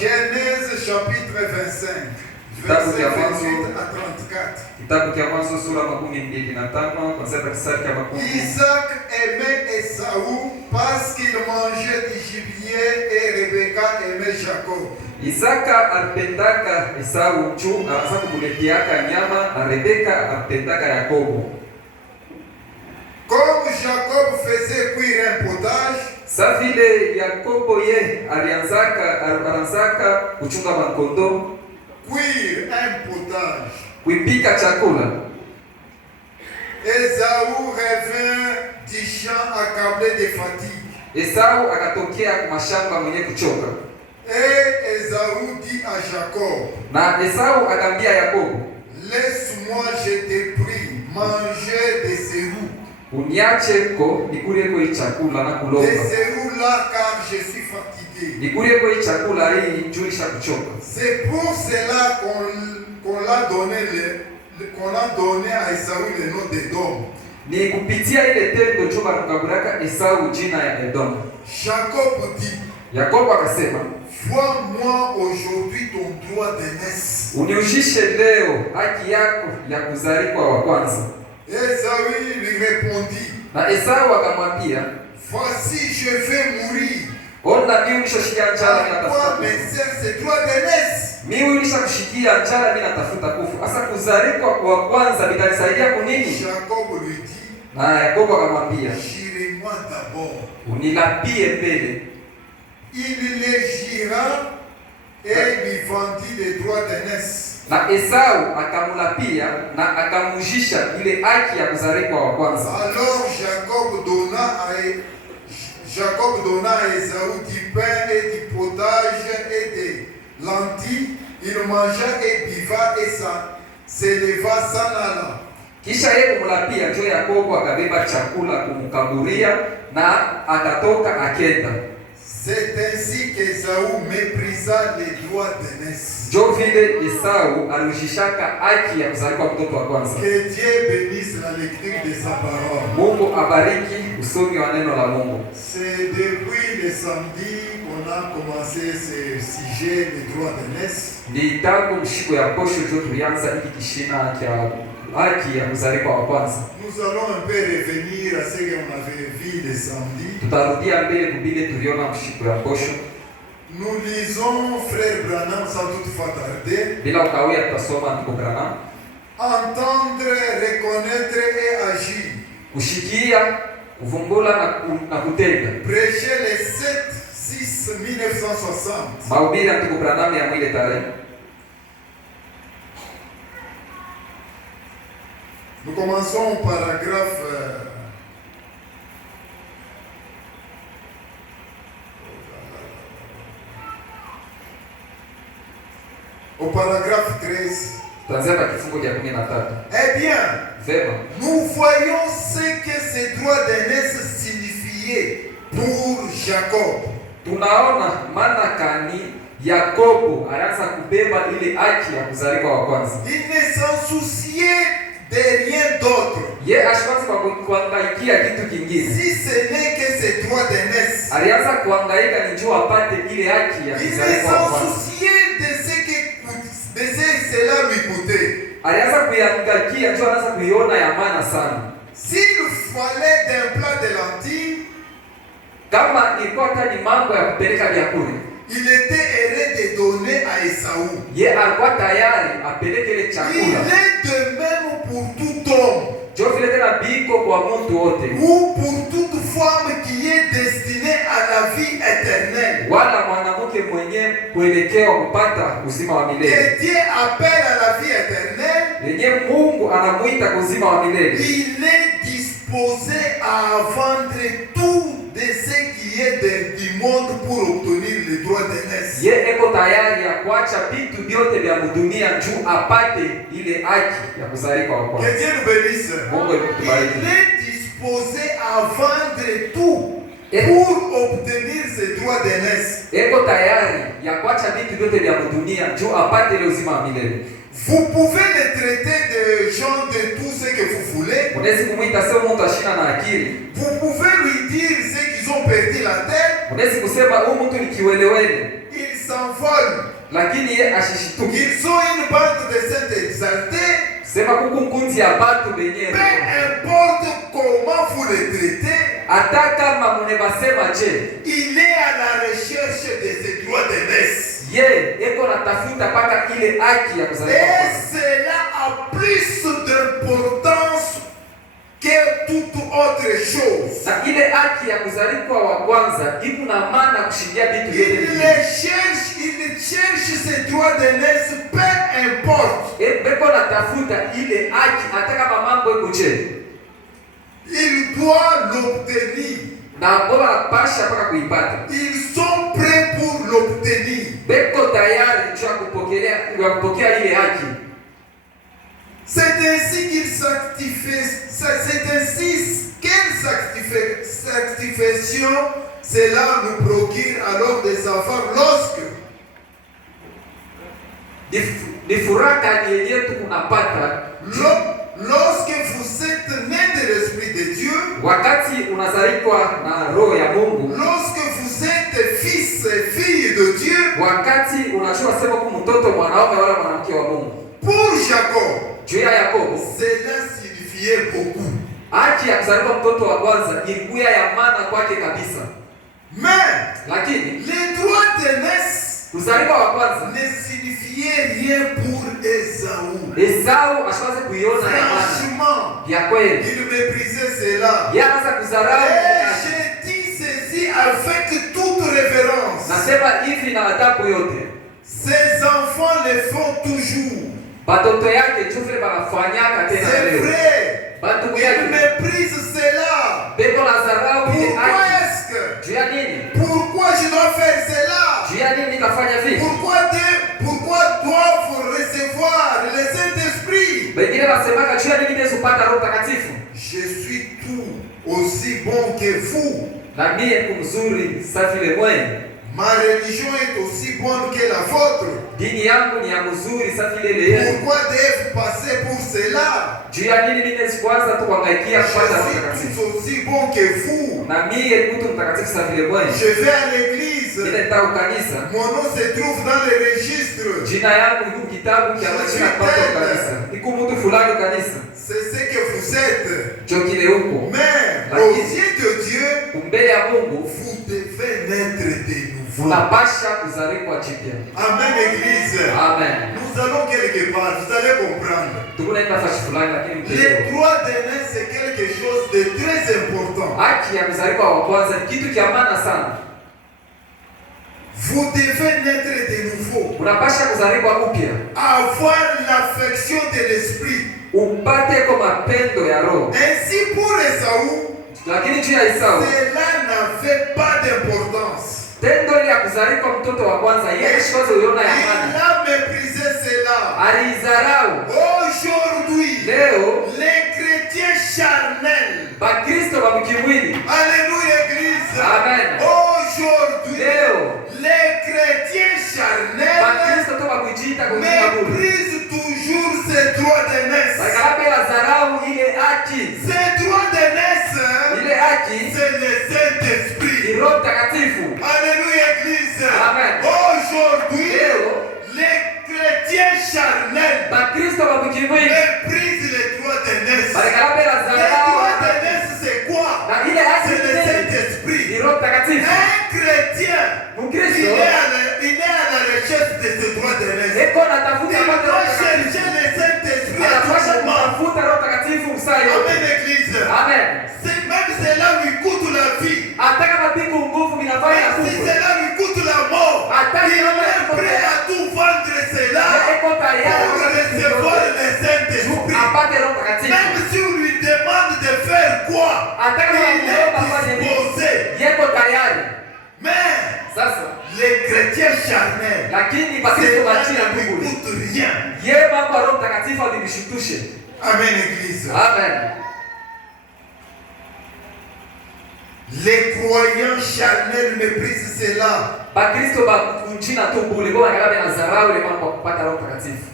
Genèse chapitre 25. Verset 28 à 34. Isaac aimait Esaü parce qu'il mangeait du gibier et Rebecca aimait Jacob. Isaka alipendaka Esau juu anaanza kumleteaka nyama na Rebeka alipendaka Yakobo. Comme Jacob faisait cuire un potage, sa vile Yakobo ye alianzaka kuchunga makondo, cuire un potage, kuipika chakula. Esaü revint du champ accablé de fatigue. Esau akatokea kumashamba mwenye kuchoka. Et Esaü dit à Jacob, na Esau akambia Yakobo, laisse-moi, je te prie, manger de ces roues. Uniache ko nikuleko hii chakula na kuloga. De ces roues là car je suis fatigué. Nikuleko hii chakula hii njulisha kuchoka. C'est pour cela qu'on a donné à Esaü le nom d'Edom. Ni kupitia ile tendo ndio bakaburaka Esau jina ya Edom. Jacob dit, Yakobo akasema, vois-moi aujourd'hui ton droit d'aînesse. Uniushishe leo haki yako ya kuzaliwa wa kwanza. Esaü lui répondit, na Esau akamwambia, voici je vais mourir. Ona mimi nishikia njala ninatafuta. Mais c'est droit d'aînesse. Mimi nishakushikia njala mimi natafuta kufa. Asa kuzaliwa kwa kwanza bitanisaidia kunini? Jacob lui dit, na Yakobo akamwambia, jure-moi d'abord. Unilapie mbele. Il les gira et lui vendit les droits d'aînesse. Na Esau akamulapia na akamujisha ile haki ya kuzaliwa wa kwanza. Alors Jacob donna à Esaü du pain et du potage et des lentilles. Il mangea et biva et s'éleva s'en alla. Kisha yeye kumulapia ndio Yakobo akabeba chakula kumkaburia na akatoka akenda. C'est ainsi qu'Esaü méprisa les droits d'aînesse. Jo vile Esau alishishaka haki ya kuzaliwa mtoto wa kwanza. Que Dieu bénisse la lecture de sa parole. Mungu abariki usomi wa neno la Mungu. C'est depuis le samedi qu'on a commencé ce sujet des droits d'aînesse. Ni tangu mshiko ya posho ndio tulianza hiki kishina cha haki ya kuzaliwa wa kwanza. Nous allons un peu revenir à ce qu'on avait vu le samedi. Tutarudia mbele kubile tuliona mshiko ya posho. Nous lisons Frère Branham sans toutefois tarder. Bila ukawia tutasoma ndiko Branham. Entendre, reconnaître et agir. Kushikia, kuvumbula na kutenda. Prêcher les 7/6/1960. Mahubiri ya ndiko Branham ya mwile tarehe. Nous commençons au paragraphe au paragraphe 13. Eh bien, nous voyons ce que ces droits d'aînesse signifiaient pour Jacob. Tunaona maana kani Yakobo alianza kubeba ile haki ya kuzaliwa wa kwanza. Il ne s'en souciait de rien d'autre. Ye ashwanza kuangaikia kitu kingine. Si ce n'est que ces droits d'aînesse. Alianza kuangaika ni njoo apate ile haki ya kuzaliwa wa kwanza. Il ne s'en souciait de ce cela lui coûtait. Alianza kuiangalia njoo anaanza kuiona ya maana sana. S'il fallait d'un plat de lentilles, kama ilikuwa tani mambo ya kupeleka vyakula, il était heureux de donner à Esaü. Ye alikuwa tayari apeleke ile chakula. Il est de même pour tout homme. Jo vile tena biko kwa mtu wote. Ou pour toute femme qui est destinée à la vie éternelle. Wala mwanamke mwenye kuelekewa kupata uzima wa milele. Que Dieu appelle à la vie éternelle. Yenye Mungu anamuita uzima wa milele. Il est disposé à vendre tout de ce qui est du monde pour obtenir le droit d'aînesse. Ye eko tayari ya kuacha vitu vyote vya dunia juu apate ile haki ya kuzaliwa wa kwanza. Que Dieu nous bénisse. Mungu atubariki. Il est disposé à vendre tout pour obtenir ce droit d'aînesse. Eko tayari ya kuacha vitu vyote vya dunia juu apate ile uzima wa milele. Vous pouvez les traiter de gens de tout ce que vous voulez. Unaweza kumuita sio mtu ashina na akili. Vous pouvez lui dire ceux qui ont perdu la tête. Unaweza kusema huyu mtu ni kiwelewele. Ils s'envolent. Lakini yeye ashishituki. Ils sont une bande de saints exaltés. Sema kuku nkunzi ya batu benye. Peu importe comment vous les traitez. Hata kama munebasema je. Il est à la recherche de ses droits d'aînesse. Eko natafuta paka ile haki ya kuzaliwa. Et cela a plus d'importance que toute autre chose. Na ile haki ya kuzaliwa wa kwanza iko na maana kushindia vitu vyote. Il cherche ses droits d'aînesse, peu importe. Eko natafuta ile haki hata kama mambo iko je. Il doit l'obtenir. Na bora pasha paka kuipata. Ils sont prêts pour l'obtenir. Beko tayari kwa kupokea ile haki. C'est ainsi qu'il sanctifie. C'est ainsi quelle sanctification cela nous procure alors des enfants lorsque ni furaha yenyewe tunapata lorsque vous êtes nés de l'Esprit de Dieu, wakati unazaliwa na roho ya Mungu, lorsque vous êtes fils et filles de Dieu, wakati unachua sema kwa mtoto mwanaume wala mwanamke wa Mungu. Pour Jacob, juu ya Yakobo, cela signifiait beaucoup. Haki ya kuzaliwa mtoto wa kwanza ilikuwa ya maana kwake kabisa. Mais lakini les droits d'aînesse kuzaliwa wa kwanza ne signifiait rien pour Esaü. Esau ashikaze kuiona ya maana ya kweli. Il méprisait cela. Yaanza kudharau. J'ai dit ceci avec toute révérence. Nasema hivi na adabu yote. Ses enfants le font toujours. Batoto yake tu vile banafanyaka tena leo. C'est vrai. Il méprise cela. Beko la dharau ile haki. Pourquoi est-ce que? Juu ya nini? Pourquoi je dois faire cela? Juu ya nini nitafanya hivi? Pourquoi doivent recevoir le Saint-Esprit? Wengine wasemaka juu ya nini Yesu pata Roho Mtakatifu? Je suis tout aussi bon que vous. Na mimi ni mzuri safi vile mwenye. Ma religion est aussi bonne que la vôtre. Dini yangu ni ya mzuri safi vile yeye. Pourquoi devo passer pour cela? Juu ya nini mimi kwanza tu kuangaikia kupata Roho Mtakatifu? Je suis aussi bon que vous. Na mimi ni mtu mtakatifu safi vile mwenye. Je vais à l'église. Ninaenda kanisa. Mon nom se trouve dans les registres. Jina yangu liko kitabu cha majina kwa kanisa. Iko mtu fulani kanisa. C'est ce que vous êtes. Jokile huko. Mais aux yeux de Dieu, mbele ya Mungu, vous devez naître de nouveau. Unapasha kuzaliwa jipya. Amen, église. Amen. Nous allons quelque part, vous allez comprendre. Tunaenda fasi fulani lakini les droits d'aînesse c'est quelque chose de très important. Haki ya kuzaliwa wa kwanza ni kitu cha maana sana. Vous devez naître de nouveau. Unapasha kuzaliwa upya. Avoir l'affection de l'esprit. Upate kwa mapendo ya roho. Ainsi pour Esaü, lakini juu ya Esau, cela n'avait pas d'importance. Tendo ile ya kuzaliwa mtoto wa kwanza yeye shikaze uliona ya maana. Il a méprisé cela. Alizarau. Aujourd'hui, leo les chrétiens charnels, Bakristo wa kimwili. Alléluia église. Amen. Aujourd'hui, leo les chrétiens charnels Bakristo to bakujiita kwa Mungu. Méprisent toujours ses droits d'aînesse. Bakarabe la zarau ile haki. Ses droits d'aînesse, ile haki, c'est le Saint-Esprit. Ni Roho Mtakatifu. Alléluia église. Amen. Aujourd'hui, les chrétiens charnels Bakristo wa kimwili méprisent les droits d'aînesse. Bakarabe la Les zarau. droits d'aînesse c'est quoi? Na ile haki C'est le Saint-Esprit. Ni Roho Mtakatifu. Un chrétien, Mkristo il est à la recherche de ses droits d'aînesse. eko natafuta Il Roho doit Mtakatifu. chercher le Saint-Esprit à tout Anapasha moment. kutafuta Roho Mtakatifu saa yote. Amen église. Amen. Même cela lui coûte la vie. Hata kama piko nguvu vinafanya Même si kufa. cela lui coûte la mort. Hata Il est prêt à tout vendre cela eko tayari pour recevoir le Saint-Esprit. apate Roho Mtakatifu. Même si on lui demande de faire quoi, Hata kama il est disposé. yeko tayari. Mais Sasa les chrétiens charnels, lakini Bakristo machina cela ne lui mbinguni. coûte rien. Yeye mambo ya Roho Mtakatifu alimshutushe. Amen église. Amen. Les croyants charnels méprisent cela. Bakristo ba kunjina tu bure kwa kalabe na zarau ile mambo kupata Roho Mtakatifu.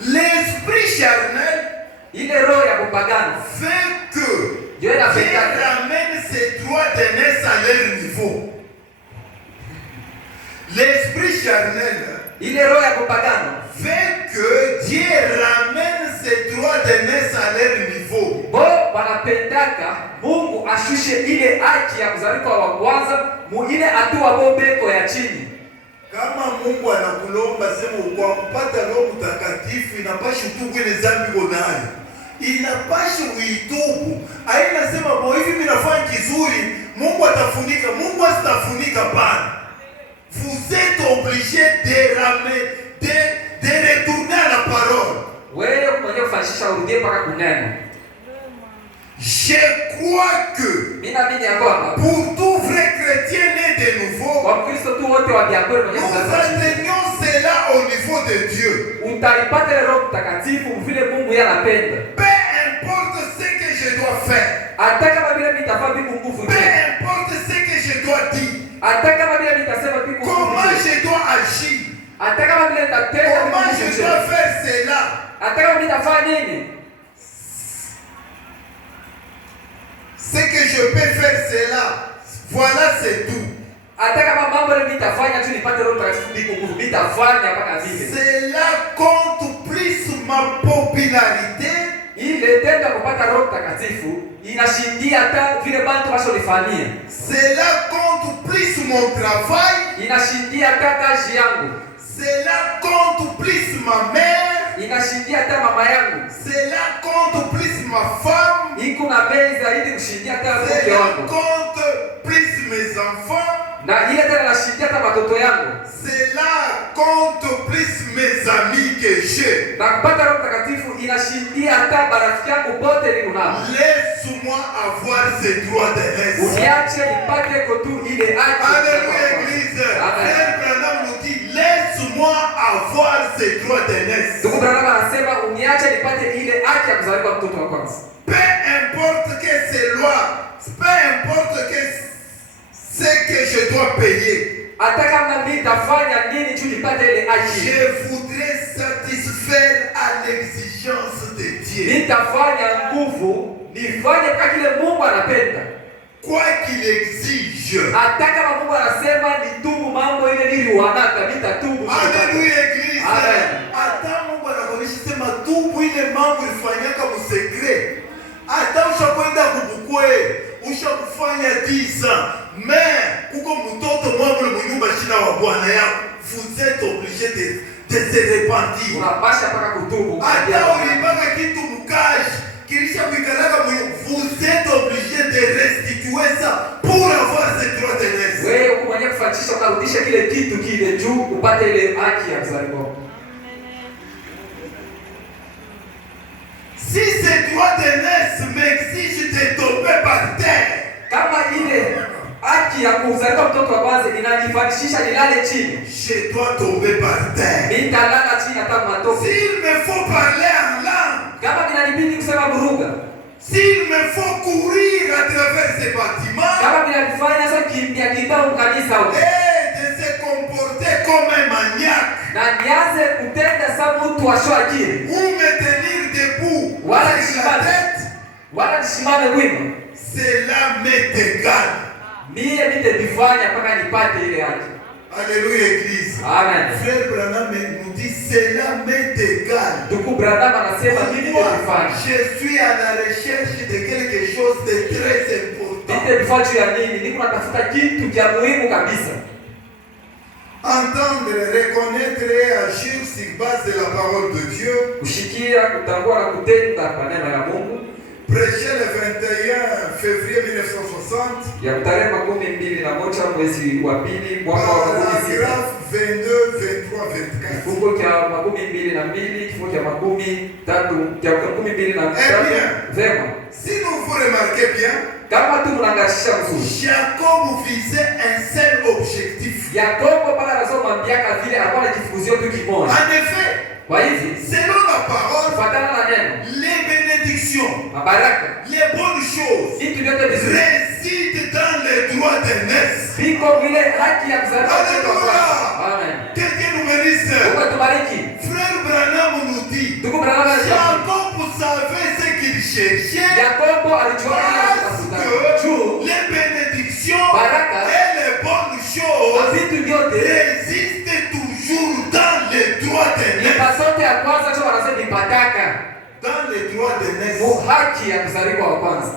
L'esprit charnel ile roho ya kupagana fait que Dieu ramène ses droits d'aînesse à leur niveau. L'esprit charnel ile roho ya kupagana fait que Dieu ramène ses droits d'aînesse à leur niveau. Bo wanapendaka Mungu ashushe ile haki ya kuzaliwa wa kwanza mu ile hatua bobeko ya chini. Kama Mungu anakulomba sema kwa kupata Roho Mtakatifu inapaswa utubu ile dhambi unayo. Inapaswa uitubu. Haina sema bo hivi mimi nafanya kizuri, Mungu atafunika. Mungu asitafunika bana. Vous êtes obligé de ramener de retourner à la parole. Wewe mwenye kufanyisha urudie mpaka kunena. Je crois que pour tout vrai chrétien né de nouveau, nous atteignons cela au niveau de Dieu. Peu importe ce que je dois faire, peu importe ce que je dois dire, comment je dois agir, comment je dois faire cela. Ce que je peux faire, c'est là. Voilà, c'est tout. Cela compte plus ma popularité. Cela compte plus mon travail. Cela compte plus ma mère. Cela compte plus ma femme. Cela compte plus mes enfants. Cela compte plus mes amis que j'ai. Laisse-moi avoir ces droits d'aînesse. Alléluia, Église. Frère Branham nous dit, laisse-moi avoir ces droits d'aînesse. Peu importe que ces lois, peu importe que ce que je dois payer, je voudrais satisfaire à l'exigence de Dieu. Quoi qu'il exige. Alléluia, Église. Hata Mungu anakuonyesha sema tubu ile mambo ilifanyika msekre. Hata ushakwenda kubukwe, ushakufanya 10 ans. Mais kuko mtoto mwangu le nyumba shina wa Bwana yako. Vous êtes obligé de se repentir. Hata ulipaka kitu mkaji, kilisha kuikalaka mwenye, vous êtes obligé de restituer ça pour avoir ces droits d'aînesse. Wewe kumanya kufatisha ukarudisha kile kitu kile juu upate ile haki ya kuzaliwa. Si ces droits d'aînesse m'exigent de tomber par terre, kama ile haki ya kuzaliwa mtoto wa kwanza inanifanishisha nilale chini, je dois tomber par terre. Nitalala chini hata matope. S'il me faut parler en langue, kama inanibidi kusema buruga, s'il me faut courir à travers ces bâtiments, kama inanifanya sasa kimbia kanisa huko, de se comporter comme un maniaque, na nianze kutenda kama mtu ashoakili, ou me tenir debout, wala nisimame wima, cela m'est égal. Mie nitajifanya mpaka nipate ile haki. Alléluia, Église. Amen. Frère Branham nous dit cela m'est égal. Ndugu Branham anasema mimi nitajifanya. Je suis à la recherche de quelque chose de très important. Nitajifanya ya nini? Niko natafuta kitu cha muhimu kabisa. Entendre, reconnaître et agir sur base de la parole de Dieu. Kushikia, kutambua na kutenda kwa neno la Mungu. Prêché le 21 février 1960. Ya tarehe 21 mwezi wa pili mwaka wa 2006. Paragraphe 22, 23, 24. Kifungo cha 22 kifungo cha 13 cha 22. Vema. Si vous remarquez bien, kama tu mnaangalia mzuri, Jacob visait un seul objectif. Yakobo pala anasoma mbiaka vile alikuwa anajifukuzia kitu kimoja. En effet, kwa hivi selon la parole, fatana na neno, les bénédictions, mabaraka, les bonnes choses vitu vyote vizuri résident dans les droits d'aînesse. Viko vile haki ya kuzaliwa. Alléluia. Amen. Que Dieu nous bénisse. Mungu atubariki. Frère Branham nous dit, Ndugu Branham anasema Jacob savait ce qu'il cherchait Yakobo alijua parce que les bénédictions baraka et les bonnes choses vitu vyote résistent toujours dans les droits d'aînesse. Ipasote ya kwanza cho wanasema ipataka Dans les droits d'aînesse. haki ya kuzaliwa wa kwanza.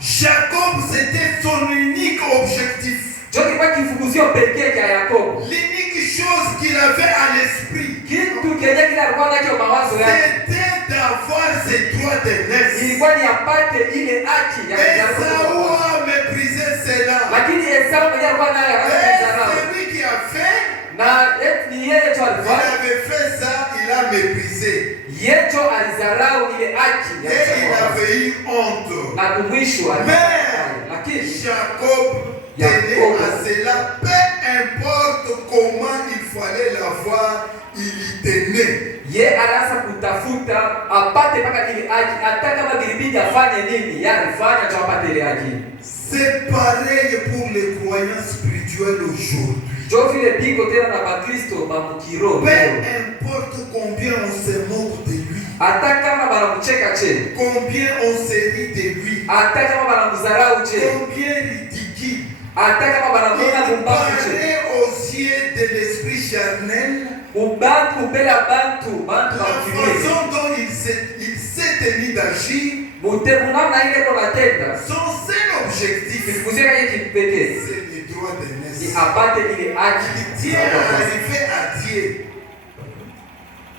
Jacob, c'était son unique objectif. Kilikuwa kifukuzio pekee cha Yakobo. L'unique chose qu'il avait à l'esprit, Kitu kenye kile alikuwa nacho mawazo yake c'était d'avoir ses droits d'aînesse. ilikuwa ni apate ile haki ya Esaü kuzaliwa. a méprisé cela. Lakini Esau mwenyewe alikuwa nayo Et akadharau. celui qui a fait, Na ni yeye tu il alifanya. avait fait ça, il a méprisé. Yecho alizarau ile haki ya Et il kuzaliwa. avait eu honte. Na kumwishwa. Mais Lakini Jacob tenait à cela, peu importe comment il fallait l'avoir, il y tenait. ye alianza kutafuta apate mpaka ile haki, hata kama bilibidi afanye nini, yeye alifanya tu apate ile haki. C'est pareil pour les croyants spirituels aujourd'hui. Jo vile biko tena na Bakristo mamukiro. Peu importe combien on se moque de lui, Hata kama banamucheka che, combien on se rit de lui, hata kama banamudharau che, combien ridicule, hata kama banamwona il mumbavu che, paraît aux yeux de l'esprit charnel ubantu mbele ya bantu la bakimwili façon dont il s'est tenu d'agir. mutebu namna ile ndo natenda Son seul objectif, kifukuzia yeye kipekee c'est le droit ni d'aînesse. apate ile haki. Il tient à arriver à Dieu.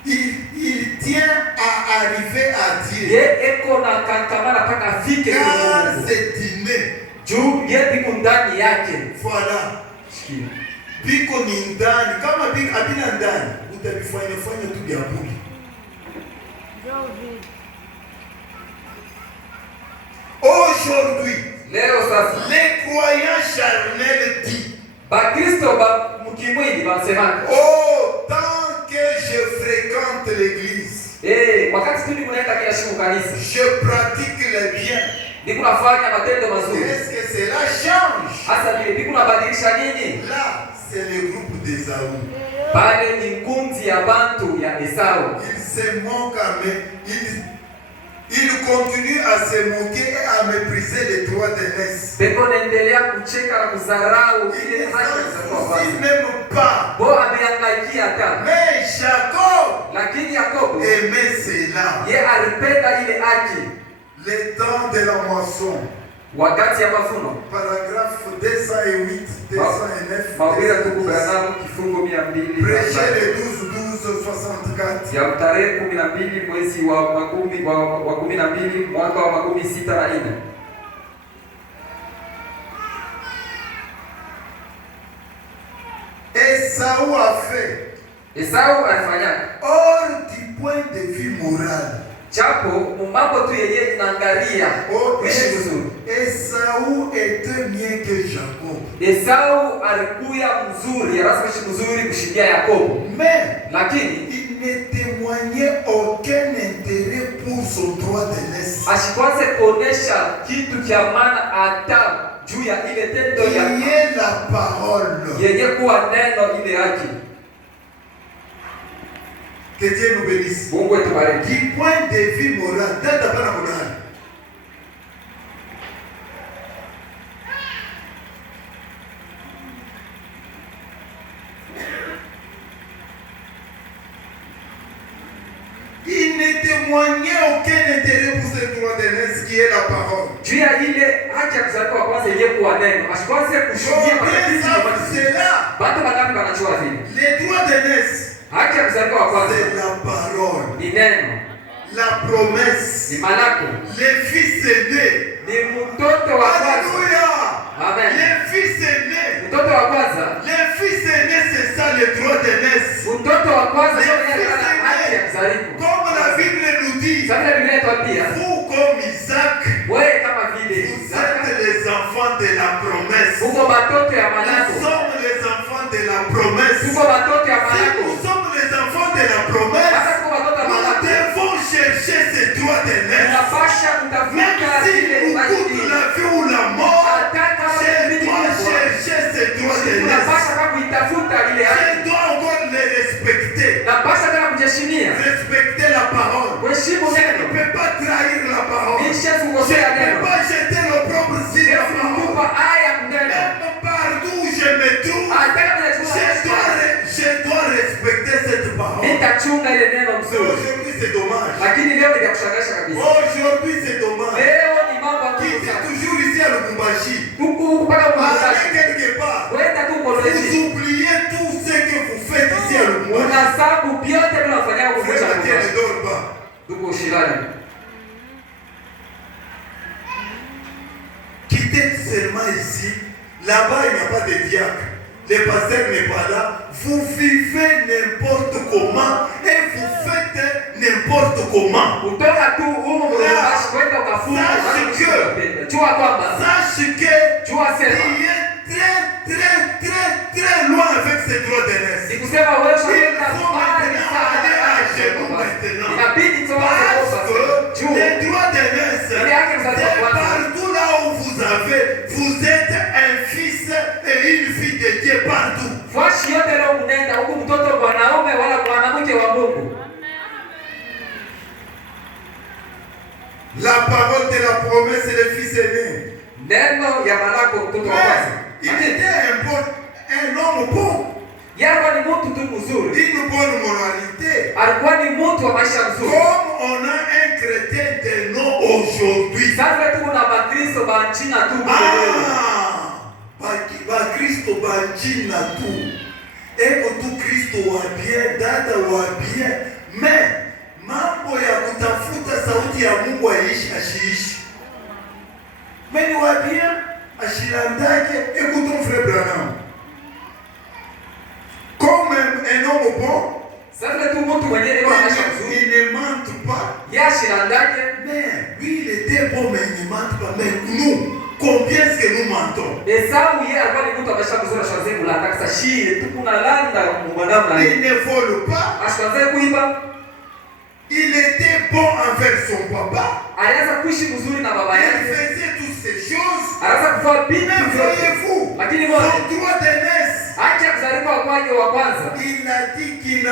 Il tient à arriver à Ye Dieu. eko na kankamana mpaka afike kwa Car Mungu. c'est inné. Juu ye biko ndani yake. Voilà. Sikia. Biko ni ndani. Kama biko abina ndani, utabifanya tu vya bure. Aujourd'hui, Leo sasa les croyants charnels disent, Bakristo ba mkimwili banasema autant que je fréquente l'église, wakati tu nikunaenda kila siku kanisa, je pratique le bien. nikunafanya matendo mazuri. Est-ce que cela change? Hasa vile nikunabadilisha nini? Là, c'est le groupe d'Ésaü. Pale ni nkunzi ya bantu ya Esau. Il se moque il continue à se moquer et à mépriser les droits d'aînesse. Beko naendelea kucheka na kudharau Il ile ne haki ya s'en kuzaliwa soucie kwanza. même pas. Bo amehangaikia hata. Mais Jacob Lakini Yakobo aimait cela. ye alipenda ile haki. Le temps de la moisson. Wakati ya mavuno. Paragraphe 208, 209. Mahubiri ya ndugu Branham kifungu 200. Prêchez le 12-12-64. Ya tarehe 12 mwezi wa 12 mwaka wa 64. Esaü a fait. Esau alifanya Hors du point de vue moral. chapo mambo tu yenye inaangalia kuishi vizuri. Esaü était mieux que Jacob. Esau alikuya mzuri, anaishi mzuri kushindia Yakobo. Mais Lakini il ne témoignait aucun intérêt pour son droit d'aînesse. ashikwaze kuonesha kitu cha maana hata juu ya ile tendo Il ya y a la parole. yenye kuwa neno ile haki. Que Dieu nous bénisse. Mungu wetu bariki. Du point de vue moral, tata pana moral. Il ne témoignait aucun intérêt pour ce droit d'aînesse qui est la parole. Juu ya ile haki ya kuzaliwa kwanza yenye kuwa neno. Ashikwaze kushuhudia Combien savent cela? Watu wangapi wanajua vile? Les droits d'aînesse, Haki ya kuzaliwa kwanza c'est la parole, ni neno, la promesse, ni malako, les fils aînés. ni mtoto wa kwanza. Alléluia. Amen. Les fils aînés. Mtoto wa kwanza, Les fils aînés, c'est ça le droit d'aînesse. mtoto wa kwanza ndio mwenye ana haki ya kuzaliwa. Comme la Bible nous dit, Sasa Biblia inatuambia vous comme Isaac, wewe kama vile vous êtes les enfants de la promesse. uko watoto ya Nous malako, sommes les enfants de la promesse. uko watoto ya Si malako. nous sommes les enfants de la promesse, Sasa uko watoto ya nous malako. devons chercher ces droits d'aînesse. Unapasha Même kutafuta si ile nous coûte haki. la vie ou la mort, Hata kama je ni dois Lakini leo ni kushangaza kabisa. Aujourd'hui c'est dommage. Leo ni mambo ya Qui kusikia. est toujours ici à Lubumbashi. Tuko mpaka Allez mwanzo. quelque part. Wenda tu koloni. Vous oubliez tout ce que vous faites ici à Lubumbashi. Unasabu vyote tunafanya Frère kukumbusha Mathieu ne Mungu. dort pas. Tuko shirani. Quittez seulement ici. Là-bas, il n'y a pas de diacre. Le pasteur n'est pas là. Vous vivez n'importe comment et vous faites n'importe comment. Kutoka tu huko Lubumbashi kwenda ukafunga. Jua kwamba. Sache que Jua sema. il est très loin avec ses droits d'aînesse. Nikusema wewe Il unaenda faut mbali maintenant sana. aller à genoux maintenant. Inabidi Parce tuanze que juu. les droits d'aînesse, Il y a que ça c'est doit voir. partout là où vous êtes un fils et une fille de Dieu partout. Fashi yote leo unaenda huku mtoto mwanaume wala mwanamke wa Mungu. La parole de la promesse et le fils aîné. Neno ya malako mtoto wa kwanza. Il était un homme bon. Yalikuwa ni mtu tu mzuri. Une bonne moralité. Alikuwa ni mtu wa maisha mzuri. Comme on a un chrétien de nom aujourd'hui. Sasa tu kuna Bakristo ba China tu leo. Bakristo ba China tu. Eko tu Kristo wa bien, dada wa bien. Mais mambo ya kutafuta sauti ya Mungu ashiishi. Mais ni wa bien, ashirandake, écoutons frère Branham. Comme un homme bon, Sasa tu mtu mwenye leo maisha mzuri. il ne mente pas. Yashirandake. Mais lui il était bon mais il ne mente pas. Mais nous, combien est-ce que nous mentons? Esau yeye alikuwa ni mtu wa maisha mzuri ashaanza kulanda kasa shile tu kuna landa mwanadamu na Il ne vole pas. ashaanza kuiba. Il était bon envers son papa. Alianza kuishi mzuri na baba Il yake. faisait toutes ces choses. Alianza kufanya vitu Mais vyote. voyez-vous, Lakini son wote droit d'aînesse, acha kuzaliwa kwake wa kwanza. il a dit qu'il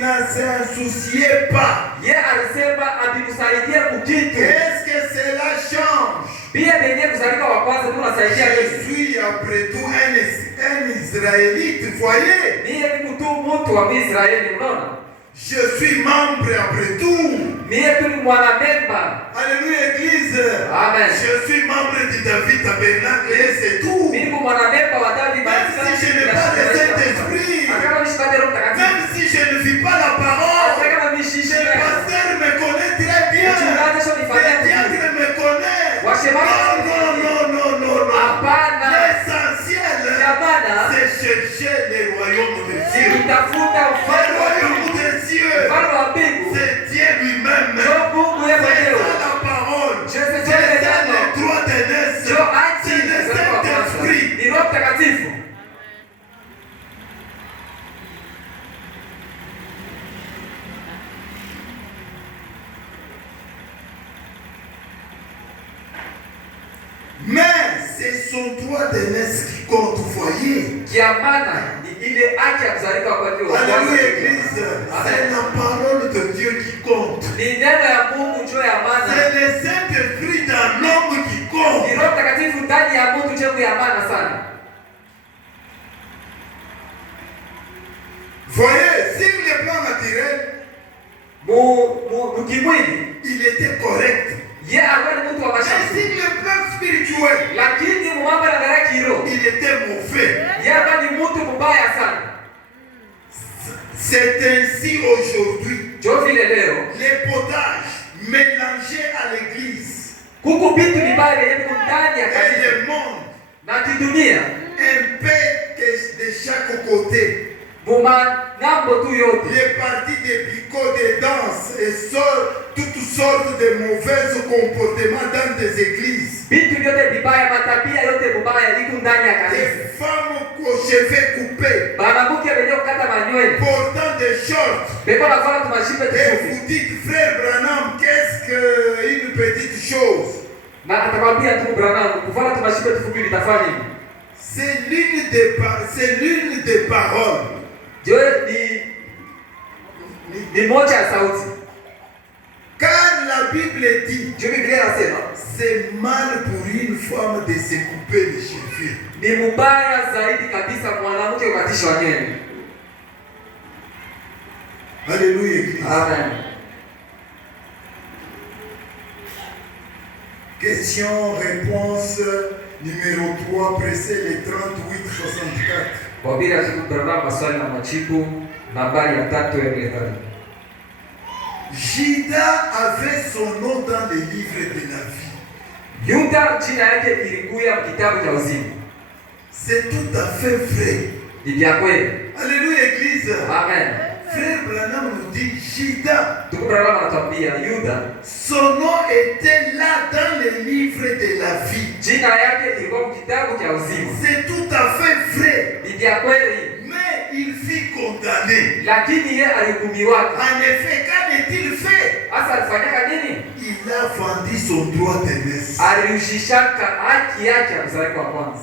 ne s'en souciait pas. Yeye alisema abikusaidia kukitu. Qu'est-ce que cela change? Pia benye kuzaliwa wa kwanza tunasaidia Je Yesu. suis après tout un Israélite, voyez? Mie ni mtu wa Israeli, unaona? Je suis membre après tout. Mie tu ni mwanamemba. Alléluia Église. Amen. Je suis membre de David Tabernacle et c'est tout. Mimi ni mwanamemba wa David. Même si je n'ai pas le Saint-Esprit, Kama nishipate Roho Mtakatifu. même si je ne vis pas la parole, Kama le mishishi. pasteur me connaît très bien. Le diacre me connaît. Non. Hapana. L'essentiel, Jamana. c'est chercher le royaume de Dieu. Kutafuta Le ufalme wa royaume Mungu. de Dieu, Ufalme wa mbingu. c'est Dieu lui-même. Ndio Mungu yeye C'est mwenyewe. ça la parole. Je C'est sais ça bien le droit d'aînesse. Ndio achi C'est le Saint-Esprit. ni Roho Mtakatifu. Mais c'est son droit d'aînesse qui compte, voyez. Kiamana ni ile haki ya kuzaliwa kwa Mungu. Alléluia Église. C'est la parole de Dieu qui compte. Ni neno ya Mungu njoo ya maana. C'est le Saint-Esprit dans l'homme qui compte. Ni Roho Mtakatifu ndani ya mtu njoo ya maana sana. Voyez, sur le plan naturel, Mukimwili il était correct. yeye alikuwa ni mtu wa Mais mashariki. sur le plan spirituel, Lakini mambo ya ndani kiroho il était mauvais. yeye alikuwa ni mtu mbaya sana. C'est ainsi aujourd'hui. Njoo vile leo Les potages mélangés à l'église huku vitu vibaya vyenye viko ndani ya et kanisa le monde, na kidunia un peu de chaque côté. ngambo tu yote. Les parties de picot, de danse et toutes sortes de mauvais comportements dans des églises. Vitu vyote vibaya, matabia yote mabaya liko ndani ya kanisa. Des femmes aux cheveux coupés, Banamuke wenye kukata manywele, portant des shorts. beko na fala tumashipe Et tufupi. vous dites, frère Branham, qu'est-ce qu'une petite chose? Na atakwambia tu Branham, kufala tumashipe tufupi litafanya nini? C'est l'une des paroles. Je ni moja ya sauti. Car la Bible dit, Je Biblia inasema, c'est mal pour une femme de se couper les cheveux. ni mubaya zaidi kabisa mwanamke kukatisha nywele. Alléluia. Amen. Question-réponse numéro 3, pressé le 38-64. Kwa bila tukuprogramma maswali na majibu nambari ya 3 ya methali. Judas avait son nom dans le livre de la vie. Yuda jina yake ilikuwa kitabu cha uzima. C'est tout à fait vrai. Ni vya kweli. Alléluia église. Amen. Frère Branham nous dit Judas. Tukuprogramma anatuambia Yuda Son nom était là dans le livre de la vie. jina yake ilikuwa kitabu cha uzima. C'est tout à fait vrai. Ni vya kweli. Mais il fut condamné. Lakini yeye alihukumiwa. En effet, qu'en-est-il fait? Asa alifanyaka nini? Il a vendu son droit d'aînesse. Alirudishaka haki yake ya kuzaliwa wa kwanza.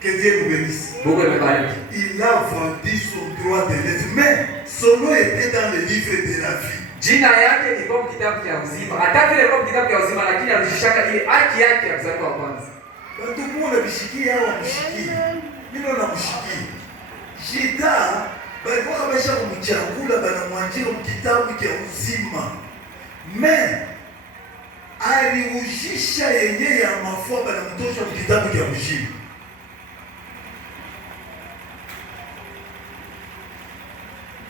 Que Dieu nous bénisse. Mungu amebariki. Il a vendu son droit d'aînesse. Mais son nom était dans le livre de la vie. Jina yake ilikuwa kitabu cha uzima. Hata vile ilikuwa kitabu cha uzima lakini alirudishaka ile haki yake ya kuzaliwa wa kwanza. Watu kuna bishikia au mshiki. Mimi na mshiki. Judas balikuwa kabisha kumchakula bana mwanjiro kitabu cha uzima. Mais aliujisha yenye ya mafua bana mtosha kitabu cha uzima.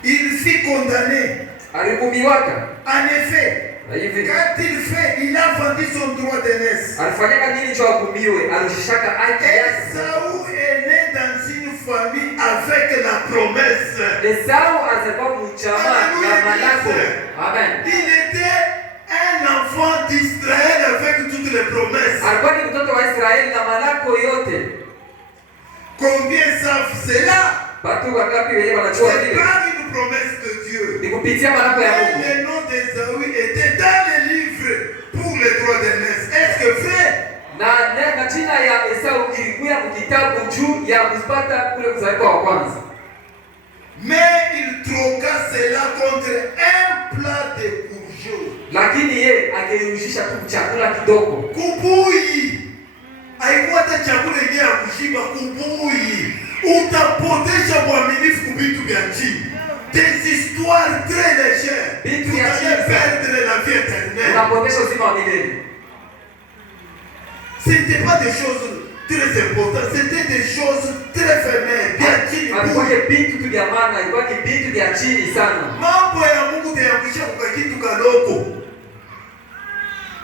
Il fut condamné. Alihukumiwaka. En effet, quand il fait, il a vendu son droit d'aînesse. Alifanyaka nini cha hukumiwe? Alirudishaka haki yake. Esaü est né dans une famille avec la promesse. Esau alikuwa mchama ya Manase. Amen. Il était un enfant d'Israël avec toutes les promesses. Alikuwa ni mtoto wa Israeli na malako yote. Combien savent cela? Watu wangapi wenyewe wanajua C'est vile? par une promesse de Dieu. Ni kupitia malako ya Mungu. Le nom d'Esaü était dans le livre pour les droits d'aînesse. Est-ce que vrai? Na jina ya Esau ilikuwa kitabu juu ya kupata kule kuzaliwa wa kwanza. Mais il troqua cela contre un plat de courgettes. Lakini yeye angeirudisha tu chakula kidogo. Kubuyi. Haikuwa hata chakula yenyewe ya kushiba, kubuyi. Utapotesha mwaminifu kubitu vya chini. Des histoires très légères. Vitu Vous vya allez chini. perdre la vie éternelle. Unapotesha uzima wa milele. Ce n'était pas des choses très importantes, c'était des choses très éphémères. Vya chini. Alikuwa ni vitu tu vya maana, ilikuwa ni vitu vya chini sana. Mambo ya Mungu tayakwisha kwa kitu kaloko.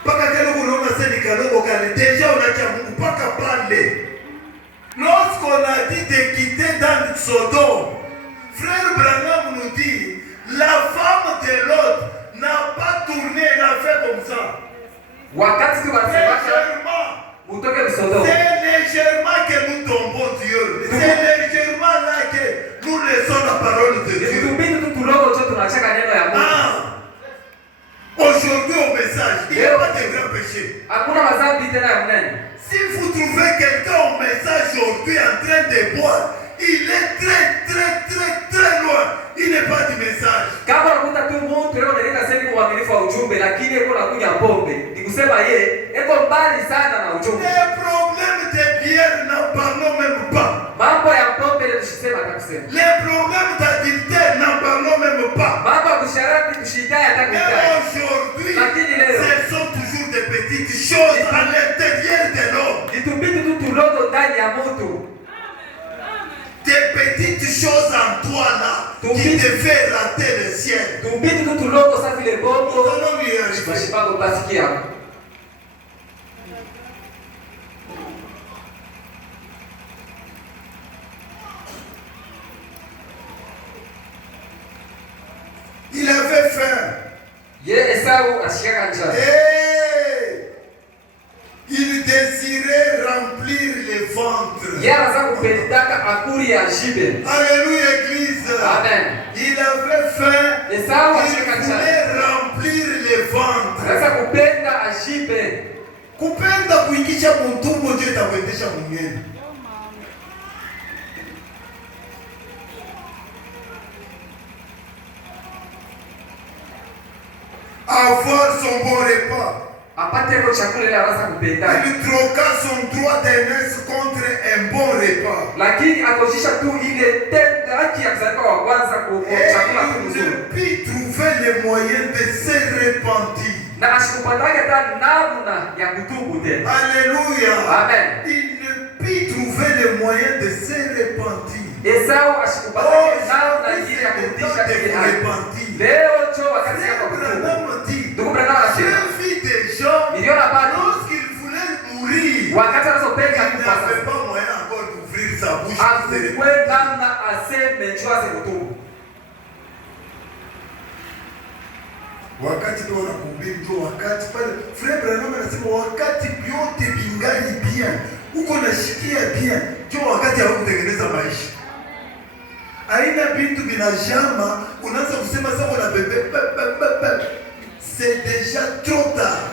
Paka kaloko unaona sasa ni kaloko kale. Deja unacha Mungu paka pale. Lorsqu'on a dit de quitter dans Sodome, frère Branham nous dit, la femme de Lot n'a pas tourné la fait comme ça. Wakati tu wanasema Légèrement. utoke Sodoma. C'est légèrement que nous tombons Dieu. C'est légèrement là que nous laissons la parole de Dieu. Vitu tu tulogo tu tunachaka neno ya Mungu. Aujourd'hui au message, il n'y a pas de grand péché. Hakuna madhambi tena ya mnene. Si vous trouvez quelqu'un au message aujourd'hui en train de boire, il est très loin. Il n'est pas du message. Kama unakuta tu mtu leo analeta sema uaminifu wa ujumbe lakini yuko anakunywa pombe. Nikusema yeye yuko mbali sana na ujumbe. Les problèmes de bière n'en parlons même pas. Mambo ya pombe ndio tushisema atakusema. Les problèmes d'adultère n'en parlons même pas. Mambo ya kusharati kushidai atakusema. Et aujourd'hui, ce sont toujours des petites choses à l'intérieur de l'homme. Vitu tu tulogo ndani ya mtu. Des petites choses en toi là qui te fait rater le ciel. Tumbiti tu tulogo sasa vile bongo. Allons lui arriver. Mashipango basikia. Il avait faim. Ye Esau ashika njaa. Et il désirait remplir le ventre. Yeye anaanza kupendaka akuri ya shibe. Alléluia église. Amen. Il avait faim. Esau Il ashika njaa. voulait remplir le ventre. Sasa kupenda ashibe. Kupenda kuingisha mtumbo ndio itakuendesha mwingine. Avoir son bon repas. Apate kwa chakula ile anaanza kupenda. Il troqua son droit d'aînesse contre un bon repas. Lakini akoshisha tu ile tenda haki ya kuzaliwa wa kwanza kwa Et chakula tu il mzuri. ne put trouver les moyens de se repentir. na asikupatake hata namna ya kutubu tena. Alléluia. Amen. Il ne put trouver le moyen de se repentir. Esau asikupatake namna ingine ya kurudisha kile haki. Leo cho wakati yako kutubu. Ndugu Branham anasema, je vis des gens niliona bado lorsqu'ils voulaient mourir, wakati anazopenda il n'avait pas moyen encore d'ouvrir sa bouche. akukwe namna aseme njoo asikutubu. Wakati ndio wanakuhubiri ndio wakati pale. Frère Branham anasema wakati vyote vingali bien, uko nashikia bien, ndio wakati wa kutengeneza maisha. Aina vitu vinajama, unaanza kusema sasa una bebe, c'est déjà trop tard.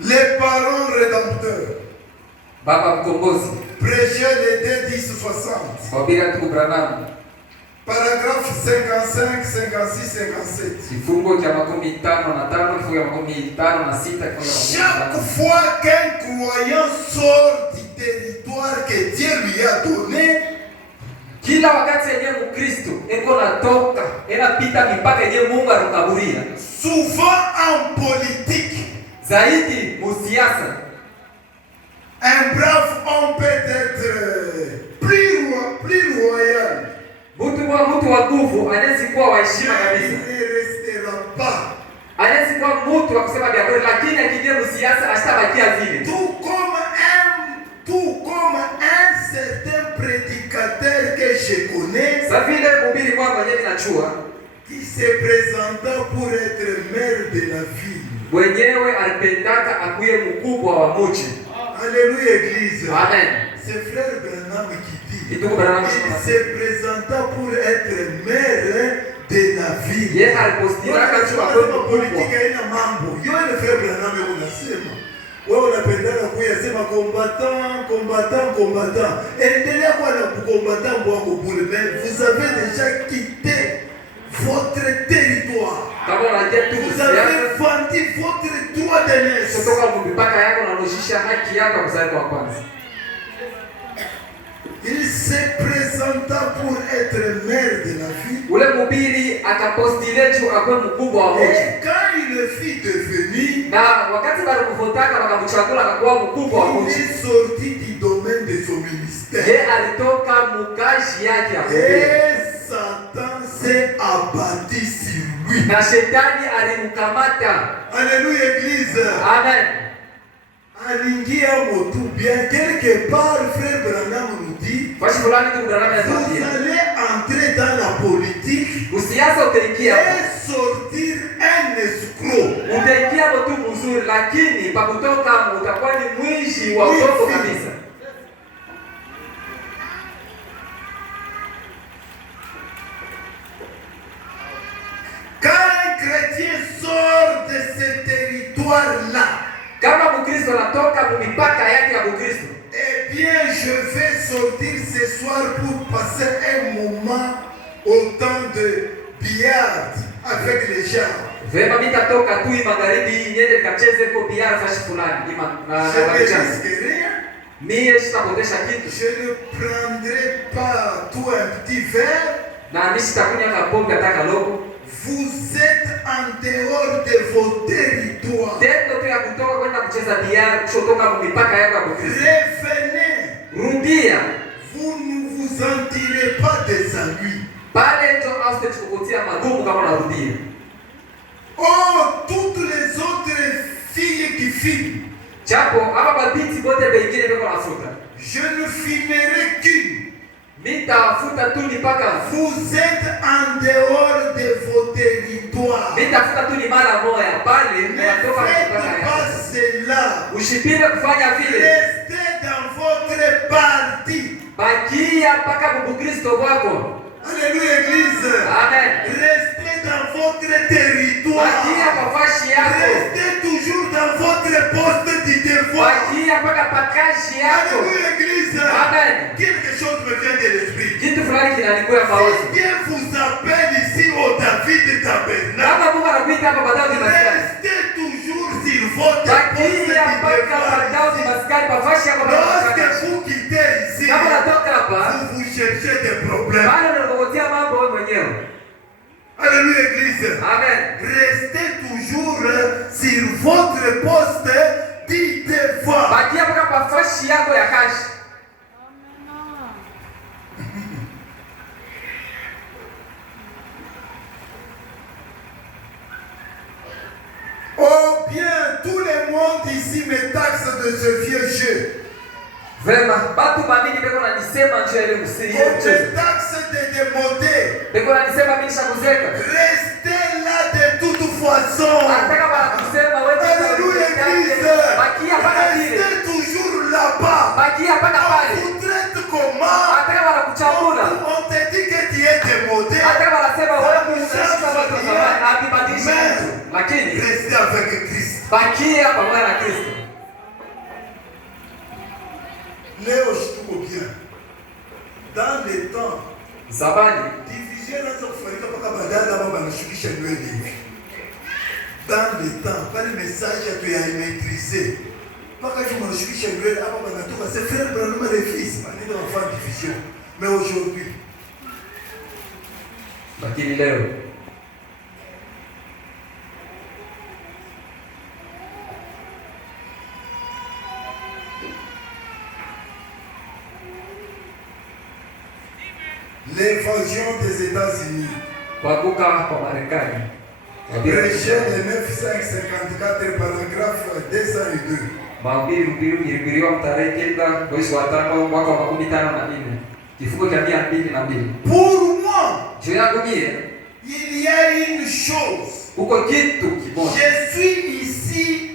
Les parents rédempteurs, Baba mkombozi, prêchez les 2:10-60. Wabira ndugu Branham, Paragraphe 55, 56, 57. kifungo cha 55, kifungo cha 56, Chaque fois qu'un croyant sort du territoire que Dieu lui a donné, kila wakati yenye Mkristo eko natoka enapita mipaka yenye Mungu arukaburia, souvent en politique, zaidi musiasa, un brave homme peut être plus loyal. Mtu wa nguvu anaweza kuwa wa heshima kabisa, Il ne restera pas. anaweza kuwa mtu wa kusema vya kweli, lakini akiingia musiasa ashtabakia vile. Tout comme un certain prédicateur que je connais, Sasa vile mhubiri kwa mwenyewe ninachua, qui se présenta pour être maire de la ville. mwenyewe alipendaka akuye mkubwa wa mji. Alléluia église. Amen. C'est frère Branham qui dit. Ndugu Branham Il se présenta pour être maire de la ville. Yeye alipostiraka tu akwepo politique haina mambo. Yeye ni frère Branham unasema. Wewe unapendana kuyasema combattant. Endelea kwa na combattant wako bure, mais vous avez déjà quitté votre territoire. Kama unajua tu Vous avez vendu votre droit de naissance. kutoka mpaka yako na unajisha haki yako kuzaliwa kwa kwanza. Il se présenta pour être maire de la ville. Ule mhubiri akapostile tu akwe mkubwa wa mji. Et quand il fut devenu, Na wakati bado kuvotaka wakamchagua akakuwa mkubwa wa il mji. est sorti du domaine de son ministère. Yeye alitoka mukazi yake ya mhubiri. Et Satan s'est abattu sur lui. Na shetani alimkamata. Alléluia église. Amen. Alingia motu bien quelque part, frère Branham nous dit, Fashi fulani tu Branham vous anatuambia. allez entrer dans la politique Usianze utaingia. et sortir un escroc. Utaingia mtu mzuri lakini pa kutoka utakuwa ni mwishi wa udongo kabisa. Quand un chrétien sort de ce territoire-là, Kama Mkristo anatoka mipaka yake ya Mkristo, eh bien, je vais sortir ce soir pour passer un moment au temps de billard avec les gens. vema mitatoka tu magharibi niende kacheze kwa biara fashi fulani na Je ne risque rien. mie sitapotesha kitu Je ne prendrai pas tout un petit verre. na mimi sitakunywa kapombe hata kaloko. Vous êtes en dehors de vos territoires. Tendo tu ya kutoka kwenda kucheza biara kutoka mipaka yako ya Mkristo. Revenez. Rudia. Vous ne vous en tirez pas des ennuis. Pale ndio after tukukutia magumu kama unarudia. Oh, toutes les autres filles qui fument. Chapo hapa mabinti bote wengine beko nafuta. Je ne fumerai qu'une. Mitafuta tu ni paka. Vous êtes en dehors de vos territoires. Mitafuta tu ni mara moja pale Ne unatoka faites mpaka pas yako. cela. Ushipinde kufanya vile. Restez dans votre parti. Bakia mpaka Mkristo wako. Alléluia église. Amen. Restez dans votre territoire. Bakia kwa fashi yako. Restez toujours dans votre poste du devoir. Bakia mpaka pakashi yako. Alléluia église. Amen. Quelque chose me vient de l'esprit. Kitu fulani kinanikuwa mawazo. Si Dieu vous appelle ici au David Tabernacle, Kama Mungu anakuita hapa badao ni maskani. restez toujours sur votre poste du Bakia mpaka badao ni devoir. maskani pa fashi yako. Lorsque vous quittez ici, Kama unatoka hapa, vous cherchez des problèmes. bado Alléluia, Église. Amen. Restez toujours sur votre poste du devoir. Bakia mpaka pafashi yako ya kazi. Oh bien, tout le monde ici me taxe de ce vieux jeu. Vema, batu bamingi beko na nisema njoo ile msiri. On te taxe de démodé. Beko na nisema mimi shakuzeka. Restez là de toute façon. Ataka bana kusema wewe. Alléluia, Église. Bakia paka vile. Restez toujours là-bas. Bakia paka pale. On vous traite comment? Ataka bana kuchambula. On te dit que tu es démodé. Ataka bana sema wewe unashika watu zamani na akibadilisha. Lakini restez avec Christ. Bakia pamoja na Kristo. Leo tuko bien. Dans le temps, zamani division inaanza kufanyika mpaka badala ama banashukisha nywele hivi. Dans le temps, pale message tu ya maîtriser. Mpaka hivi banashukisha nywele hapa banatoka c'est frère Branham le fils, ndio wanafanya division. Mais aujourd'hui, lakini leo l'invasion des États-Unis. kuanguka kwa Marekani. Prêcher le 954 paragraphe 202. Mahubiri ilihubiriwa tarehe 9 mwezi wa 5 mwaka wa 2014. Kifungo cha 202. Pour moi, juu yangu mie, il y a une chose. uko kitu kimoja. Je suis ici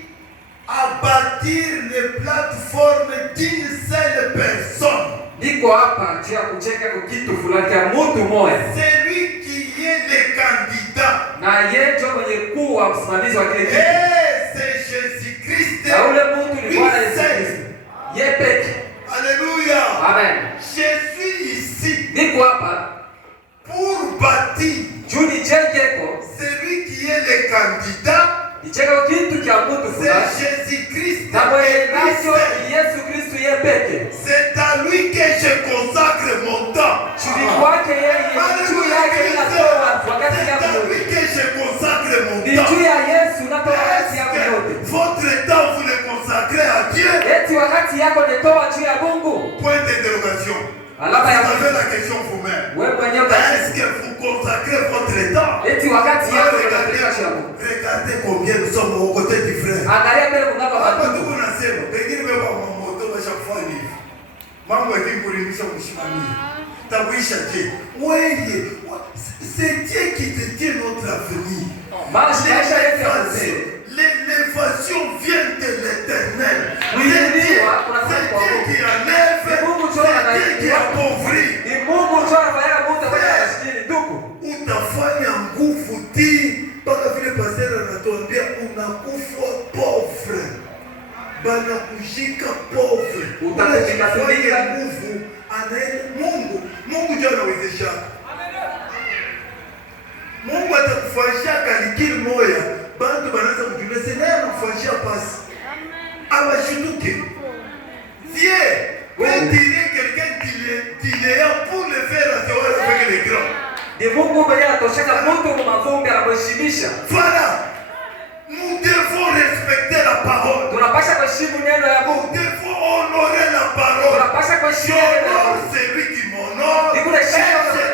à bâtir les plateformes d'une seule personne. Niko hapa juu ya kujenga kwa kitu fulani cha mtu mmoja. Celui qui est le candidat. Na yeye ndio mwenye kuwa msimamizi wa kile kitu. C'est Jésus-Christ. Na ule mtu ni Bwana Yesu Kristo. Yeye pekee. Alléluia. Amen. Je suis ici. Niko hapa pour bâtir. Juu nijengeko. Celui qui est le candidat. Nijengeko kitu cha mtu fulani. C'est Jésus-Christ. Na mwenye nacho Yesu Kristo yeye pekee. C'est à lui que je consacre mon temps. Juu kwake yeye, juu yake ninatoa wakati yangu. C'est à lui que je consacre mon Ni temps. juu ya Yesu natoa wakati yangu yote. Votre temps vous le consacrez à Dieu. Eti wakati yako nitoa juu ya Mungu. Point d'interrogation. Alama ya vous avez la question vous-même. Wewe mwenyewe est-ce que vous consacrez votre temps? Eti wakati yako unapeleka shamba. Regardez combien nous sommes aux côtés du frère. Angalia mbele kunapa Hapa watu. tuko nasema, pengine wewe kwa moto washafanya hivi. Mambo yakikulimisha kushimamia. Tabuisha je? Wewe, c'est Dieu qui détient notre avenir. L'élévation vient de l'Éternel. C'est Dieu qui enlève, c'est Dieu qui appauvrit. Utafanya nguvu ti mpaka vile pastor anatuambia unakufa pauvre. Bana kushika pauvre. Utafanya nguvu anaenda Mungu ndio anawezesha. Mungu atakufanyisha kalikili moya. Bantu banaanza kujulia sasa anakufanyisha pasi. Abashutuke. Dieu peut tirer quelqu'un qui est pour le faire recevoir avec les grands. Ni Mungu mwenyewe atosheka mtu kwa mavumbi anamheshimisha. Voilà. Nous devons respecter la parole. Tunapaswa kuheshimu neno la Mungu. Nous devons honorer la parole. Tunapaswa kuheshimu neno la Mungu. Celui qui m'honore. Je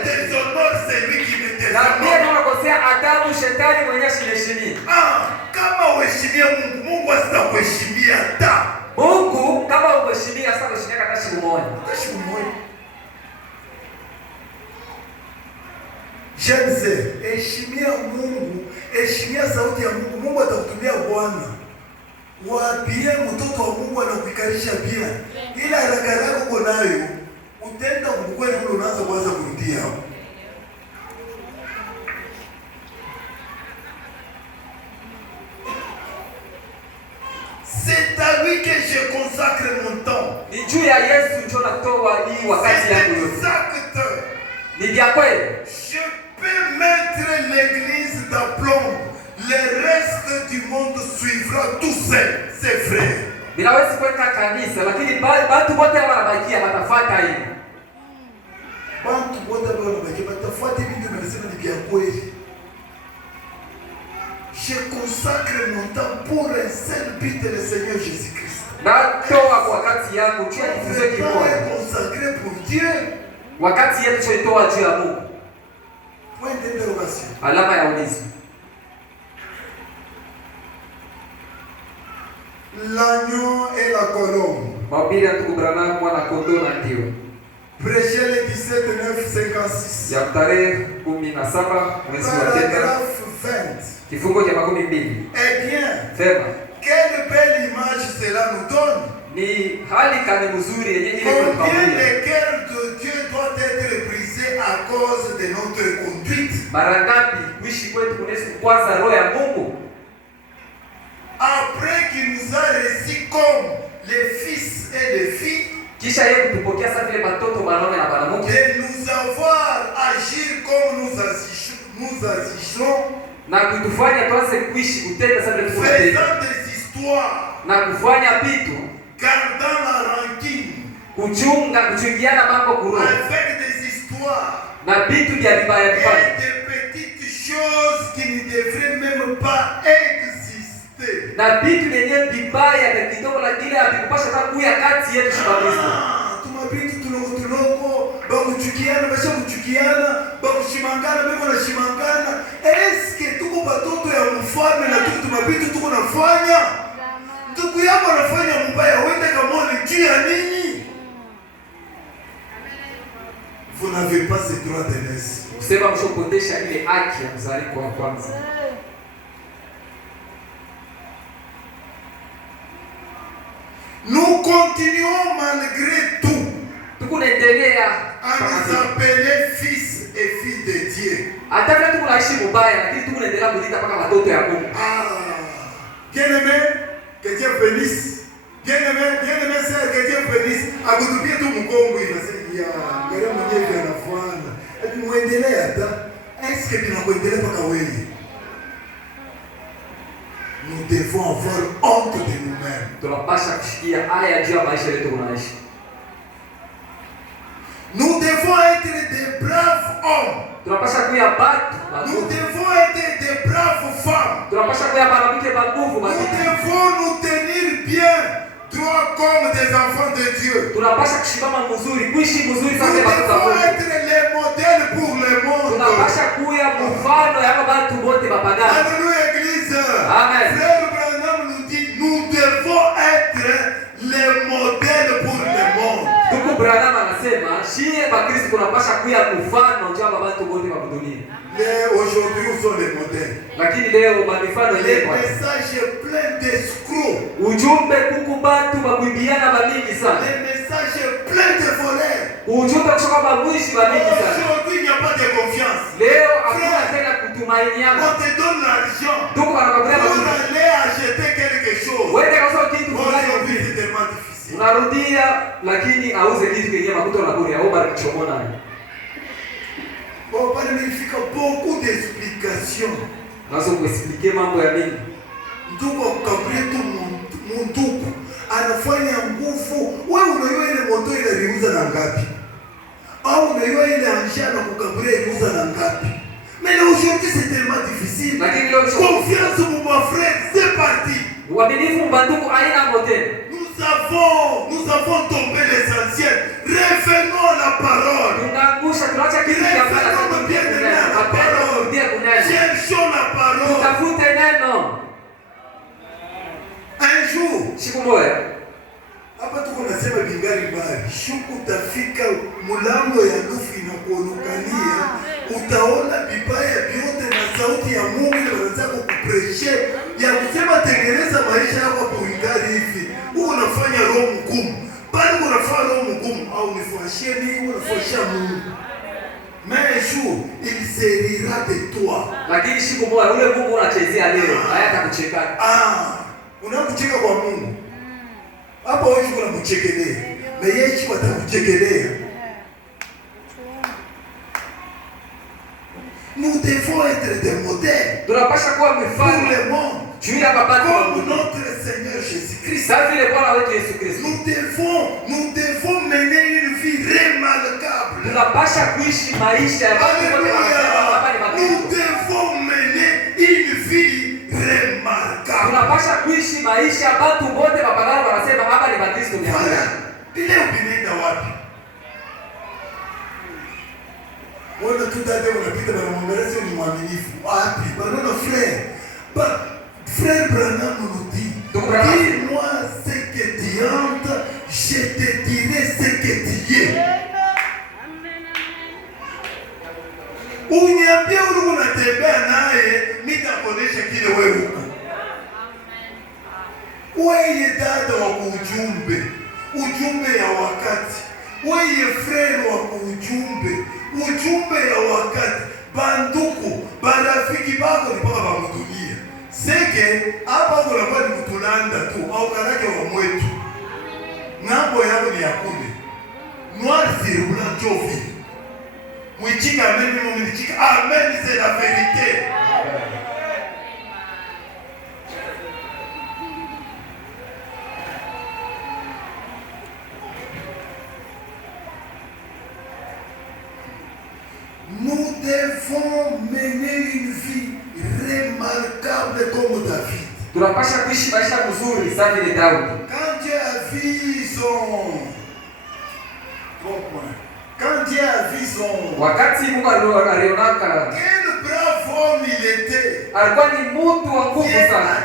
déshonore celui qui me déshonore. Na pia tunakosea adabu shetani mwenyewe asiheshimie. Kama uheshimia Mungu, Mungu asitakuheshimia hata. Mungu kama uheshimia hasa kuheshimia hata siku moja. Siku moja. Jenze, heshimia Mungu, heshimia sauti ya Mungu. Mungu atakutumia Bwana. Waambie mtoto wa Mungu anakuikarisha pia. Ila haraka yako uko nayo, utenda kukweli ule unaanza kuanza kurudia hapo. C'est à lui que je consacre mon temps. Ni juu ya Yesu ndio natoa hii wakati yangu yote. Exact. Ni vya kweli. Je peux mettre l'église d'aplomb. Le reste du monde suivra tout seul, ses frères. Binawezi kuweka kanisa lakini watu wote wanabakia watafuata hii. Watu wote wanabakia watafuata hivi ndio nasema ni vya kweli. consacre mon temps pour un seul but, le Seigneur Jésus-Christ. Natoa wakati yangu juu ya kifunzo Mon temps kimoja. est consacré pour Dieu. Wakati yetu tulitoa juu ya Mungu. Point d'interrogation. Alama ya ulizo. L'agneau et la colombe. Mahubiri ya ndugu Branham mwana kondoo na ndio. Prêchez le 17/9/56. Ya tarehe 17 mwezi wa Teta. Paragraphe 20. Kifungo cha 12. Eh bien, Sema. quelle belle image cela nous donne. Ni hali kani mzuri yenye ile Combien kutupatia. le cœur de Dieu doit être brisé à cause de notre conduite. Mara ngapi kuishi kwetu kunaweza kukwaza roho ya Mungu? Après qu'il nous a reçus comme les fils et les filles, Kisha yeye kutupokea sasa vile watoto wanaume na wanawake de nous avoir agir comme nous agissons, na kutufanya tuanze kuishi kutenda sasa vile tunatenda faisant des histoires, na kufanya vitu gardant la rancune, kuchungiana mambo kuroho avec des histoires na vitu vya vibaya et vibaya des petites choses qui ne devraient même pas exister. na vitu vyenye vibaya vya kidogo, lakini havikupasha hata kuya kati yetu kama Kristo. Tumabintu tuloko bakuchukiana, basha kuchukiana, bakushimangana, beko na shimangana. Eske tuko batoto ya mfalme na tuko tumabintu tuko nafanya? Ndugu yako anafanya mbaya, wende kama ni juu ya nini? Vous n'avez pas ce droit de l'aise. Kusema mshopotesha ile haki ya mzaliko wa kwanza. Nous continuons malgré tout Tukunaendelea à nous appeler fils et filles de Dieu. hata vile tukunaishi mubaya, lakini tukunaendelea kujiita mpaka watoto ya Mungu. Bien-aimé, que Dieu bénisse. Bien-aimé, sœur, que Dieu bénisse. Akutupie tu mkongo inasema ngara mwenyewe anafanya. Hebu muendelee hata. Est-ce que tunakuendelea mpaka wewe? Nous devons avoir honte de nous-mêmes. Tunapasha kushikia haya juu ya maisha yetu tunaishi. Nous devons être des braves hommes. Tunapasha kuya batu. Nous devons être des braves femmes. Tunapasha kuya banamke ba nguvu Nous matiki. devons nous tenir bien, droit comme des enfants de Dieu. Tunapasha kushimama mzuri, kuishi mzuri Nous sana kwa devons sababu. être les modèles pour le monde. Tunapasha kuya mfano ya watu wote bapagani. Alléluia, Église. Amen. Frère Branham nous dit, nous devons être les modèles pour le monde. Ndugu Branham anasema, shie Bakristo tunapasha kuya mfano juu ya watu wote wa dunia. Mais aujourd'hui, où sont les modèles? Lakini leo mifano Les ile messages pleins d'escrocs. ujumbe kuku batu bakuibiana bamingi sana. Les messages pleins de voleurs. Ujumbe kutoka kwa mwishi bamingi sana. Aujourd'hui, il n'y a pas de confiance. Leo hakuna tena kutumainiana. On te donne l'argent Ndugu wanakwambia pour batu. aller acheter quelque chose. Wende kwa sababu kitu fulani Aujourd'hui, hivi. c'est tellement difficile. Unarudia lakini auze kitu kenye makuta na bure au bari kuchomona nayo. Bon, par il y a beaucoup d'explications. Nazo kuexplique mambo ya mingi. Ndugu akukabrie tu munduku anafanya nguvu. Wewe unajua ile moto ile aliuza na ngapi? Au unajua ile anjana kukabrie iliuza na ngapi? Mais aujourd'hui c'est tellement difficile. Lakini leo Confiance mon frère, c'est parti. uaminifu mbanduku aina mote. Nous avons tombé l'essentiel. Revenons à la parole. Tunaangusha tunaacha kitu cha maana Revenons bien à la parole. Cherchons la parole. Tutafute neno. Un jour, Siku moja hapa tuko nasema bingari bari. Shuku utafika mulango ya nufu inakuonekania. Utaona vibaya vyote na sauti ya Mungu ile wanaanza kukupreshe ya kusema tengeneza maisha yako hapo bingari hivi. Wewe unafanya roho mgumu. Bali unafanya roho mgumu au nifuashie nini unafuashia Mungu. Mais un jour, il se rira de toi. lakini siku moja ule Mungu unachezea leo hayatakucheka. Unakucheka kwa Mungu. Hapa wewe kuna kuchekelea. Na yeye chiko atakuchekelea. Nous devons être des modèles Tunapasha kuwa pour mifano le monde. juu ya baba Comme notre Seigneur Jésus-Christ. Sasa vile Bwana wetu Yesu Kristo. Nous devons mener une vie remarquable. Tunapasha kuishi maisha ya watu wote wanasema hapa ni Alléluia. Nous Bakristo. devons mener une vie remarquable. tunapasha kuishi maisha watu wote mapagano wanasema hapa ni Bakristo mia moja. Bila ubinenda wapi? Wana tu dada wanapita wanamwangalia sio ni mwaminifu. Wapi? Bwana frère. Frère Branham nous dit, dis-moi ce que tu entends, je te dirai ce que tu es. Uniambie ule unatembea naye, nitakuonesha kile wewe uko. Wewe dada wa ujumbe ya wakati. Wewe frère wa ujumbe ya wakati. Banduku, barafiki bako ni paka bamudunia. Seke, hapa kuna kwa ni kutulanda tu, au karake wa mwetu. Ngambo yako ni yakule. Noir sur blanc chofi. Mwichika amen, mwichika amen, c'est la vérité. Nous devons mener une vie remarquable comme David. Tunapasha kuishi maisha mzuri sawa vile Daudi. Quand Dieu a vu son wakati Mungu alionaka quel brave homme il était. Alikuwa ni mtu wa nguvu sana.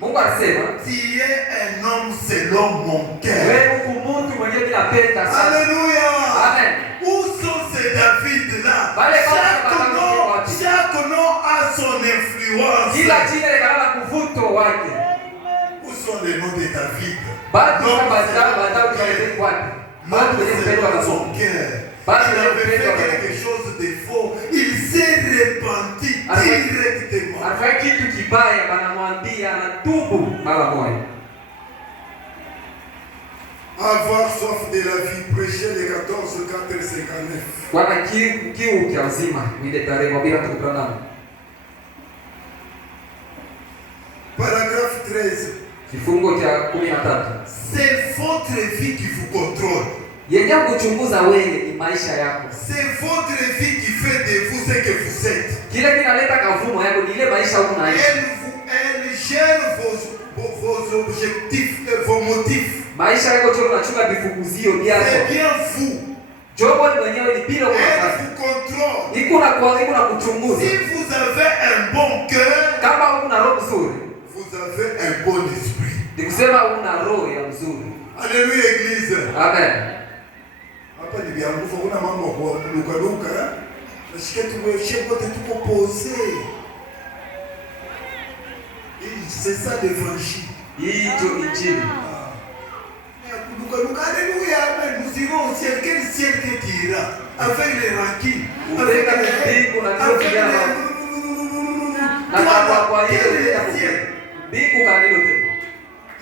Mungu alisema, tu es un homme selon mon cœur. Wewe uko mtu mwenye ninapenda sana. Alléluia. Amen. Où sont ces David là? Chaque nom a son influence. Kila jina lina na kuvuto wake. Où sont les noms de David? Bado kama Daudi alikuwa kwapi? Bado alipendwa na son cœur. Il avait fait quelque chose de faux. Il s'est repenti directement. Afanya kitu kibaya, banamwambia anatubu mara moja. Avoir soif de la vie, prêcher les 14, 4, 59. Wana kiu kia uzima, ile tarehe mabira tukutana. Paragraphe 13. Kifungo cha 13. C'est votre vie qui vous contrôle. Yenye kuchunguza wewe ni maisha yako. C'est votre vie qui fait de vous ce que vous êtes. Kile kinaleta kavumo yako ni ile maisha uko naishi. Elle gère vos objectifs et vos motifs. Maisha yako tu unachunga vifukuzio vyako. C'est bien vous. Jobo ni mwenyewe ni bila kwa sababu. Elle vous contrôle. Iko na kuchunguza. Si vous avez un bon cœur, kama una roho nzuri, vous avez un bon esprit. Nikusema una roho ya nzuri. Alléluia église. Amen. Hapa ni vya nguvu, kuna mambo kwa luka. Nasikia tumeshe kote tuko posé. C'est ça l'évangile. Hicho injili. Luka, alléluia, amen. Nous irons au ciel. Quel ciel que tu iras? Avec les rancunes. Avec les biku na ndio vijana. Na kwa hiyo biku kanilo tena.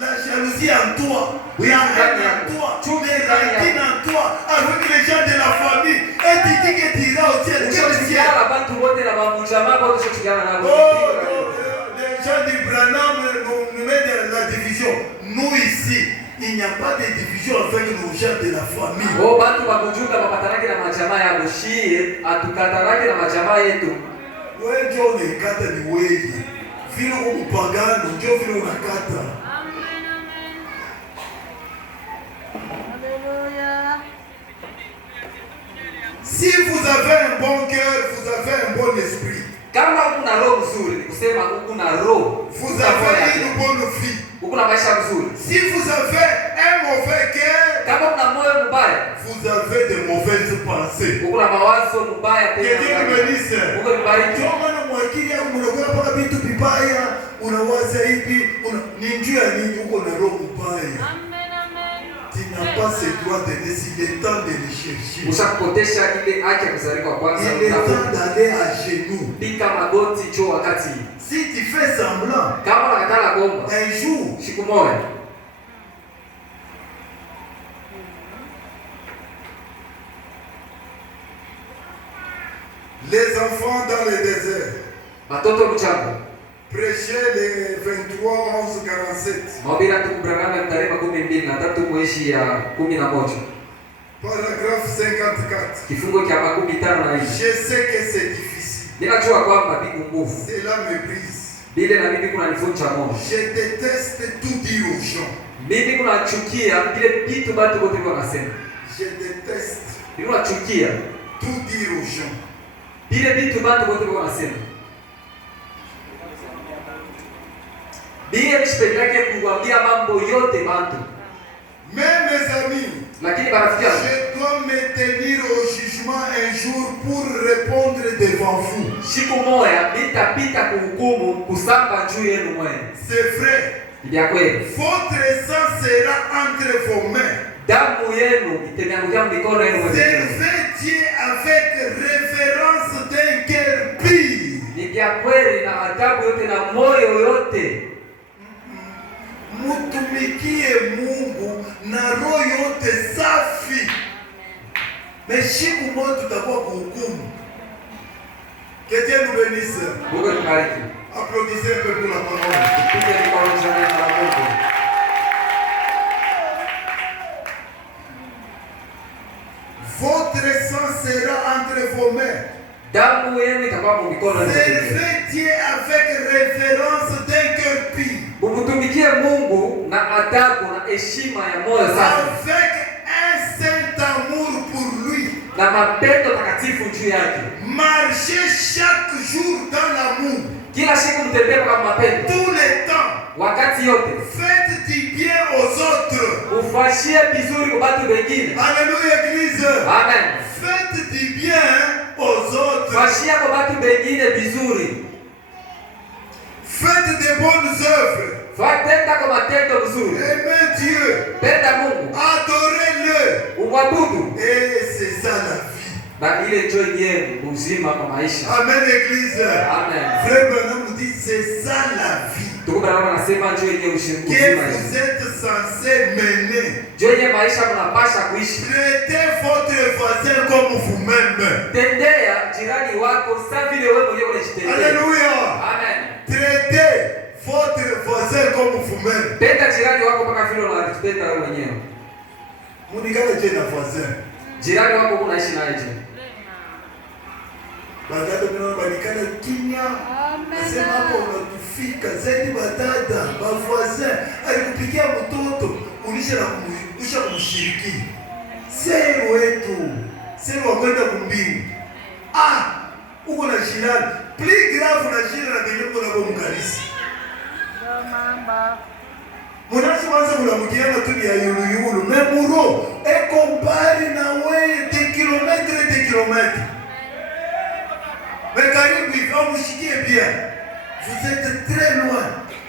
La jalousie en toi, la haine en toi, les rancunes en toi, avec les gens de la famille. Et tu dis que tu iras au ciel. Quel ciel? Les gens du Branham nous mettent la division. Nous ici, il n'y a pas de division avec nos gens de la famille. Oh, batu bakujuka bapatanake na majamaa ya Bushie, atukatanake na majamaa yetu. Wewe ndio unakata ni wewe. Vile upagano ndio vile unakata. Si vous avez un bon cœur, vous avez un bon esprit. Kama una roho nzuri, ni kusema una roho. Vous avez une bonne vie. Una maisha nzuri. Si vous avez un mauvais cœur, kama una moyo mbaya, vous avez de mauvaises pensées. Una mawazo mbaya tena. Ndiyo nimelise. Mungu nibariki. Ndio maana mwakili yako mnakuwa paka vitu vibaya, unawaza hivi, ni njia nini uko na roho mbaya. Tu n'as pas ce droit de décider, il est temps de le chercher. Usakupotesha ile haki ya kuzaliwa kwanza. Il est temps d'aller à genoux. Pika magoti cho wakati. Si tu fais semblant, kama unakatala gomba, un jour, siku moja, les enfants dans le désert. Watoto mchana. Prêcher les 23 11 47. Mabira tukubrangana tarehe 12 mwezi ya 11. Paragraphe 54. Kifungo cha 15 na hivi. Je sais que c'est difficile. Ninajua kwamba ni ngumu. Cela me brise. Bile na mimi kuna nivunja moyo. Je déteste tout dire aux gens. Mimi kuna chukia bile vitu watu wote wanasema. Je déteste Kuna chukia tout dire aux gens. Bile vitu watu wote wanasema. Bile mshipendeleke kuambia mambo yote watu. Mais mes amis, Lakini marafiki yangu, je dois me tenir au jugement un jour pour répondre devant vous. siku moja nitapita kuhukumu kusamba juu yenu mwenyewe. C'est vrai. Ndio kweli. Votre sang sera entre vos mains. Damu yenu itaangukia mikono yenu mwenyewe. Servez Dieu avec révérence d'un cœur pur. Ni vya kweli na adabu yote na moyo yote. Mutumikie Mungu na roho yote safi. Siku moja tutakuwa kuhukumu. Que Dieu nous bénisse. Mungu atubariki. Applaudissez un peu pour la parole. Tupige mikono jana na Mungu. Votre sang sera entre vos mains. Damu yenu itakuwa mikono yenu. Servez Dieu avec révérence d'un cœur pur. Mumtumikie Mungu na adabu na heshima ya moyo safi. Avec un saint amour pour lui. Na mapendo takatifu juu yake. Marchez chaque jour dans l'amour. Kila siku mtembee kwa mapendo. Tout le temps. Wakati yote. Faites du bien aux autres. Ufashie vizuri kwa watu wengine. Alléluia église. Amen. Faites du bien aux autres. Fashia kwa watu wengine vizuri. Faites de bonnes œuvres. Fatenda kwa matendo vizuri. Aimez Dieu. Penda Mungu. Adorez-le. Umwabudu. Et c'est ça la vie. Na ile ndio yenyewe uzima kwa maisha. Amen église. Amen. Frère Branham nous dit c'est ça la vie. Tuko Branham anasema ndio yenyewe uzima. Que vous êtes censé mener. Ndio yenyewe maisha mnapasha kuishi. Traitez votre voisin comme vous-même. Tendea jirani wako sawa vile wewe mwenyewe unajitendea. Alléluia. Amen. Traitez votre voisin comme vous-même. Penda jirani wako mpaka vile unajitendea wewe mwenyewe. Munikana je na voisin. Jirani wako unaishi naye je? Badada mimi banikana kimya. Nasema hapo unatufika zaidi badada, ba voisin alikupikia mtoto ulisha kumshiriki. Sero wetu. Sero wakwenda kumbingu. Uko na jirani. Plus grave na jirani na benye uko na bomkanisi. Munasi wanza kulamukiana tu ni ya yulu. Memuro ekombari na wewe de kilomètres. Mais karibu hivi au mshikie pia. Vous êtes très loin.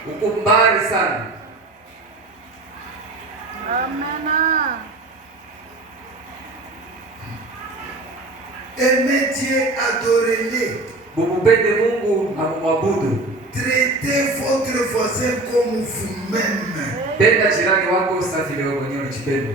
Uko mbali sana. Amen. Aimez Dieu, adorez-le. Mupende Mungu na mwabudu. Traitez votre voisin comme vous-même. Penda jirani wako sawa vile wewe mwenyewe unajipenda.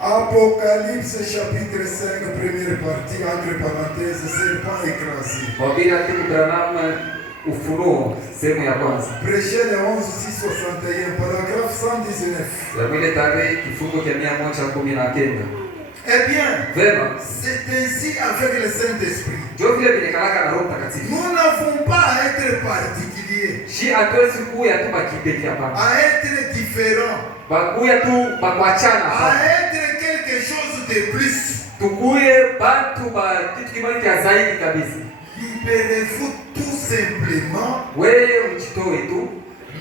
Apocalypse chapitre 5, première partie, entre parenthèses, serpent écrasé. Wabila tuko Branham Ufunuo sehemu ya kwanza. Prêché le 11-661, paragraphe 119. Ya mwile tarehe kifungo cha 119. Eh bien, Vema, c'est ainsi avec le Saint-Esprit. ndio vile vinakalaka na Roho Mtakatifu. Nous n'avons pas à être particuliers, Shi hatuwezi kuya tu bakipeke hapa. à être différents, Bakuya tu bakuachana à hapa. être quelque chose de plus. Tukuye bantu ba kitu kimoja cha zaidi kabisa. Libérez-vous tout simplement, Wewe ujitoe tu,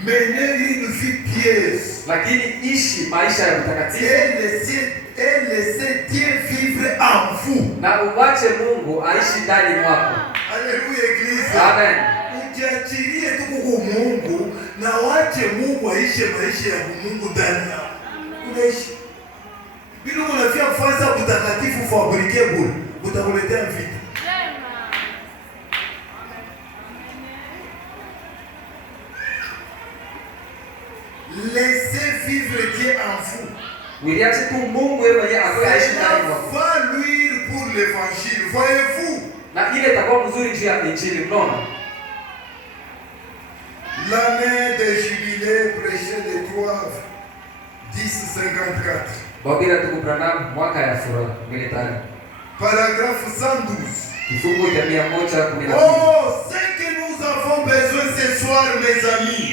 menez une vie pieuse lakini ishi maisha ya mtakatifu et laissez Dieu vivre en vous. na uwache Mungu aishi ndani mwako. Alléluia église. Amen. Ujiachilie tu kwa Mungu na wache Mungu aishe maisha ya Mungu ndani yako. Unaishi. Bila unafia kufanya utakatifu fabrique bure, utakuletea vita. Laissez vivre Dieu en vous. Uliache tu Mungu yeye mwenyewe aishi ndani Cela mwako. va luire pour l'évangile. Voyez-vous? Na ile itakuwa mzuri juu ya injili, unaona? L'année de jubilé prêché de 3 10 54. Babila tuko Branham mwaka ya furaha militari. Paragraphe 112. Kifungu cha 112. Oh, ce que nous avons besoin ce soir, mes amis.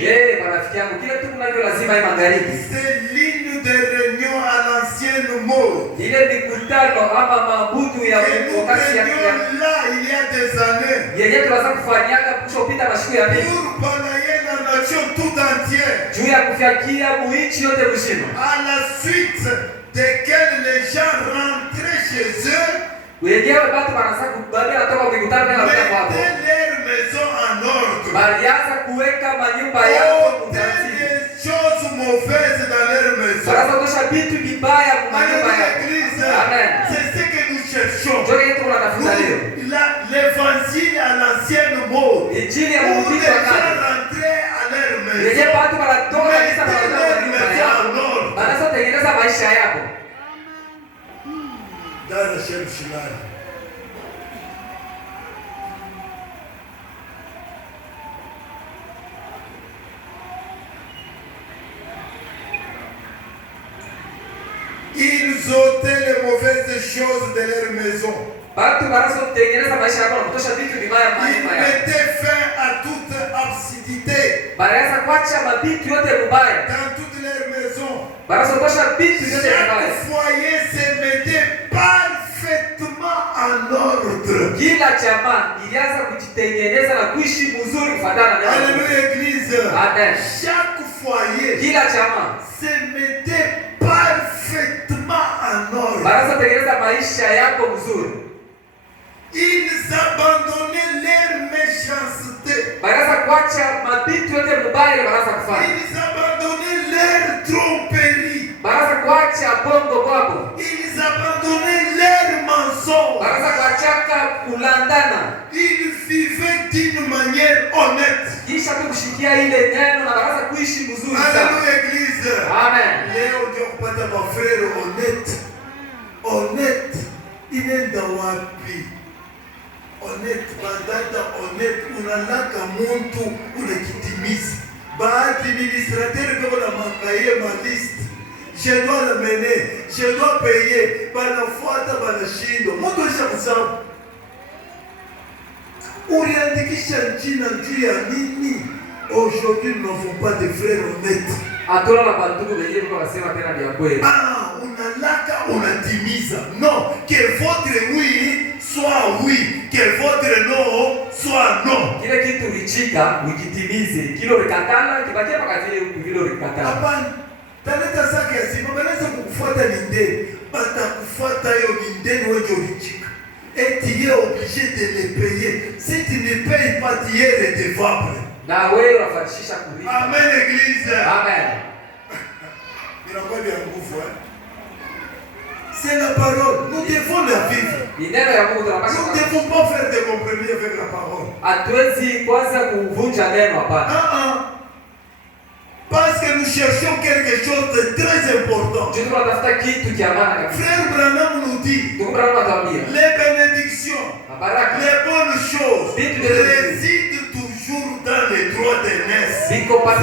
Marafiki yangu, kile tu kunavyo lazima hii magharibi. C'est ligne de réunion à l'ancienne mode. Ile mikutano ama maabudu ya wakati ya là il y a des années. Yenye tunaanza kufanyaga kushopita masiku ya pili. Pour balayer la nation tout entière. Juu ya kufikia muichi yote mzima. À la suite desquels les gens rentraient chez eux. Wenyewe bado wanaanza kubadilika kutoka mikutano na kwao. Leur maison en ordre. Balianza kuweka manyumba yao mtaratibu. Des choses mauvaises dans leur maison. Sasa tosha vitu vibaya kwa manyumba yao. Amen. C'est ce que nous cherchons. Ndio kitu tunatafuta leo. L'évangile à l'ancienne mode. Injili ya mhubiri wa kale. Rentrer à leur maison. Yenye watu wanatoka kabisa kwa nyumba yao. Banaanza kutengeneza maisha yao. Dans la chair Shilal. Ils ôtaient les mauvaises choses de leur maison. Ils mettaient fin à toute absurdité. Dans toutes leurs maisons. Chaque foyer se mettait parfaitement en ordre. Alléluia, Église. Chaque foyer se mettait parfaitement en ordre. Ils abandonnaient leur méchanceté. Ils abandonnaient leur tromperie. Ils abandonnaient leur mensonge. Ils vivaient d'une manière honnête. Alléluia, Église. Amen. Leo ndio kupata mafrere honnête. Honnête. Inaenda wapi? Honnête, badada honnête, unalaka muntu unakitimiza. Baadhi administrateur beko na makaye ma liste. Je dois le mener, je dois payer, banafuata banashindwa. Mtu alishakusabu. Uliandikisha jina juu ya nini? Aujourd'hui nous n'avons pas de frères honnêtes. Unalaka unatimiza. Non, que votre oui soit oui, que votre non soit non. Kile kitu ulichika ukitimize, kile ulikatana kibakia mpaka vile ulikatana. Hapana. Taleta saka ya simu banaweza kukufuata ninde, batakufuata hiyo ninde wewe ulichika. Et tu es obligé de les payer. Si tu ne payes pas, tu es redevable. Na wewe unafatisha kulipa. Amen, Église. Amen. Inakuwa bien nguvu. C'est la parole. Nous devons la vivre. Nous ne devons pas faire des compromis avec la parole. Parce que nous cherchons quelque chose de très important. Frère Branham nous dit, les bénédictions, les bonnes choses résident toujours dans les droits d'aînesse. C'est pourquoi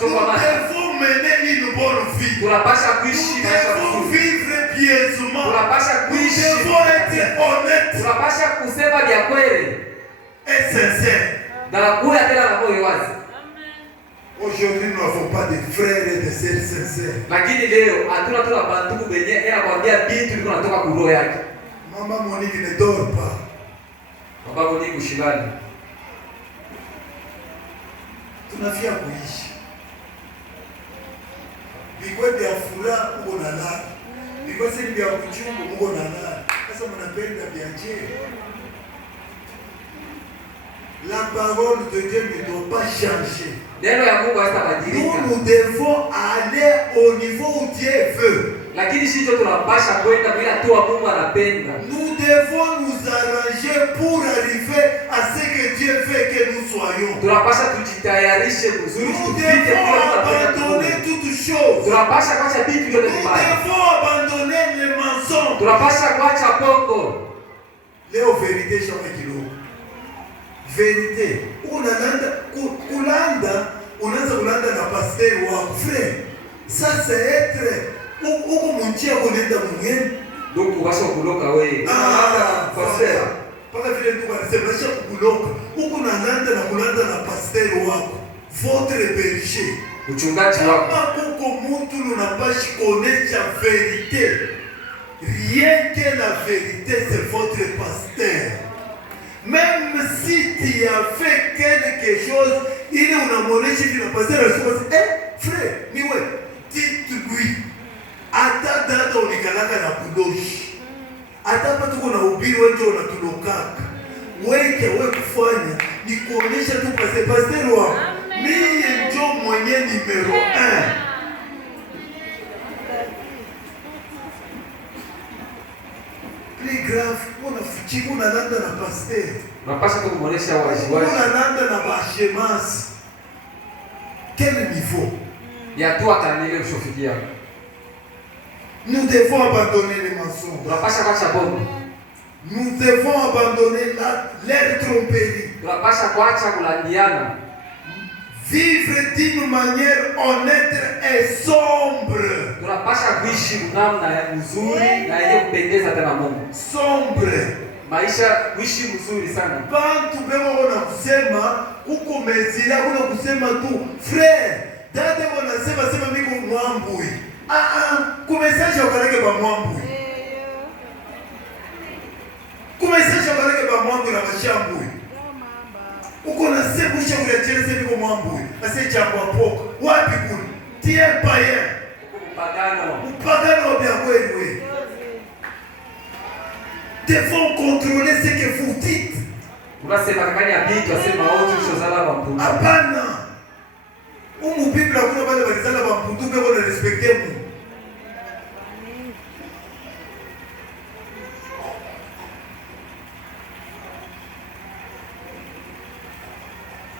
nous devons mener une bonne vie. Nous devons vivre pieusement. Nous devons être honnêtes et sincères. Aujourd'hui, nous n'avons pas de frères et de sœurs sincères. Maman Monique ne dort pas. Tunafia kuishi. Bikwe bya furaha uko na lala. Bikwe si bya kuchungu uko na lala. Sasa mnapenda bya je? La parole de Dieu ne doit pas changer. Nous devons aller au niveau où Dieu veut. Nous devons nous arranger pour arriver à ce que Dieu veut que nous soyons. Nous devons abandonner toutes choses. Nous devons abandonner les mensonges. Léo vérité jamais kilo. Vérité. Unaanza kulanda na pasteur wa frère. Ça c'est être Uko munjia kunaenda mungeni. Ndugu basha kuloka wewe. Pastor. Paka vile ndugu anasema basha kuloka. Uko nalanda na kulanda na pasteur wako. Votre berger. Mchungaji wako. Kama kuko mtu unapashi konesha vérité. Rien que la vérité c'est votre pasteur. Même si tu as fait quelque chose, il est unamonesha vile pasteur anasema frère, ni wewe. Dites-lui. Hata dada unikalaka na kudoshi. Hata hapa tuko na ubiri wewe ndio unatulokaka. Wewe kufanya ni kuonesha tu pasteur wako. Mimi ndio mwenye numero 1. Plus grave, unafichika unalanda na pasteur. Unapaswa kumuonesha waziwazi. Unalanda na bashemasi. Quel niveau? Ya tu atanile ushofikia. Nous devons abandonner les mensonges. Tunapaswa kuacha bongo. Nous devons abandonner l'air tromperie. Tunapaswa kuacha kulandiana. Vivre d'une manière honnête et sombre. Tunapaswa kuishi namna ya nzuri na yenye kupendeza tena Mungu. Sombre. Maisha kuishi mzuri sana. Bantu bemo wana kusema uko mezila kuna kusema tu frère. Dade wanasema sema miko mwambui. Kumesesha ukaleke ba mwambui. Kumesesha ukaleke ba mwambui na mashambui. Uko na sebu cha kuletea sasa miko mwambui. Ase chambwa poko. Wapi kule? Tie païen. Upagano bya kweli wewe. Devons contrôler ce que vous dites. Unasema kama ya bitu asema wote ushozala bampundu. Hapana. Umu Biblia kuna wale walizala bampundu beko na respecter mu.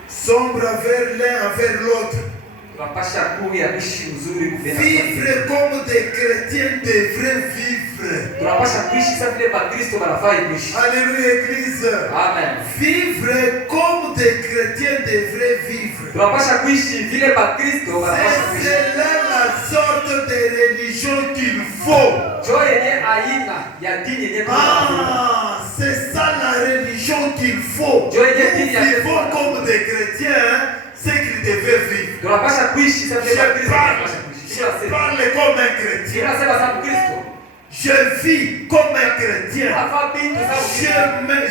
Sombre vers l'un envers l'autre. Tunapasha kuya kuishi mzuri kupenda. Vivre comme des chrétiens devraient vivre. Tunapasha kuishi sasa vile Bakristo wanafai kuishi. Alléluia église. Amen. Vivre comme des chrétiens devraient vivre. Tunapasha kuishi vile Bakristo wanapasha kuishi. C'est la sorte de religion qu'il faut. Jo yenye aina ya dini yenye c'est ça la religion qu'il faut. Jo yenye dini ya vivons comme des chrétiens, c'est qu'ils devaient vivre. Tunapasha kuishi sasa vile Bakristo wanapasha kuishi. Je parle comme un chrétien. Tunasema sasa Kristo. Je vis comme un chrétien.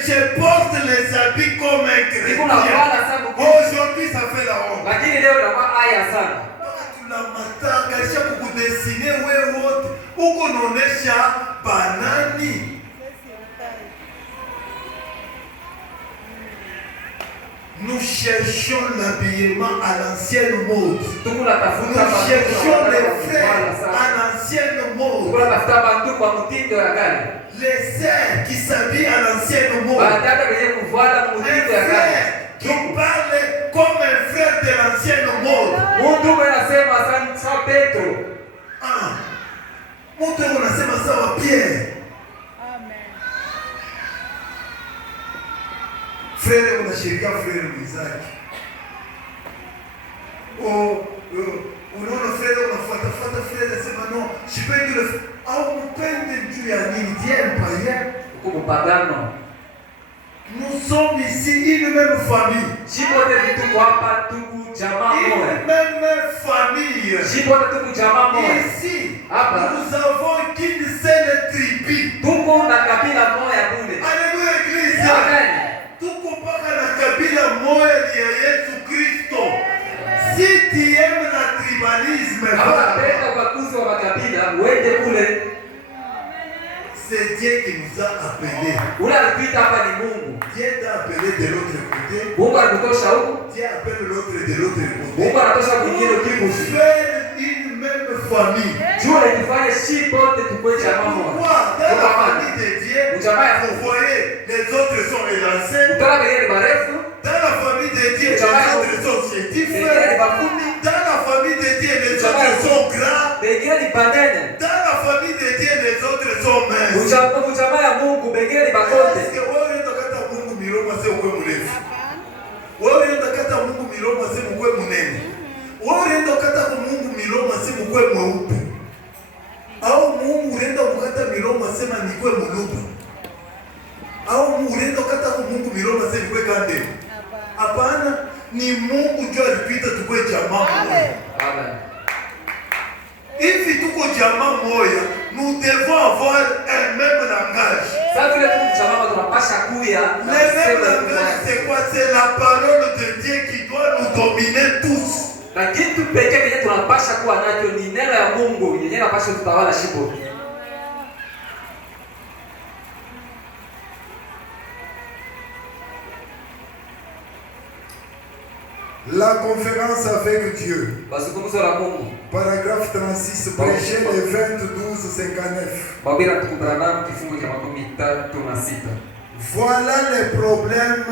Je porte les habits comme un chrétien. Aujourd'hui, ça fait la honte. Tunamatanga kukudesine wewe wote. Uko naonesha banani. Nous cherchons l'habillement à l'ancienne mode. Nous cherchons les frères à l'ancienne mode. Les sœurs qui s'habillent à l'ancienne mode. Un frère qui parle comme un frère de l'ancienne mode. Mtu unasema sawa Pierre. Frère unashirika frère mwenzake. Unaona frère unafuata frère anasema non, sipendi le au mpende juu ya nini? Dieu païen. Uko mpagano. Nous sommes ici une même famille. Jibote vitu hapa tuku jamaa moja. Une même famille. Jibote tuku jamaa moja. Ici, nous avons qu'une seule tribu. Tuko na kabila moja kule. Alléluia église. Amen. Tuko paka na kabila moja ya Yesu Kristo. Si tu aimes la tribalisme, unapenda ubaguzi wa makabila, uende kule. C'est Dieu qui nous a appelés. Unapita hapa ni Mungu. Dieu t'a appelé de l'autre côté. Mungu anakutosha huko. Dieu appelle l'autre de l'autre côté. Mungu anatosha kwingine kibusi. Faire une même famille. Jua ikifanya si pote tukwe jamaa moja. Dans la famille de Dieu, vous voyez, les autres sont élancés. Utala bengine barefu. Dans la famille de Dieu, les autres sont scientifiques. Dans la famille de Dieu, les autres sont grands. Dans la famille de Dieu, les autres sont minces. Ujamaa ya Mungu bengine ni bakote. Est-ce que wewe unataka Mungu miloma sio ukwe mrefu? Wewe unataka Mungu miloma sio ukwe mnene? Wewe unataka Mungu miloma sio ukwe mweupe? kata milomo asema nikwe muluba. Au unaenda kata kwa Mungu milomo asema nikwe kande. Hapana, ni Mungu ndio alipita tukwe jamaa moja. Amen. Hivi tuko jamaa moja, nous devons avoir un même langage. Sasa vile tuko jamaa tunapasha kuya Le même langage c'est quoi? C'est la parole de Dieu qui doit nous dominer tous. Na kitu pekee kile tunapasha kuwa nacho ni neno ya Mungu yenyewe inapasha kutawala shibo. La conférence avec Dieu. Mazungumzo la Mungu. Paragraphe 36, prêcher les 22:59. Babira tukubranam kifungu cha 36. Voilà les problèmes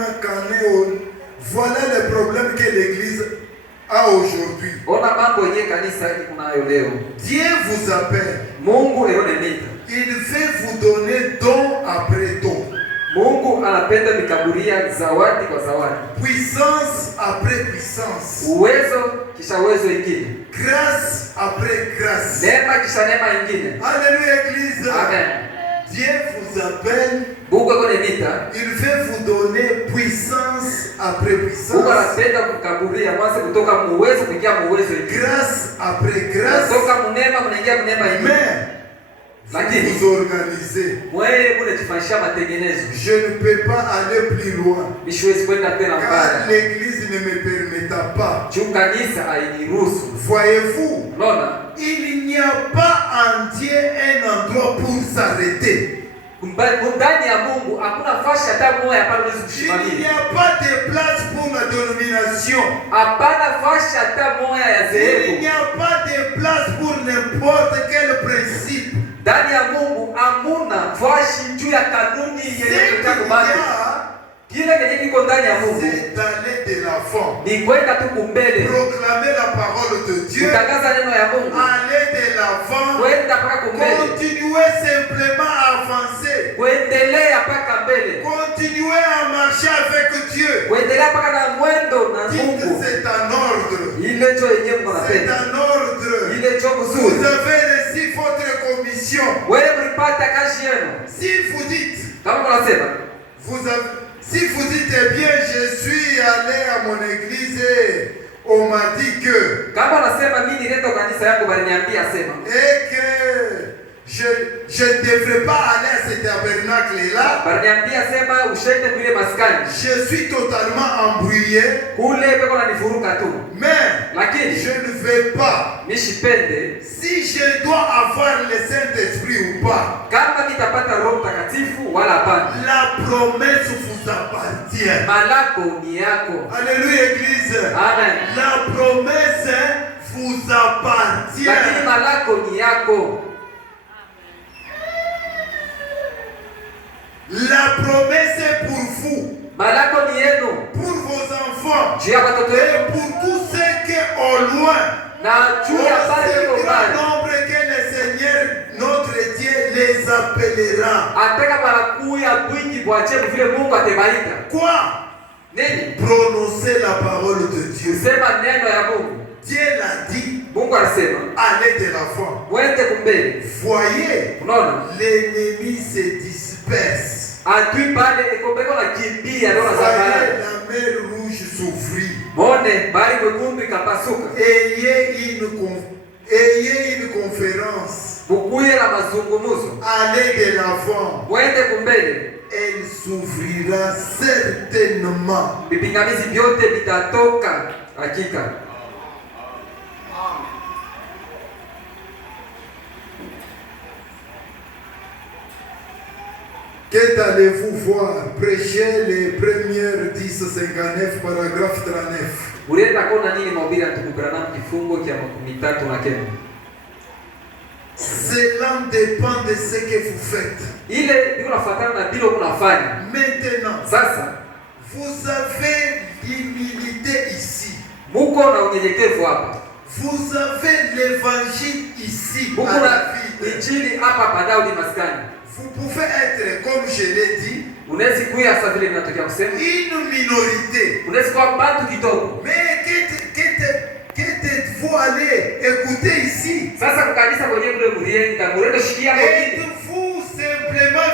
voilà les problèmes que l'Église a aujourd'hui. Ona mambo yenyewe kanisa hili kunayo leo. Dieu vous appelle. Mungu eronelita. Il veut vous donner don après don. Mungu anapenda mikaburia zawadi kwa zawadi. Puissance après puissance. Uwezo kisha uwezo ingine. Grâce après grâce. Neema kisha neema ingine. Alléluia Église. Amen. Dieu vous appelle. Mungu akonelita. Il veut vous donner puissance après puissance. Mungu anapenda kukaburia mwanzo kutoka muwezo kuingia muwezo ingine. Grâce après grâce. Kutoka munema mnaingia munema ingine. Mais vous organisez. Je ne peux pas aller plus loin. Car l'Église ne me permettra pas. Voyez-vous, il n'y a pas en Dieu un endroit pour s'arrêter. Il n'y a pas de place pour la dénomination. Il n'y a pas de place pour n'importe quel principe. Ndani ya Mungu hamuna fashi juu ya kanuni yenye tutakubali. Kile kenye kiko ndani ya Mungu c'est d'aller de l'avant. Ni kwenda tu kumbele. Proclamer la parole de Dieu. Kutangaza neno ya Mungu. Aller de l'avant. Kwenda mpaka kumbele. Continuer simplement à avancer. Kuendelea mpaka mbele. Continuer à marcher avec Dieu. Kuendelea mpaka na mwendo na Mungu. C'est un ordre. Ile ndio yenyewe mnapenda. C'est un ordre. Ile ndio mzuri. Vous avez reçu votre commission. Wewe mlipata kazi yenu. Si vous dites, kama mnasema, si vous dites eh bien je suis allé à mon église et on m'a dit que, kama unasema mimi nilienda kanisa yangu waliniambia sema, et que je ne devrais pas aller à ce tabernacle là. Waliniambia sema ushende kule maskani. Je suis totalement embrouillé. Kule peko na nifuruka tu. Mais lakini je ne vais pas. Nishipende si je dois avoir le Saint-Esprit ou pas. Kama nitapata Roho Mtakatifu wala hapana. La promesse vous appartient. Malako ni yako. Alléluia Église. Amen. La promesse vous appartient. Lakini malako ni yako. La promesse est pour vous. Malako ni yenu. Pour vos enfants. Et pour tous ceux qui au loin. Na juu ya pale kwa mbali. Nombre que le Seigneur notre Dieu les appellera. Ataka barakuya bwingi bwache vile Mungu atebaita. Quoi? Nini? Prononcer la parole de Dieu. Sema neno ya Mungu. Dieu l'a dit. Mungu alisema, allez de l'avant. Mwende kumbele. Voyez. Unaona? L'ennemi se disperse. Adui pale ekombeko na kimbia ndio nazabara. La mer rouge s'ouvrit. Mone bali mwekundu ikapasuka. Ayez une conférence. Bukuye na mazungumzo. Allez de l'avant. Mwende kumbele. Elle s'ouvrira certainement. Vipingamizi vyote vitatoka hakika. Qu'allez-vous voir? Prêcher les premières 10:59 paragraphe 39. Ulienda kona nini mahubiri ya Ndugu Branham kifungo cha 39. Cela dépend de ce que vous faites. Ile ndio unafuatana na bilo unafanya. Maintenant, sasa vous avez l'humilité ici. Muko na unyenyekevu hapa. Vous avez l'évangile ici. Muko na injili hapa padao ni maskani. Vous pouvez être, comme je l'ai dit, une minorité. Mais qu'êtes-vous allé écouter ici? Êtes-vous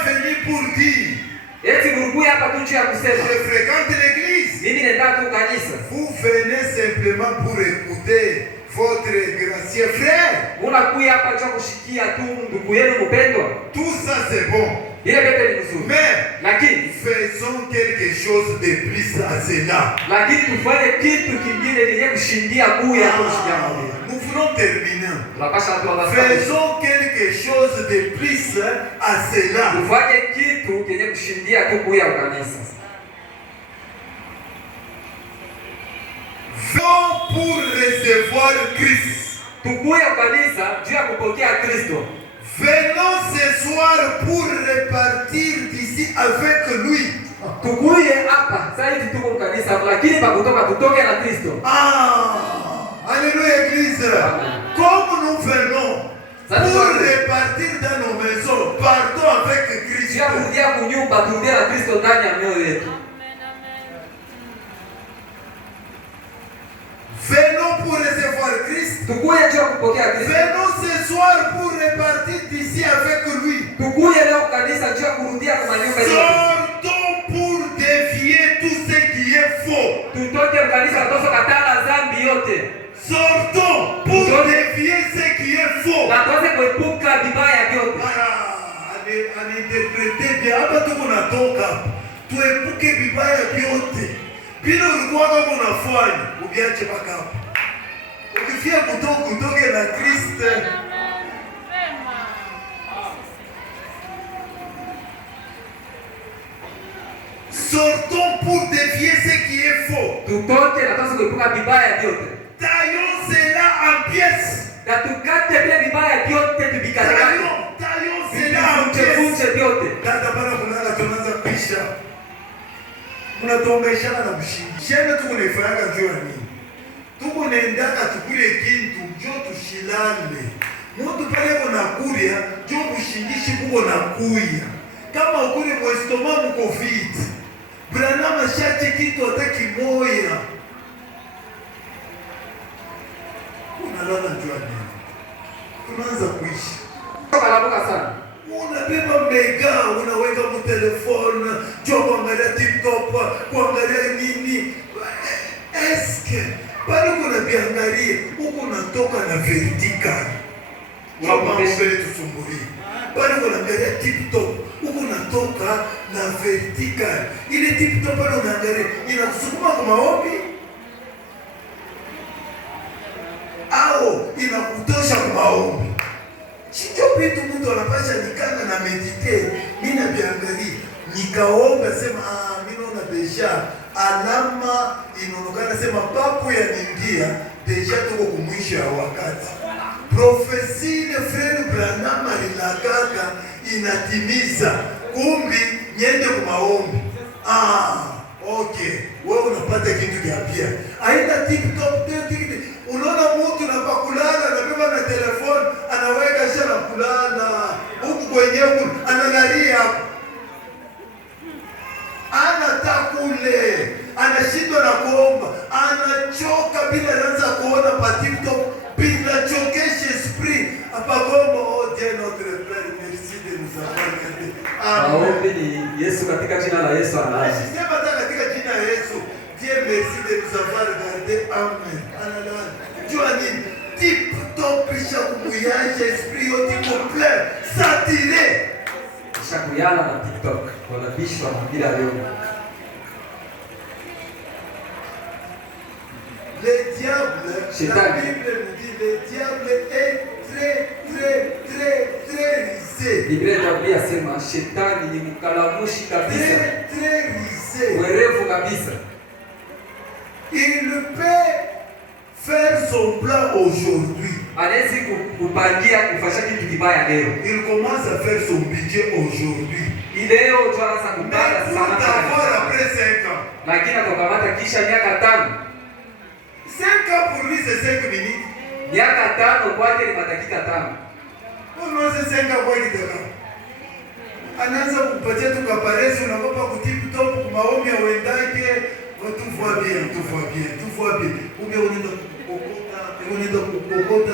venu pour dire, eti mlikuya hapa tu juu ya kusema je fréquente l'église. mimi nenda tu kanisa. Vous venez simplement pour écouter votre gracieux frère. Unakuya hapa cha kushikia tu ndugu yenu mpendwa. Tout ça c'est bon. Ile yote ni nzuri. Mais Lakini faisons quelque chose de plus à cela. lakini tufanye kitu kingine yenye kushindia kuya hapo kushikia mmoja. Nous voulons terminer. Tunapasha tu Faisons quelque chose de plus à cela. tufanye kitu kenye kushindia tu kuya kanisa. Venons pour recevoir Christ. Tukuya kanisa juu ya kupokea Kristo. Venons ce soir pour repartir d'ici avec lui. Tukuye hapa sasa hivi tuko kanisa lakini pa kutoka tutoke na Kristo. Alléluia église. Comme nous venons pour repartir dans nos maisons, partons avec Christ. Juu kurudia kunyumba turudie na Kristo ndani ya mioyo yetu. Venons pour recevoir Christ. Tukuye juu kupokea Kristo. Venons ce soir pour repartir d'ici avec lui. Tukuye leo kanisa juu kurudia kwa nyumba yetu. Sortons pour dévier tout ce qui est faux. Tutoke kanisa toso katala zambi yote. Sortons pour dévier ce qui est faux. Na tuanze kuepuka vibaya vyote. Anainterprete bien. Hapa tuko natoka. Tuepuke vibaya vyote. Bila ulikuwa kama unafanya, ubiache mpaka hapo. Ukifia kutoke na Kristo. Sortons pour dévier ce qui est faux. Tutoke na tuanze kuepuka vibaya vyote. Taillons cela en pièces. Na tukate vile vibaya vyote tubikate. Taillons cela en pièces. Vyote. Dada bana kulala tunaanza pisha. Unatuongeeshana na mshingi. Sheme tuko naifanyanga juu ya nini? Tuko naendaka tukule kintu njo tushilane. Mtu pale kuna kuria njo kushindishi kuko na kuya. Kama ukuri mwestoma mko fit. Branama shache kitu hata kimoya. Unalala juu ya nini? Tunaanza kuishi. Kalabuka sana. Unabeba mega, unaweka mu telefone, jo kuangalia TikTok, kuangalia nini. Eske bado kuna biangalie huko natoka na vertical. Mambo mbele tusumbulie. Bado kuna angalia TikTok, huko natoka na vertical. Ile TikTok bado unaangalia inakusukuma kwa maombi au inakutosha kwa maombi. Chicho vitu mtu anapasha nikana na medite. Mimi nabiangalia nikaomba sema mimi naona deja alama inaonekana sema papo ya ningia deja tuko kumwisho ya wakati. Profesi de frère Branham alilakaka inatimiza kumbi nyende kwa maombi. Okay. Wewe unapata kitu kia pia. Aina TikTok. Unaona mtu na pakulala anabeba na telefoni anaweka shana kulala huku kwenyewe analalia anatakule anashindwa na kuomba anachoka bila anza kuona pa TikTok bila chokeshe esprit apagomba Dieu notre Père merci de nous avoir gardé. Maombi ni Yesu katika jina la Yesu anaanza. Sema hata katika jina la Yesu Dieu merci de nous avoir gardé. Amen. Hallelujah. Jua nini? TikTok pisha kumuyanja esprit yote complet saturé. Shakuyana na TikTok wanabishwa na bila leo. Le diable, la Bible nous dit, le diable est très risé. Biblia inatuambia sema shetani ni mkalamushi kabisa. Très risé. Werevu kabisa. Il peut faire son plan aujourd'hui. Anaweza kupangia kufanya kitu kibaya leo. Il commence à faire son budget aujourd'hui. Leo tuanza kupanga sana sana après 5 ans. Lakini atokamata kisha miaka 5. 5 ans pour lui c'est 5 minutes. Miaka 5 kwake ni dakika 5. Unaanza 5 ans kwa kitaka. Anaanza kupatia tu kaparesi unakopa ku TikTok kwa maombi ya wendake. Tout va bien, tout va bien, tout va bien. Unaenda kukokota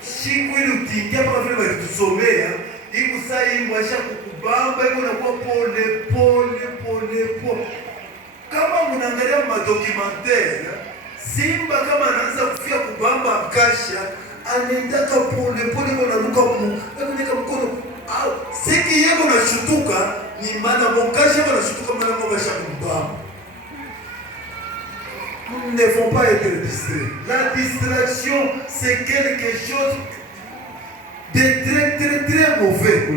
siku ile ukiingia mpaka vile walitusomea ikusaimbwa sha kukubamba iko nakuwa pole pole pole pole. Kama mnaangalia madokumentaire, simba kama anaanza kufia kubamba mkasha, anaendaka pole pole kwa naruka mkono au siki yeko na shutuka ni maana mkasha kwa shutuka maana mbasha kumbamba. Nous ne devons pas être distraits. La distraction, c'est quelque chose de très mauvais. Nous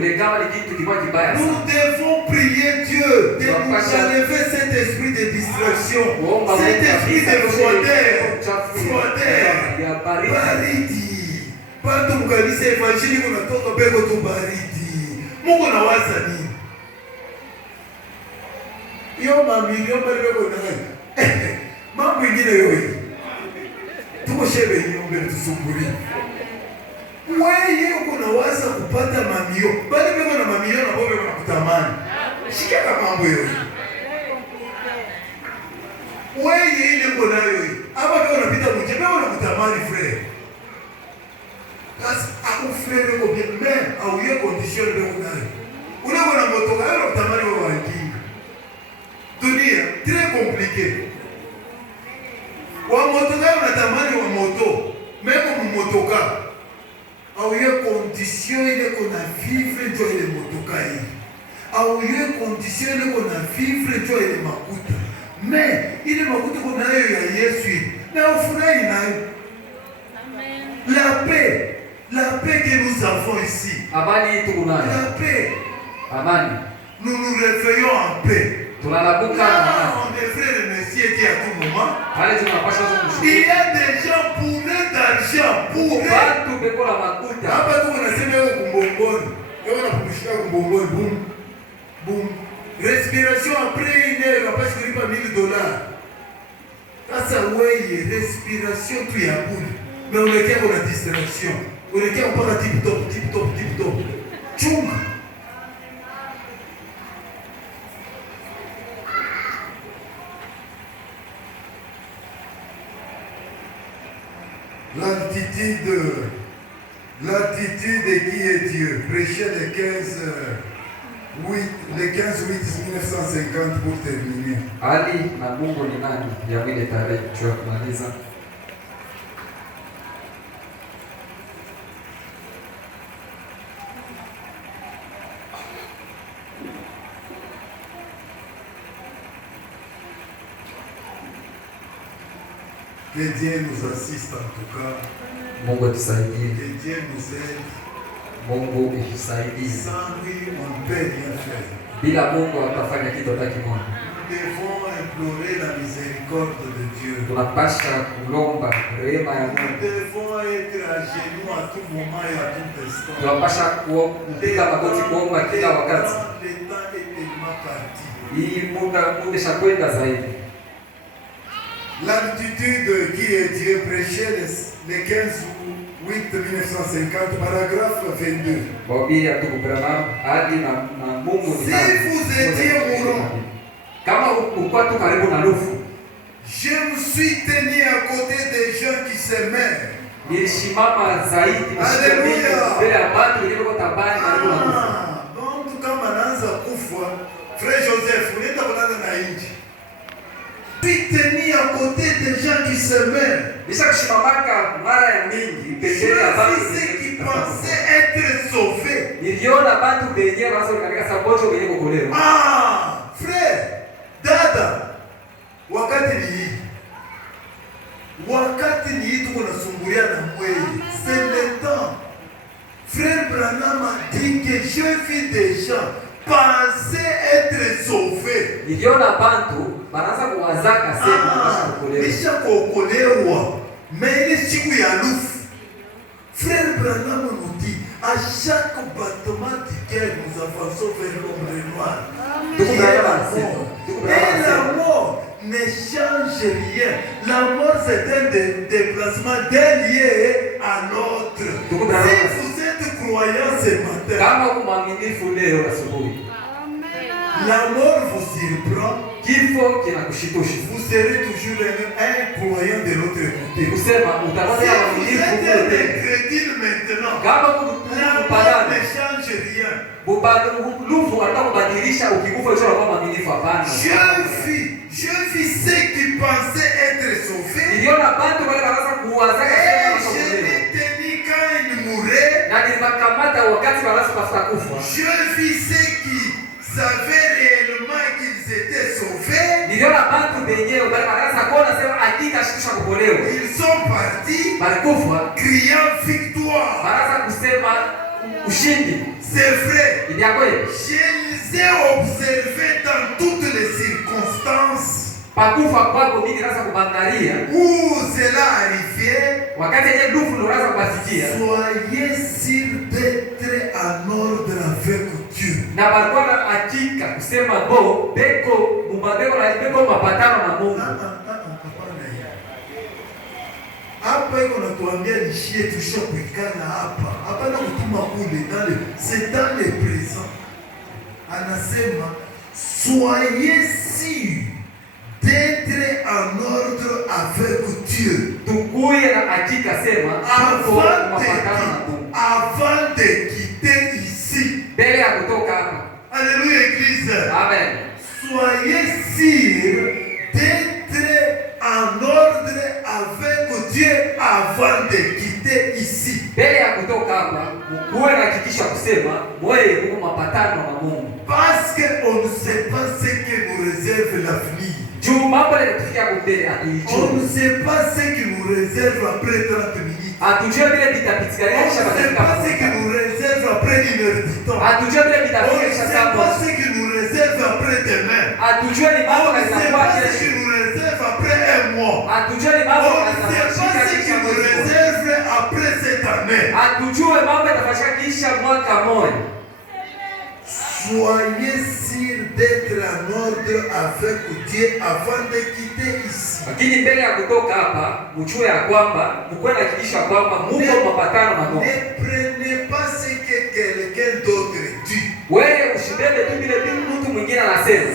devons prier Dieu de nous enlever cet esprit de distraction, cet esprit de froideur, baridi. Pantu mkanisa evanjili kunatoka bego tu baridi. Mungu nawaza nini? Yo mamilioni bego na mambo ingine yoyi tuko shebe hiyo mbele tusumburi wewe uko nawaza kupata mamio bali wewe na mamio na wewe unakutamani shika kama mambo yoyi wewe ile uko nayo yoyi hapa wewe unapita mje wewe unakutamani frère kasi akufrère ko bien mais au hiyo condition wewe unayo unaona moto wewe unakutamani wewe wangi dunia très compliqué. Wa moto gani unatamani wa moto? Meko mmotoka. Au hiyo condition ile kuna vivre ndio ile motoka hii. Au hiyo condition ile kuna vivre ndio ile makuta. Mais ile makuta kuna nayo ya Yesu. Na ufurahi nayo. Amen. La paix que nous avons ici. Amani tuko nayo. La paix. Amani. Nous nous réveillons en paix. Tunalabuka na on devrait remercier Dieu à tout moment. Il y a des gens bourrés d'argent, bourrés. Hapa tu unasema wewe kumbongoni. Wewe unapumshika kumbongoni, boum. Boum. Respiration après une heure, après je lipa $1000. Sasa wewe respiration tu ya bure. Mais unaelekea kwa distraction. Unaelekea mpaka tip top. Chunga. L'attitude qui est Dieu. Prêcher le 15/8/1950 pour terminer. Ali na Mungu ni nani? Ya ile tarehe tunamaliza. Que Dieu nous assiste en tout cas. Mungu atusaidie. Que Dieu nous aide. Mungu atusaidie. Sans lui, on ne peut rien faire. Bila Mungu hatafanya kitu hata kimoja. Nous devons implorer la miséricorde de Dieu. Tunapaswa kulomba rehema ya Mungu. Nous devons être à genoux à tout moment et à tout instant. Tunapaswa kupiga magoti kuomba kila wakati. Le temps est tellement parti. Hii muda umeshakwenda zaidi. L'attitude qui est Dieu prêché le 15/8/1950, paragraphe 22. Si vous étiez mourant, je me suis tenu à côté des gens qui s'aimaient. Alléluia. Donc kama anaanza kufa, Frère Joseph, unaenda kulala na inji. Puis tenir à côté des gens qui s'aimaient. Ceux qui pensaient être sauvés. Ah, frère, dada, wakati ni hii tuko nasumbulia na mwezi. C'est le temps. Frère Branham a dit que je vis des gens pensaient être sauvés. Nisha kuokolewa. Mais ile siku ya lufu. Frère Branham nous dit, à chaque battement du cœur, nous avançons vers l'ombre noire. Et la mort ne change rien. La mort, c'est un déplacement d'un lieu à l'autre. Si vous êtes croyant ce matin, la mort vous surprend. Vous serez toujours un croyant de l'autre côté. Si vous êtes incrédule maintenant, la mort ne change rien. Lufu anataka kubadilisha ukikufa hicho kwa mwaminifu hapana. Je vis ceux qui pensaient être sauvés. Niliona bantu wale wanaanza kuwaza kasema je n'étais ni quand il mourait. Na nilikamata wakati wanaanza kutafuta kufa. Je vis ceux qui savaient réellement qu'ils étaient sauvés. Niliona bantu wenyewe wale wanaanza kuona sema hakika shikisha kupolewa. Ils sont partis balikufa criant victoire. Wanaanza kusema ushindi. C'est vrai. Je les ai observés dans toutes les circonstances où cela arrivait. Soyez sûrs d'être en ordre avec Dieu. Hapa iko natuambia nishie tusha kuikana hapa. Hapa na kutuma kule ndani. C'est dans le présent. Anasema soyez sûrs d'être en ordre avec Dieu. Tukuye na hakika sema avant de quitter ici. Mbele ya kutoka hapa. Alléluia église. Amen. Soyez sûrs d'être en ordre avec Dieu avant de quitter ici. Mbele ya kutoka hapa, muwe na hakikisha kusema wewe uko mapatano na Mungu. Parce que on ne sait pas ce que nous réserve l'avenir. Juu mambo yanatufikia mbele hatujui. On ne sait pas ce qui nous réserve après 30 minutes. Hatujui vile vitapitika On ne sait pas ce qui nous réserve après 1 heure du temps. Hatujui vile vitapitika. On ne sait pas ce qui nous réserve après demain. Hatujui ni mambo On ne sait pas ce qui nous réserve après 1 mois. Hatujui ni mambo on ne sait pas ce qui nous réserve après cette année. Hatujui mambo yatafanyika kisha mwaka mmoja. Soyez sûrs d'être en ordre avec Dieu avant de quitter ici. Lakini mbele ya kutoka hapa, mjue ya kwamba mkwenda hakikisha kwamba Mungu mapatano na Mungu. Ne prenez pas ce que quelqu'un d'autre dit. Wewe usibebe tu vile mtu mwingine anasema.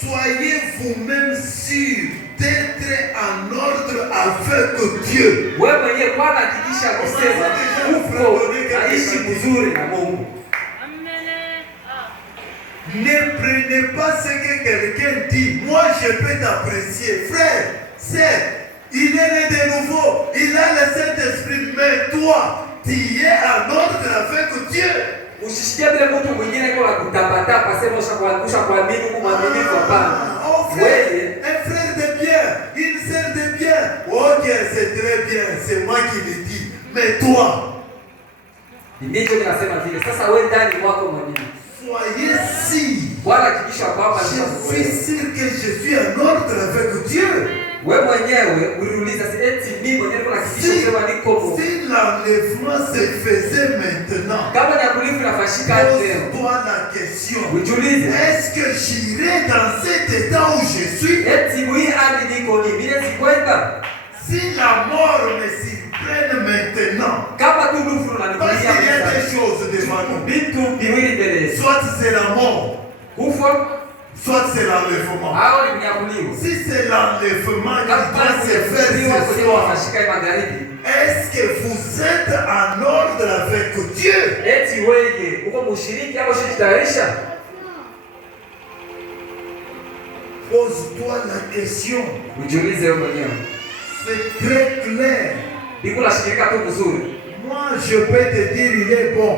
Soyez vous-même sûrs d'être en ordre avec Dieu. Wewe mwenyewe kwanza hakikisha kusema uko aishi vizuri na Mungu. Ne prenez pas ce que quelqu'un dit. Moi, je peux t'apprécier. Frère, sœur, il est né de nouveau. Il a le Saint-Esprit. Mais toi, tu es en ordre avec Dieu. Usishikie vile mtu mwingine kwa kutapatapa sema ushakuangusha kwa mimi huko mwaminifu hapana. Wewe, un frère de bien, une sœur de bien. OK, c'est très bien. C'est moi qui le dis. Mais toi, ndicho ninasema vile. Sasa wewe ndani mwako mwenyewe. Soyez sûrs. Wala hakikisha kwamba je suis sûr que je suis en ordre avec Dieu. Wewe mwenyewe uliuliza eti mimi mwenyewe kuna hakikisha kwamba niko Mungu. Si l'enlèvement se faisait maintenant. Kama nyakulifu nafashika leo. Pose-toi la question. Ujiulize. Est-ce que j'irai dans cet état où je suis? Eti mwi hadi niko ni mimi sikwenda. Si la mort me surprenne maintenant. Kama tu lufu unanikulia. Parce qu'il y a des choses devant nous. Vitu viwili mbele. Soit c'est la mort. Kufa. Soit c'est l'enlèvement. Si c'est l'enlèvement qui doit se faire ce soir, est-ce que vous êtes en ordre avec Dieu? Pose-toi la question. C'est très clair. Moi, je peux te dire, il est bon.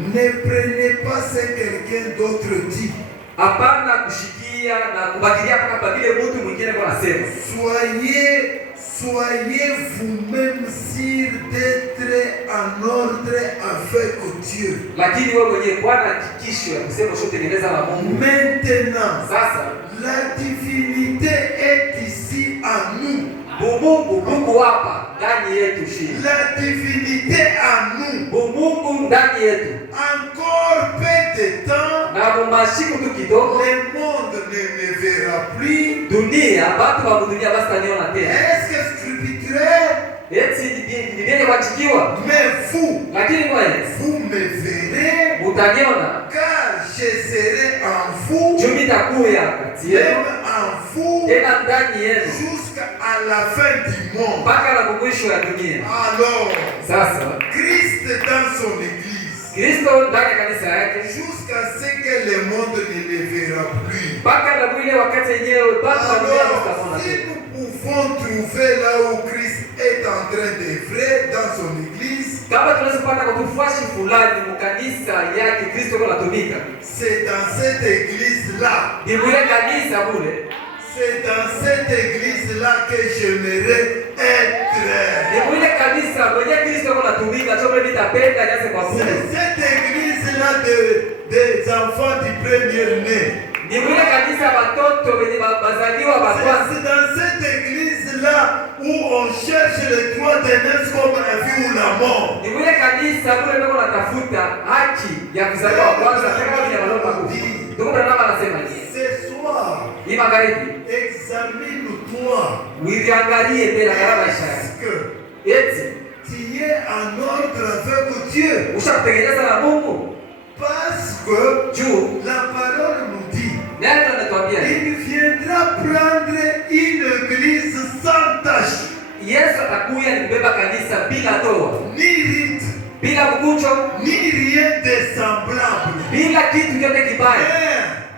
Ne prenez pas ce que quelqu'un d'autre dit. Hapana kushikia na kubakilia kama vile mtu mwingine anasema. Soyez vous-même sûrs d'être en ordre avec Dieu. Lakini wewe mwenyewe Bwana hakikisho ya kusema ushotengeneza na Mungu. Maintenant, sasa la divinité est ici en nous. Mungu hapa ndani yetu shii. La divinité en nous. Mungu ndani yetu. Encore peu de temps. Na mumashiko tu kidogo. Le monde ne me verra plus. Dunia, watu wa dunia basi taniona tena. Est-ce que scripturaire? Eti ni bien wachikiwa. Mais vous, lakini wewe, vous me verrez. Utaniona. Car je serai en vous. Jumita kuya kati yenu. Même en vous tena ndani yenu jusqu'à la fin du monde. mpaka la mwisho ya dunia. Alors, Sasa Christ dans son église, Kristo ndani ya kanisa yake jusqu'à ce que le monde ne le verra plus. mpaka na mwile wakati yenyewe bado dunia Alors, tutaona si tena. nous pouvons trouver là où Christ est en train d'œuvrer dans son église, Kama tunaweza kupata kwa tufuashi fulani mkanisa yake Kristo kwa natumika. c'est dans cette église-là. Ni mwile kanisa mule. C'est dans cette église-là que j'aimerais être. Ni mwile kanisa mwenye Kristo kwa natumika chombe vitapenda nyase kwa Mungu. C'est cette église-là des enfants du premier-né. Ni mwile kanisa watoto wenye bazaliwa wa kwanza. C'est dans cette église-là où on cherche le droit d'aînesse comme la vie ou la mort. Ni mwile kanisa mule ndio natafuta haki ya kuzaliwa wa kwanza kama vile waliopa kufa. Ndio Bwana anasema hivi. Ce soir, Hii magharibi examine-toi. uiangalie mbele ya maisha yako. Est-ce que Eti tu es en ordre avec Dieu? ushakutengeneza na Mungu. Parce que Juu la parole nous dit, neno linatuambia il viendra prendre une église sans tache, Yesu atakuja ni kubeba kanisa bila toa, ni rite, bila mkunjo, ni rien de semblable. bila kitu chote kibaya.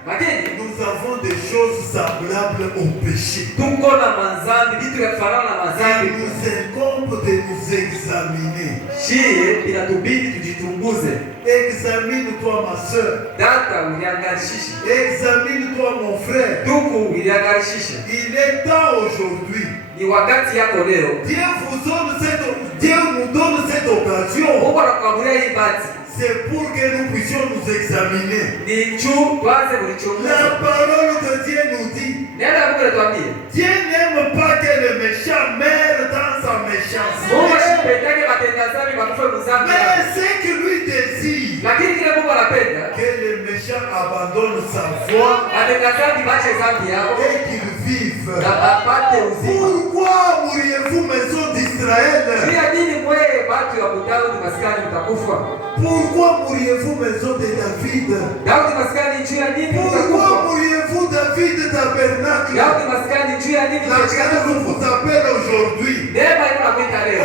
Mais Lakini nous avons des choses semblables au péché. tuko na mazambi, vitu vya kufanana na Il mazambi. nous incombe de nous examiner. Shie inatubidi tujichunguze. Examine-toi, ma soeur. Data uliangalishishe, Examine-toi, mon frère. ndugu uliangalishishe. Il est temps aujourd'hui. Ni wakati yako leo. Dieu nous donne cette occasion. Mungu anakuamulia hii bahati. C'est pour que nous puissions nous examiner. Ni juu tuanze La kulichunguza. parole de Dieu nous dit, Neno la Mungu linatuambia Dieu n'aime pas que le méchant meure dans sa Mungu méchanceté. ashipendake matenda zambi makufe muzambi. Mais ce que lui désire, Lakini kile Mungu anapenda que le méchant abandonne sa foi matenda zambi bache zambi yao et qu'il vive. na apate uzima. Pourquoi mourriez-vous, maison d'Israël? Juu ya nini mweye batu ya Daudi maskani mtakufa? Pourquoi mourriez-vous, maison de David? Daudi maskani juu ya nini Pourquoi mtakufa? mourriez-vous, David tabernacle? Daudi maskani juu ya nini La grâce mtakufa? vous appelle aujourd'hui. Neema iko nakuita leo.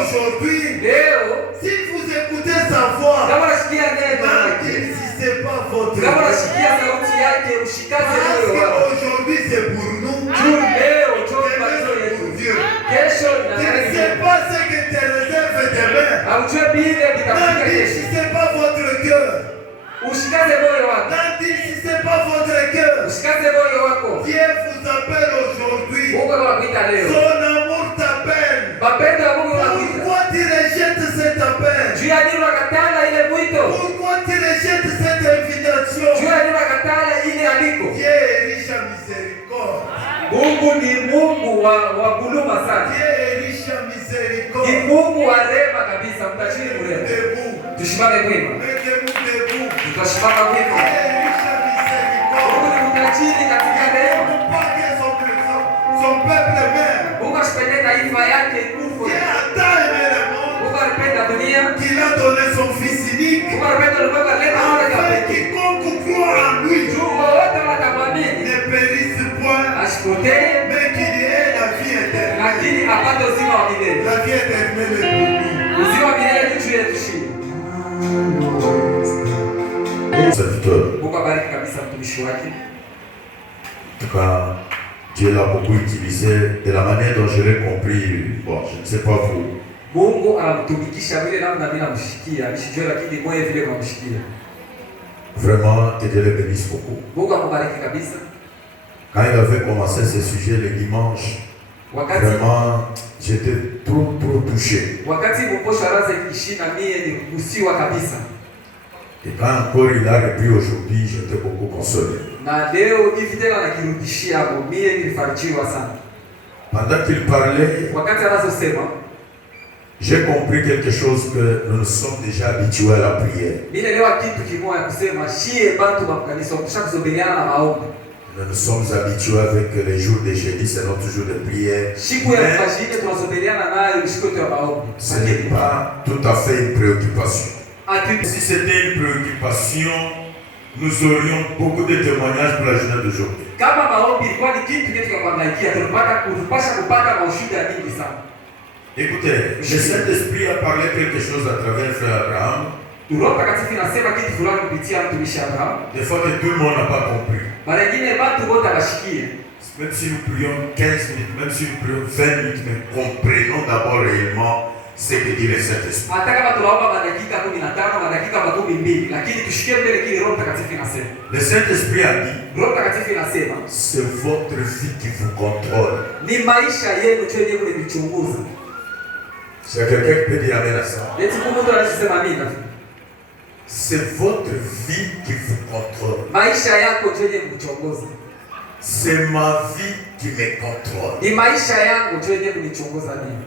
Aujourd'hui, Leo si vous écoutez sa voix, kama unasikia neno lake, n'insistez pas votre kama cœur. unasikia sauti yake, ushikaze Parce moyo wako. qu'aujourd'hui c'est pour nous. Juu leo njoo Demain malizo c'est pour yetu. Dieu. Kesho Tu ne sais na pas ce que te réserve demain. haujue bile vitakuja kesho. N'insistez pas votre cœur. Ushikaze moyo wako. N'insistez pas votre cœur. Ushikaze moyo wako. Dieu vous appelle aujourd'hui. Mungu anakuita leo. Son amour t'appelle. Mapendo ya Mungu anakuita. Pourquoi tu rejettes cet appel? Juu ya nini unakatala ile mwito? Pourquoi tu rejettes cette invitation? Juu ya nini unakatala ile aliko? Dieu est riche en miséricorde. Mungu ni Mungu wa huruma sana. Dieu est riche en Ni miséricorde. Mungu wa rehema kabisa, mtashiri mrema. Debout. Tusimame kwema. Mettez-vous debout. Tutasimama Dieu kwema. est riche en miséricorde. Mungu ni mtajiri katika rehema. Pas que son peuple meurt. Mungu asipende taifa yake kufa. Dieu a tant aimé le monde Mungu alipenda dunia. qu'il a donné son Fils unique. Mungu alipenda ulimwengu alileta mwana Afin pekee. quiconque croit en lui Juu wote watamwamini. ne périsse point, Asipotee mais qu'il ait la vie éternelle. lakini apate uzima wa milele. La vie éternelle est pour nous. Uzima wa milele ni juu yetu sisi. Serviteur. Mungu abariki kabisa mtumishi wake. En tout cas, Dieu l'a beaucoup utilisé de la manière dont je l'ai compris. Bon, je ne sais pas vous. Mungu anamtumikisha vile namna mimi namshikia, nisijue lakini mwe vile namshikia. Vraiment, que Dieu le bénisse beaucoup. Mungu akubariki kabisa. Quand il avait commencé ce sujet le dimanche, Wakati vraiment, j'étais trop touché. wakati mposha raza ikishina mie ni kusiwa kabisa. Et quand encore il a repris aujourd'hui, j'étais beaucoup consolé. Na leo hivi tena nakirudishia hapo mie nilifarijiwa sana. Pendant qu'il parlait, Wakati anazosema j'ai compris quelque chose que nous nous sommes déjà habitués à la prière. mimi leo kitu kimoja kusema shie bantu ba kanisa kushakuzobeana na maombi. Nous nous sommes habitués avec les jours de jeudi, c'est notre jour de prière. Siku ya fajiri tunazobeana nayo siku ya maombi. Ce n'est pas tout à fait une préoccupation. Ati Si c'était une préoccupation, nous aurions beaucoup de témoignages pour la journée d'aujourd'hui. Kama maombi ilikuwa ni kitu kinachokuangaikia, tunapasha kupata maushuhuda mingi sana. Écoutez, le Saint-Esprit a parlé quelque chose à travers frère Abraham. Roho Mtakatifu inasema kitu fulani kupitia mtumishi Abraham. Des fois que tout le monde n'a pas compris. Mara nyingine watu wote washikie. Même si nous prions 15 minutes, même si nous prions 20 minutes, mais comprenons d'abord réellement ce que dit le Saint-Esprit. Hata kama tunaomba madakika 15, madakika 12, lakini tushikie mbele kile Roho Mtakatifu inasema. Le Saint-Esprit a dit, Roho Mtakatifu inasema, c'est votre vie qui vous contrôle. Ni maisha yenu tu yenyewe mlichunguza. C'est quelqu'un qui peut dire amen à ça. Eti mtu anasema amina. C'est votre vie qui vous contrôle. Maisha yako tu yenyewe mlichunguza. C'est ma vie qui me contrôle. Ni maisha yangu tu yenyewe mlichunguza mimi.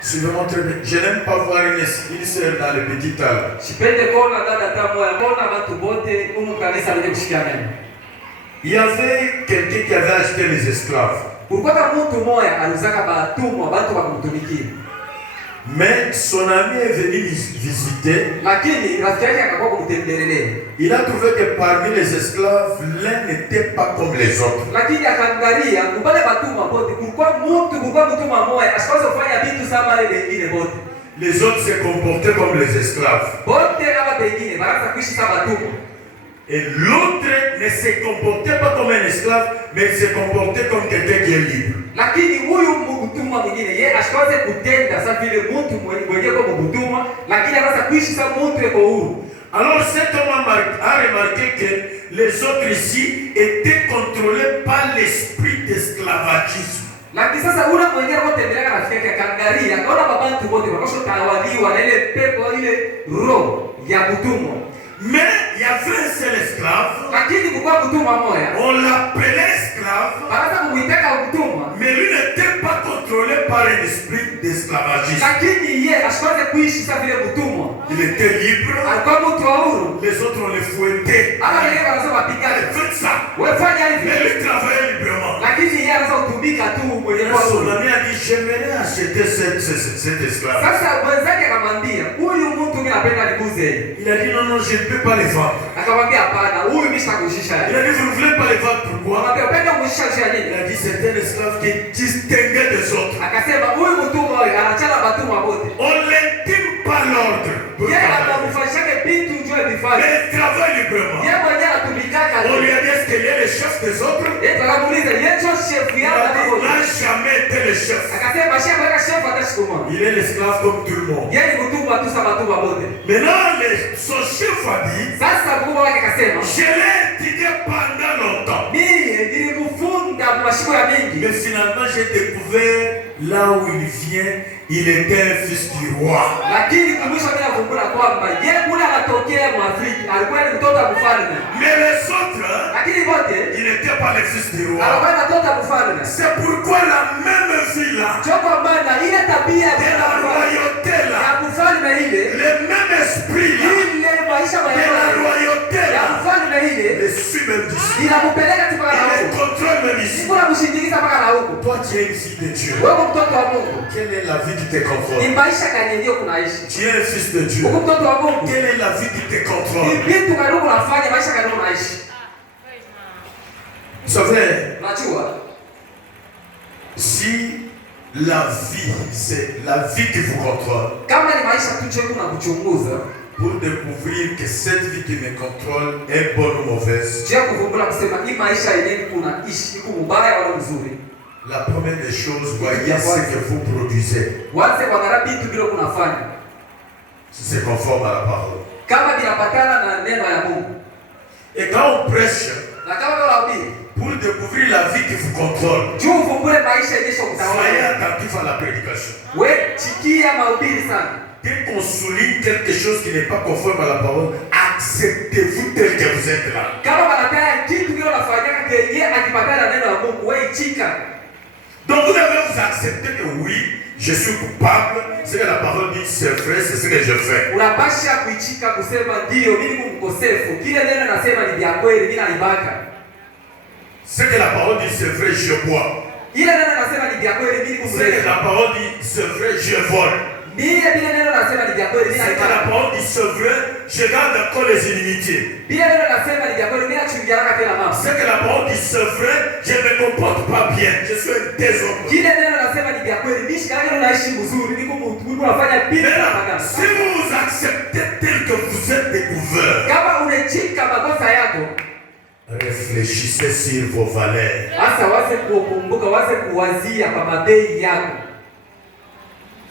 Suivez-moi très bien. Je n'aime pas voir une sœur dans le petit tal. Sipende kuona dada tamoya, kuona watu wote humu kanisa wenye kushikia neno. Il y avait quelqu'un qui avait acheté les esclaves. Kulikuwa mtu mmoja alizaka batumwa watu wa kumtumikia. Mais son ami est venu visiter. Lakini rafiki yake akakuwa kumtembelea. Il a trouvé que parmi les esclaves, l'un n'était pas comme les autres. Lakini akaangalia kubale batumwa wote, kulikuwa mtumwa mmoja asiweze kufanya vitu sawa wale wengine wote. Les autres se comportaient comme les esclaves. Wote kama wengine baraza kuishi sawa batumwa. Et l'autre ne se comportait pas comme un esclave, mais il se comportait comme quelqu'un qui est libre. Lakini huyu mtumwa mwingine yeye asiweze kutenda sawa vile mtu mwenyewe kama mtumwa, lakini anaweza kuishi sawa mtu yuko huru. Alors cet homme a remarqué que les autres ici étaient contrôlés par l'esprit d'esclavagisme. Lakini sasa ule mwenyewe kutembelea rafiki yake akaangalia, akaona mabantu wote wanashotawaliwa na ile pepo ile roho ya mtumwa. Mais il y avait un seul esclave. Lakini kulikuwa mtumwa mmoja. On l'appelait esclave. Baraza kumuitaka mtumwa. Mais lui n'était pas contrôlé par un esprit d'esclavagisme. Lakini yeye asiweze kuishi sawa vile mtumwa. Il était libre. Alikuwa mtu huru. Les autres on les fouettait. Hata yeye anasema pigane. Faites ça. Wewe fanya hivi. Mais lui travaillait librement. Lakini yeye anaweza kutumika tu mwenyewe. Son ami a dit j'aimerais acheter cet esclave. Sasa mwenzake akamwambia, huyu mtu mimi napenda nikuze. Il a dit non non je ne peux pas les vendre. Akamwambia hapana, huyu mimi sitakushusha. Il a dit vous ne voulez pas les vendre pourquoi? Akamwambia upenda kumshusha nini? Il a dit c'est un esclave qui est distingué des autres. Akasema huyu mtumwa huyu anachana batumwa wote. On l'intime pas l'ordre. Yeye anamfanyisha vitu njoo vifanye. Mais il travaille librement. Yeye mwenyewe anatumikaka. On lui a dit est-ce qu'il est le chef des autres? Yeye akamuuliza yeye ndio chef Il yao. a dit il n'a jamais été le chef. Akasema chef wala chef hata siku moja. Il est l'esclave comme tout le monde. Yeye ni mtumwa tu sawa batumwa wote. Maintenant son chef a dit Sasa mkubwa wake akasema, je l'ai étudié pendant longtemps. mimi nilimfunda mashiko ya mingi. Mais finalement j'ai découvert là où il vient, il était un fils du roi. Lakini kumwisho mimi navumbura kwamba yeye kule anatokea Mwafrika, alikuwa ni mtoto wa mfalme. Mais les autres, Lakini wote il n'était pas le fils du roi. alikuwa ni mtoto wa mfalme. C'est pourquoi la même vie là, Choko maana ile tabia de la royauté ya là, mfalme ile, le même esprit là, ile maisha de la ya royauté ya là, mfalme ile le suit même d'ici. inakupeleka mpaka na Il huko. contrôle même ici. Siko na kushindikiza mpaka na huko. Toi tu es une fille de Dieu. Wewe mtoto wa Mungu. Quelle est la vie qui te Ni contrôle? maisha gani ndio kunaishi? Tu es un fils de Dieu. Wewe mtoto wa Mungu. Quelle est la vie qui te Ni contrôle? vitu gani unafanya maisha gani unaishi? Vous savez, Unajua? si la vie, c'est la vie qui vous contrôle, Kama ni maisha tu cheko na kuchunguza, pour découvrir que cette vie qui me contrôle est bonne ou mauvaise, je kuvumbula kusema hii maisha yenyewe kunaishi iko mbaya wala mzuri. la première des choses, voyez ce que vous produisez. Wanze kuangalia vitu vile kunafanya. Si c'est conforme à la parole. Kama vinapatana na neno ya Mungu. Et quand on prêche, Na kama unahubiri, pour découvrir la vie qui vous contrôle, juu uvumbule maisha yenyewe soyez kutawala. attentif à la prédication. Wewe chikia mahubiri sana. Dès qu'on souligne quelque chose qui n'est pas conforme à la parole, acceptez-vous tel que vous êtes là. Kama wanapea kitu kile unafanyaka kenye akipatana na neno la Mungu, wewe chika. Donc vous devez vous accepter que oui, je suis coupable, ce que la parole dit c'est vrai, c'est ce que je fais. Unapasha kuichika kusema ndio mimi ni mkosefu. Kile neno nasema ni vya kweli, mimi naibaka. Ce que la parole dit c'est vrai, je bois. Ile neno nasema ni vya kweli, mimi ni Ce que la parole dit c'est vrai, je vole. Mie bila neno nasema ni vya kweli. C'est que la parole dit c'est vrai, je garde encore les inimitiés. Bila neno nasema ni vya kweli, mimi nachungiana tena mama. C'est que la parole dit c'est vrai, je me comporte pas bien, je suis un désordre. Kile neno nasema ni vya kweli, mimi shikana naishi mzuri, niko mtu unafanya bila magana. Si vous acceptez tel que vous êtes découvert, kama unachika makosa yako, réfléchissez sur vos valeurs. Asa waze kukumbuka, waze kuwazia kwa mabei yako.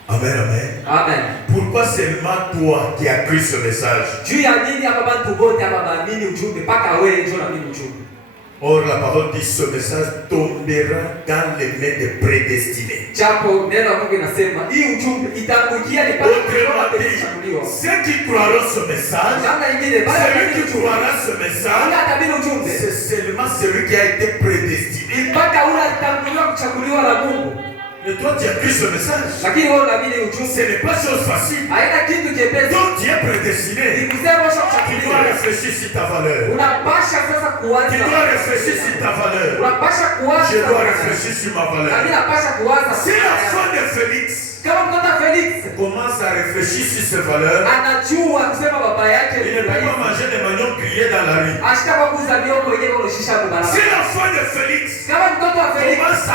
Amen, amen. Amen. Pourquoi seulement toi qui as cru ce message? Juu ya nini hapa bantu wote hapa baamini ujumbe mpaka wewe ndio unaamini ujumbe? Or la parole dit ce message tombera dans les mains des prédestinés. Japo neno la Mungu inasema hii ujumbe itaangukia ni pale kuchaguliwa. Ceux qui croiront ce message, celui qui croira ce message, c'est seulement celui qui a été prédestiné. Mpaka unatanguliwa kuchaguliwa na Mungu. Mais toi tu as pris ce message. Lakini wewe unaamini ujumbe. Ce n'est pas chose facile. Haina kitu chepesi. Donc tu es prédestiné. Tu dois réfléchir sur ta valeur. Unapasha sasa kuwaza. Tu dois réfléchir sur ta valeur. Unapasha kuwaza. Je dois réfléchir sur ma valeur. Mimi napasha kuwaza. C'est la fin de Félix. Kama mtoto Felix commence à réfléchir sur ses valeurs, anajua kusema baba yake il ne peut pas manger des manions grillés dans la rue. Ashitaka kuuza mioko yenyewe unashisha barabara. C'est la fin de Félix. Kama mtoto wa Felix commence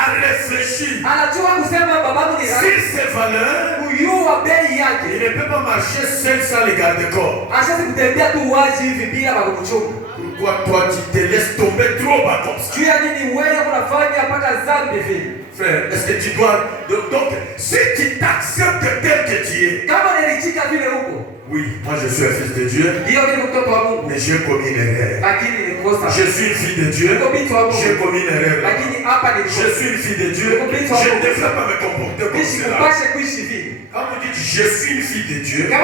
à réfléchir anajua kusema babangu ni sur ses valeurs, kujua bei yake. Il ne peut pas marcher seul sans les garde-corps. Ashasi kutembea tu wazi hivi bila kukuchunga. Pourquoi toi tu te laisses tomber trop bas comme ça? Tu as dit ni wewe unafanya mpaka dhambi vile. Frère, est-ce que tu dois donc si tu t'acceptes tel que tu es? Kama nilichika vile huko. Oui, moi je suis un fils de Dieu. Mais j'ai commis une erreur. Je suis une fille de Dieu. J'ai commis une erreur. Je suis une fille de Dieu. Je ne devrais pas me comporter comme cela. Quand vous dites je suis une fille de Dieu, mais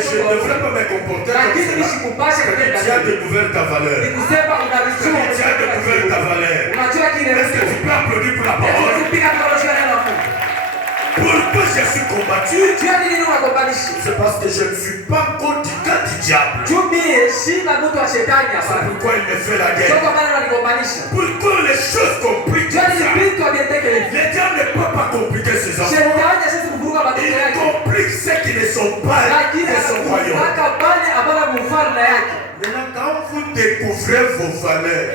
je ne devrais pas me comporter comme cela. Tu as découvert ta valeur. Tu as découvert ta valeur. Est-ce que tu peux applaudir pour la parole? Pourquoi je suis combattu? C'est parce que je ne suis pas contre du camp du diable. C'est pourquoi il me fait la guerre. Pourquoi les choses compliquent ça? Le diable ne peut pas compliquer ses enfants. Il complique ceux qui ne sont pas de son royaume. Maintenant, quand vous découvrez vos valeurs,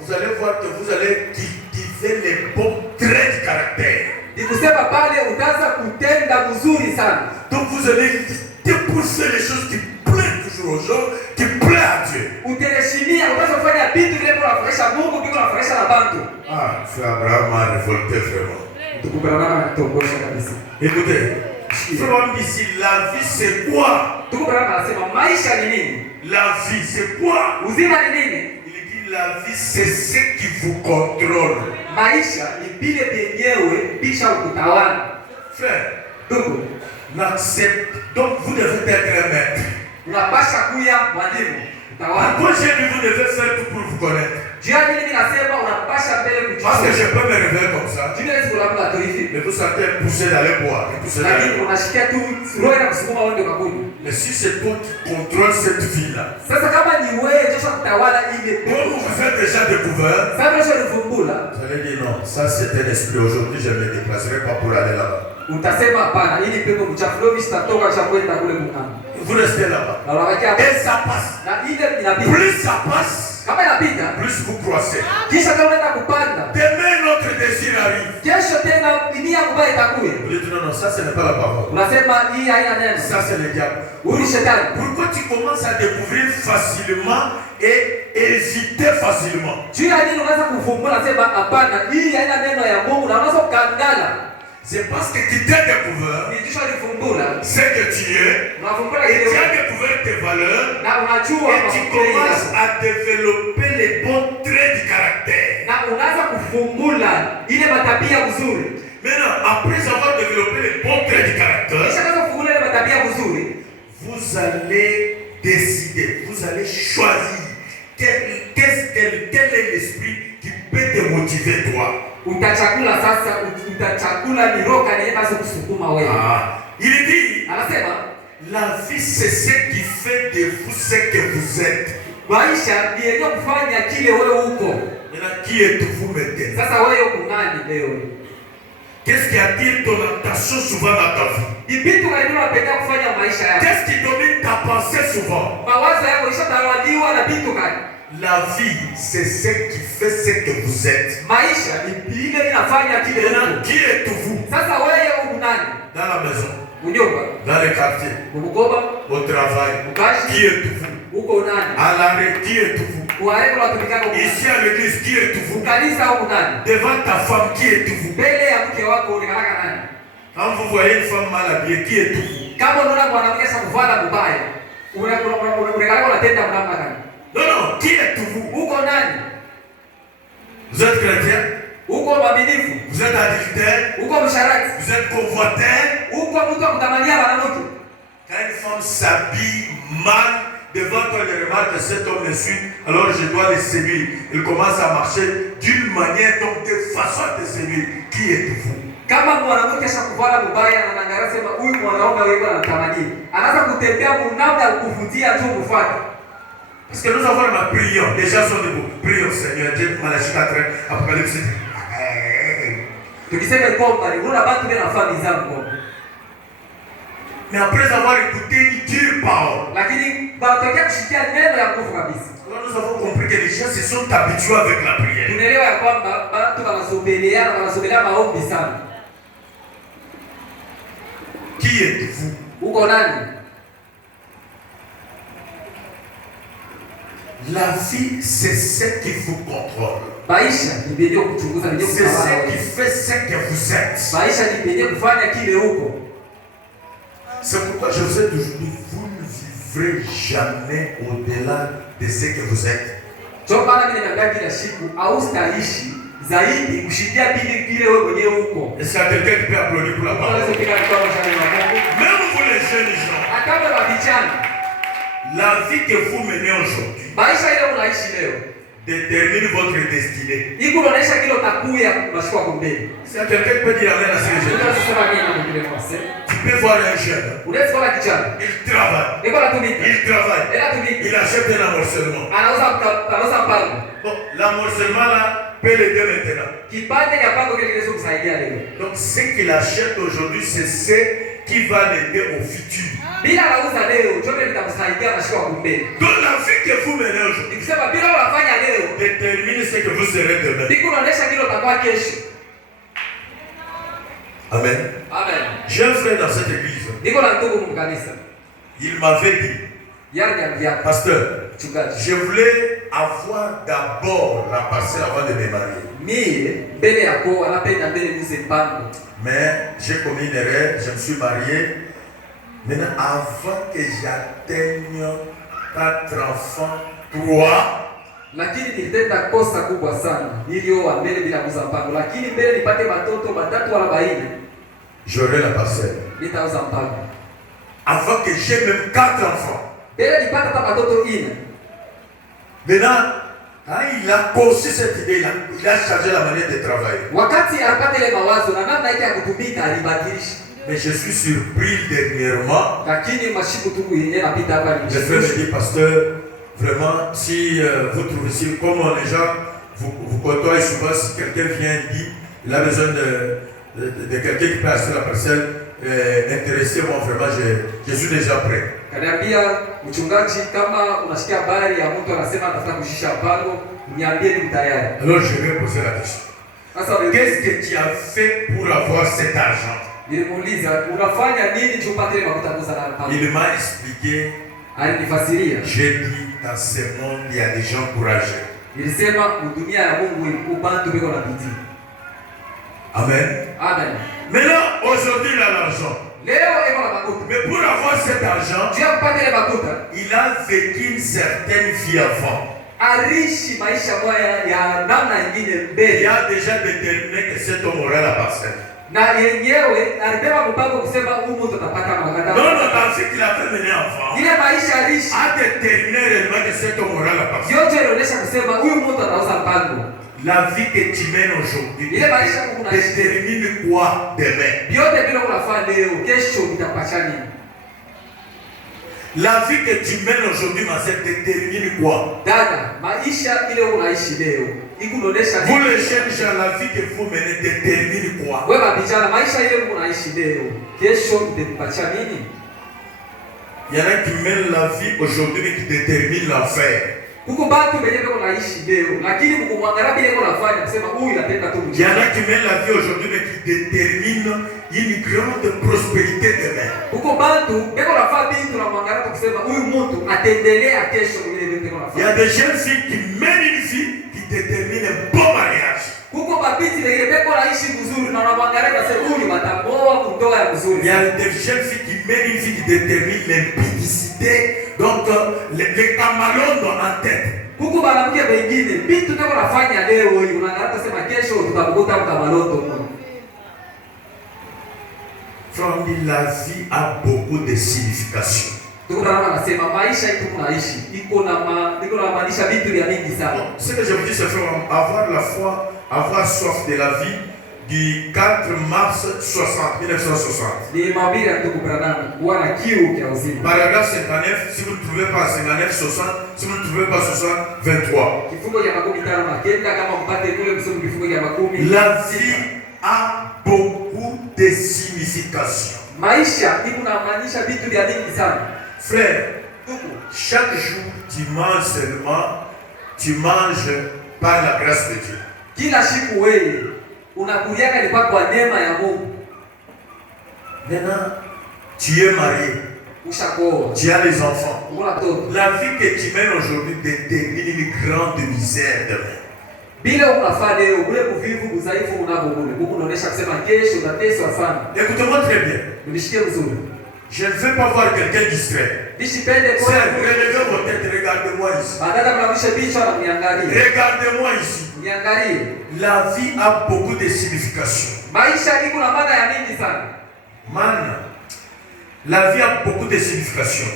vous allez voir que vous allez cultiver les bons traits du caractère. Donc vous allez dépousser les choses qui plaisent toujours aux gens, qui plaisent à Dieu. Ah, frère Abraham m'a révolté vraiment. Écoutez, Frère ici, la vie c'est quoi? La vie c'est quoi? Il dit la vie c'est ce qui vous contrôle. Frère, donc vous devez être un maître. Pourquoi j'ai dit vous devez faire tout pour vous connaître? Parce que je peux me réveiller comme ça. Mais vous sentez pousser d'aller boire. Mais si c'est toi qui contrôle cette vie-là, comme vous êtes déjà découvert, vous allez dire non, ça c'est un esprit. Aujourd'hui je ne me déplacerai pas pour aller là-bas. Vous restez là-bas. Et ça passe. Plus ça passe, plus vous croissez. Demain notre désir arrive. Vous dites non, ça ce n'est pas la parole. Ça c'est le diable. Pourquoi tu commences à découvrir facilement et hésiter facilement? C'est parce que tu t'es découvert ce que tu es et tu as découvert tes valeurs et tu commences à développer les bons traits du caractère. Maintenant, après avoir développé les bons traits du caractère, vous allez décider, vous allez choisir quel est l'esprit qui peut te motiver toi. Il dit, la vie c'est ce qui fait de vous ce que vous êtes. Maintenant, qui êtes-vous maintenant? Qu'est-ce qui attire ton attention souvent dans ta vie? Qu'est-ce qui domine ta pensée souvent? La vie, c'est ce qui fait ce que vous êtes. Maintenant, qui êtes-vous? Dans la maison, dans les quartiers, au travail, qui êtes-vous? À l'arrêt, qui êtes-vous? Ici à l'église, qui êtes-vous? Devant ta femme, qui êtes-vous? Quand vous voyez une femme mal habillée, qui êtes-vous? Non, non, qui êtes-vous? Vous êtes chrétien? Vous êtes adultère? Vous êtes convoitaire? Quand une femme s'habille mal, devant toi, elle remarque que cet homme me suit, alors je dois le séduire. Il commence à marcher d'une manière, donc de façon à te séduire. Qui êtes-vous? Kama mwanamke shakuvala mubaya na anaangalia sema huyu mwanaume wewe anatamani. Anaanza kutembea mnamna ya kuvutia tu mfuate. Parce que nous avons la prière. Les gens sont debout. Prions Seigneur Dieu, Malachie 4, Apocalypse. Tukisema kwamba unaona watu bila nafasi zangu. Mais après avoir écouté une dure parole, lakini baatokea kushikia neno ya nguvu kabisa. Nous avons compris que les gens se sont habitués avec la prière. Tunaelewa ya kwamba watu wanasogelea maombi sana. Qui êtes-vous? Uko nani? La vie, c'est ce qui vous contrôle. Maisha ni bidii kuchunguza ndio c'est ce qui fait ce que vous êtes. Maisha ni bidii kufanya kile uko. C'est pourquoi je vous ai toujours dit, vous ne vivrez jamais au-delà de ce que vous êtes. Ndio maana mimi nimeambia kila siku haustaishi zaidi kushindia kile wewe mwenyewe uko. Est-ce qu'il y a quelqu'un qui peut applaudir pour la parole? Même vous les jeunes gens. Akaba wa vijana. La vie que vous menez aujourd'hui maisha ile unaishi leo détermine votre destinée. Iko unaonesha kile utakuya unashukua kumbele. Si quelqu'un peut dire amen à ce que je dis. Tu peux voir un jeune. Il travaille. Il travaille. Il achète un amorcellement. Bon, l'amorcellement là peut l'aider maintenant. Donc ce qu'il achète aujourd'hui, c'est ce qui va l'aider au futur. Donc la vie que vous menez aujourd'hui détermine ce que vous serez demain. Amen. Amen. J'ai un frère dans cette église. Il m'avait dit, pasteur, je voulais avoir d'abord la parcelle avant de me marier. Mais j'ai commis une erreur, je me suis marié. Maintenant, avant que j'atteigne 4 enfants, 3, lakini nilitenda kosa kubwa sana. Nilioa mbele bila kuuza mpango, lakini mbele nipate watoto 3 wala 4. J'aurai la parcelle. Nitauza mpango. Avant que j'ai même 4 enfants. Mbele nipate hata watoto 4. Maintenant, quand il a conçu cette idée, il a changé la manière de travailler. Wakati alipata ile mawazo na namna yake ya kutumika alibadilisha. Mais je suis surpris dernièrement. Lakini mashiku tu yenyewe napita hapa ni. Le frère me dit, pasteur, vraiment, si vous trouvez, si comme les gens vous côtoient souvent, si quelqu'un vient et dit, il a besoin de quelqu'un qui peut acheter la parcelle, intéressez-moi vraiment, je suis déjà prêt. Kaniambia mchungaji, kama unasikia habari ya mtu anasema anataka kushisha mpango, niambie ni tayari. Alors je vais poser la question. Qu'est-ce que tu as fait pour avoir cet argent? Nilimuuliza unafanya nini tupate makuta kuuza na mpango? Il m'a expliqué. Alinifasiria. J'ai dit, dans ce monde, il y a des gens courageux. Nilisema dunia ya Mungu ubantu biko na bidii. Amen. Amen. Maintenant, aujourd'hui, il a l'argent. Mais pour avoir cet argent, il a vécu une certaine vie avant. Il a déjà déterminé que cet homme aurait la parcelle. Non, la vie qu'il a fait mener enfant a déterminé réellement que cet homme aura la parcelle. La vie que tu mènes aujourd'hui détermine quoi demain. La vie que tu mènes aujourd'hui, ma sœur, détermine quoi? Dada, maisha ile unaishi leo ikunaonesha vous les jeunes gens, la vie que vous menez détermine quoi? wewe vijana, maisha ile unaishi leo kesho itakupatia nini? Il y en a qui mènent la vie aujourd'hui mais qui déterminent l'enfer. Kuko batu wenyewe unaishi leo lakini mkumwangalia bila unafanya kusema huyu anatenda tu. Il y en a qui mènent la vie aujourd'hui mais qui déterminent une grande prospérité demain. Kuko batu beko nafanya bintu na mwangalia kusema huyu mtu ataendelea kesho ile bintu unafanya. Il y a des jeunes filles qui mènent une vie qui détermine un bon mariage. Kuko babiti wengine beko naishi vizuri na wanamwangalia kusema huyu ataoa kutoa ya vizuri. Il y a des jeunes filles qui mènent une vie qui détermine l'impudicité, donc les camalons en tête. Kuko banamke wengine bintu beko nafanya leo huyu unaangalia kusema kesho tutakukuta mkamaloto. La vie a beaucoup de signification. Ce que je vous dis, c'est avoir la foi, avoir soif de la vie du 4 mars 1960. Paragraphe 59, si vous ne trouvez pas 59, 60, si vous ne trouvez pas 60, 23. La vie a beaucoup de signification. Frère, chaque jour tu manges seulement, tu manges par la grâce de Dieu. Maintenant, tu es marié, tu as les enfants. La vie que tu mènes aujourd'hui détermine une grande misère demain. Écoutez-moi très bien. Je ne veux pas voir quelqu'un distrait. Relevez vos têtes, regardez-moi ici. Regardez-moi ici. La vie a beaucoup de signification. La vie a beaucoup de signification.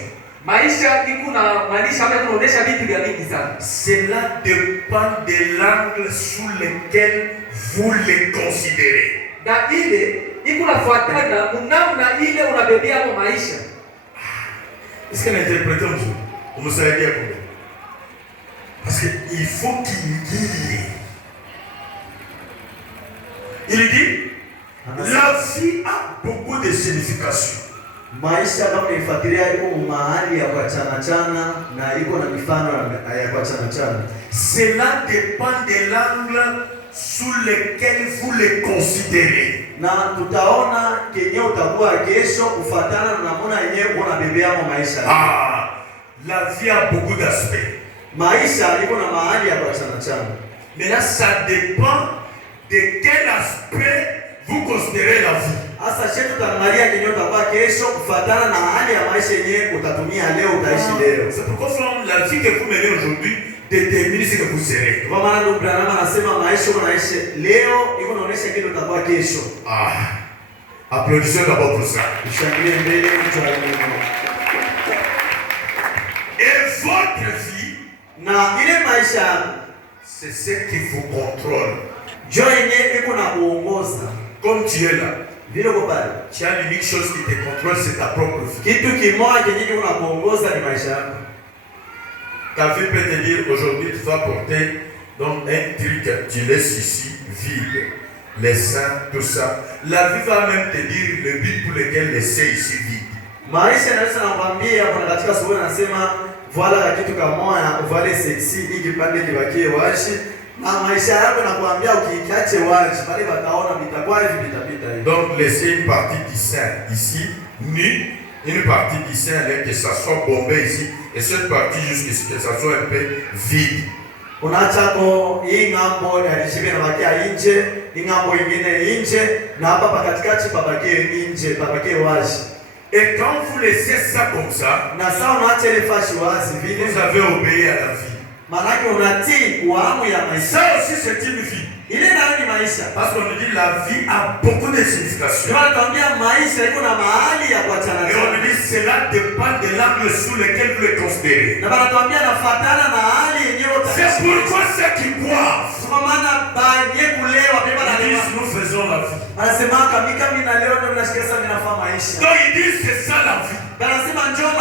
Cela dépend de l'angle sous lequel vous les considérez. Est-ce qu'elle interprète un jour? On me savait bien comment. Parce qu'il faut qu'il guide. Il dit, la vie a beaucoup de signification. Maisha kama ifuatilia iko mahali ya kuachana chana na iko na mifano ya kuachana chana. Cela dépend de l'angle sous lequel vous les considérez. Na tutaona kenye utakuwa kesho kufuatana na namna yenyewe unabebea maisha. La vie a beaucoup d'aspects. Maisha iko na mahali ya kuachana chana. Mais là ça dépend de quel aspect vous considérez la vie. Asa shetu tutaangalia kenye utakuwa kesho kufuatana na hali ya maisha yenyewe utatumia leo utaishi leo. C'est pourquoi la vie que vous menez aujourd'hui détermine ce que vous serez. Kwa maana ndio Branham anasema maisha unaishi leo iko inaonyesha kile utakuwa kesho. Applaudissez d'abord pour ça. Shangilie mbele mtu wa Mungu. Et votre vie na ile maisha c'est ce qui vous contrôle. Joe yenyewe iko na kuongoza. Comme tu es là, tu as l'unique chose qui te contrôle, c'est ta propre vie. Ta vie peut te dire aujourd'hui tu vas porter donc un truc, tu laisses ici vide, les seins, tout ça. La vie va même te dire le but pour lequel laisser ici vide. Voilà kitu kama na uvale sexy ili pande kibakie washi na maisha yako nakwambia ukiache washi bali wataona vitakuwa hivi vitapita hivi. Donc laisser une partie du sein ici nu, une partie du sein là que ça soit bombé ici et cette partie jusqu'ici que ça soit un peu vide. Unaacha ko hii ngambo ya lishibe na bakia nje, ngambo nyingine nje na hapa katikati pabakie nje, pabakie washi. Et quand vous laissez ça comme ça, vous avez obéi à la vie. Ça aussi c'est une vie. Parce qu'on nous dit la vie a beaucoup de signification. Et on nous dit cela dépend de l'angle sous lequel vous le considérez. C'est pourquoi ceux qui boivent, ils disent nous faisons la vie. Donc ils disent c'est ça la vie.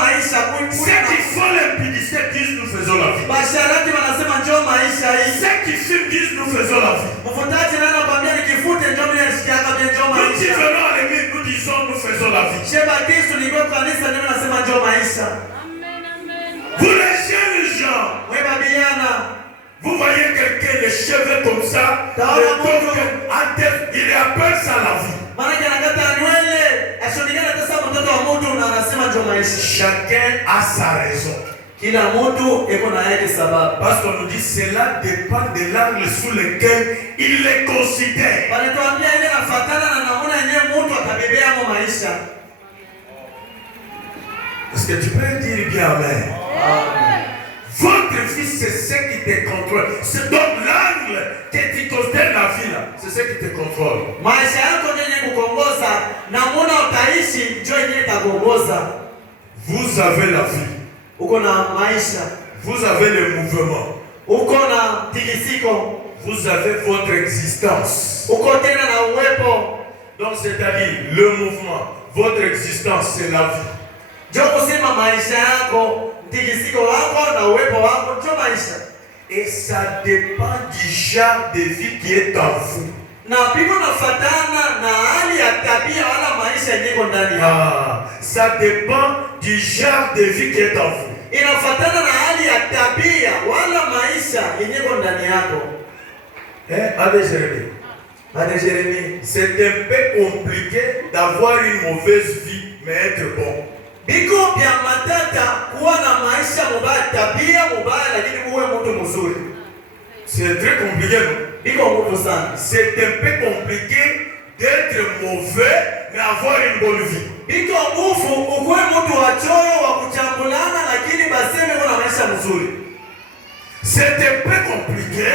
maisha Ceux qui font l'impudicité disent nous faisons la vie. Basharati wanasema njoo maisha hii. Ceux qui fument disent nous faisons la vie. Mfutaji nani anakuambia nikifute njoo mimi nasikiaka bien njoo Nous qui maisha. venons à l'église, nous disons nous faisons la vie. Sheba Kristo niko kanisa ndio nasema njoo maisha. Vous les jeunes gens, Wewe babiana, vous voyez quelqu'un les cheveux comme ça, il appelle ça la vie. maana anakata nywele, ashonikana tasa mtoto wa mtu na anasema njoo maisha. Chacun a sa raison. Kila mtu eko na yake sababu. Parce qu'on nous dit cela dépend de l'angle sous lequel il les considère. Wanatuambia ile nafatana na naona yenyewe mtu atabebea mo maisha. Est-ce que tu peux dire bien amen? Amen. Votre fils, c'est ce qui te contrôle. C'est donc l'angle que tu considères la vie là. C'est ce qui te contrôle. Maisha yako ndio yenye kukongoza na muda utaishi ndio yenye itakongoza. Vous avez la vie. Uko na maisha. Vous avez le mouvement. Uko na tikisiko. Vous avez votre existence. Uko tena na uwepo. Donc c'est-à-dire le mouvement, votre existence, c'est la vie. Ndio kusema maisha yako, tikisiko wako na uwepo wako ndio maisha. Et ça dépend du genre de vie qui est en vous. Na biko nafatana na hali ya tabia wala maisha yenyewe ndani yako. Ah, ça dépend du genre de vie qui est en vous. Inafatana na hali ya tabia wala maisha yenyewe ndani yako. Allez Jérémie. Hadi Jeremie, C'est un peu compliqué d'avoir une mauvaise vie mais être bon. biko vya matata kuwa na maisha mubaya, tabia mubaya lakini uwe mtu mzuri. C'est très compliqué, non? Biko nguvu sana. C'est un peu compliqué d'être mauvais mais avoir une bonne vie. Biko nguvu ukuwe mtu wa choyo wa kuchambulana lakini baseme kuna maisha mzuri. C'est un peu compliqué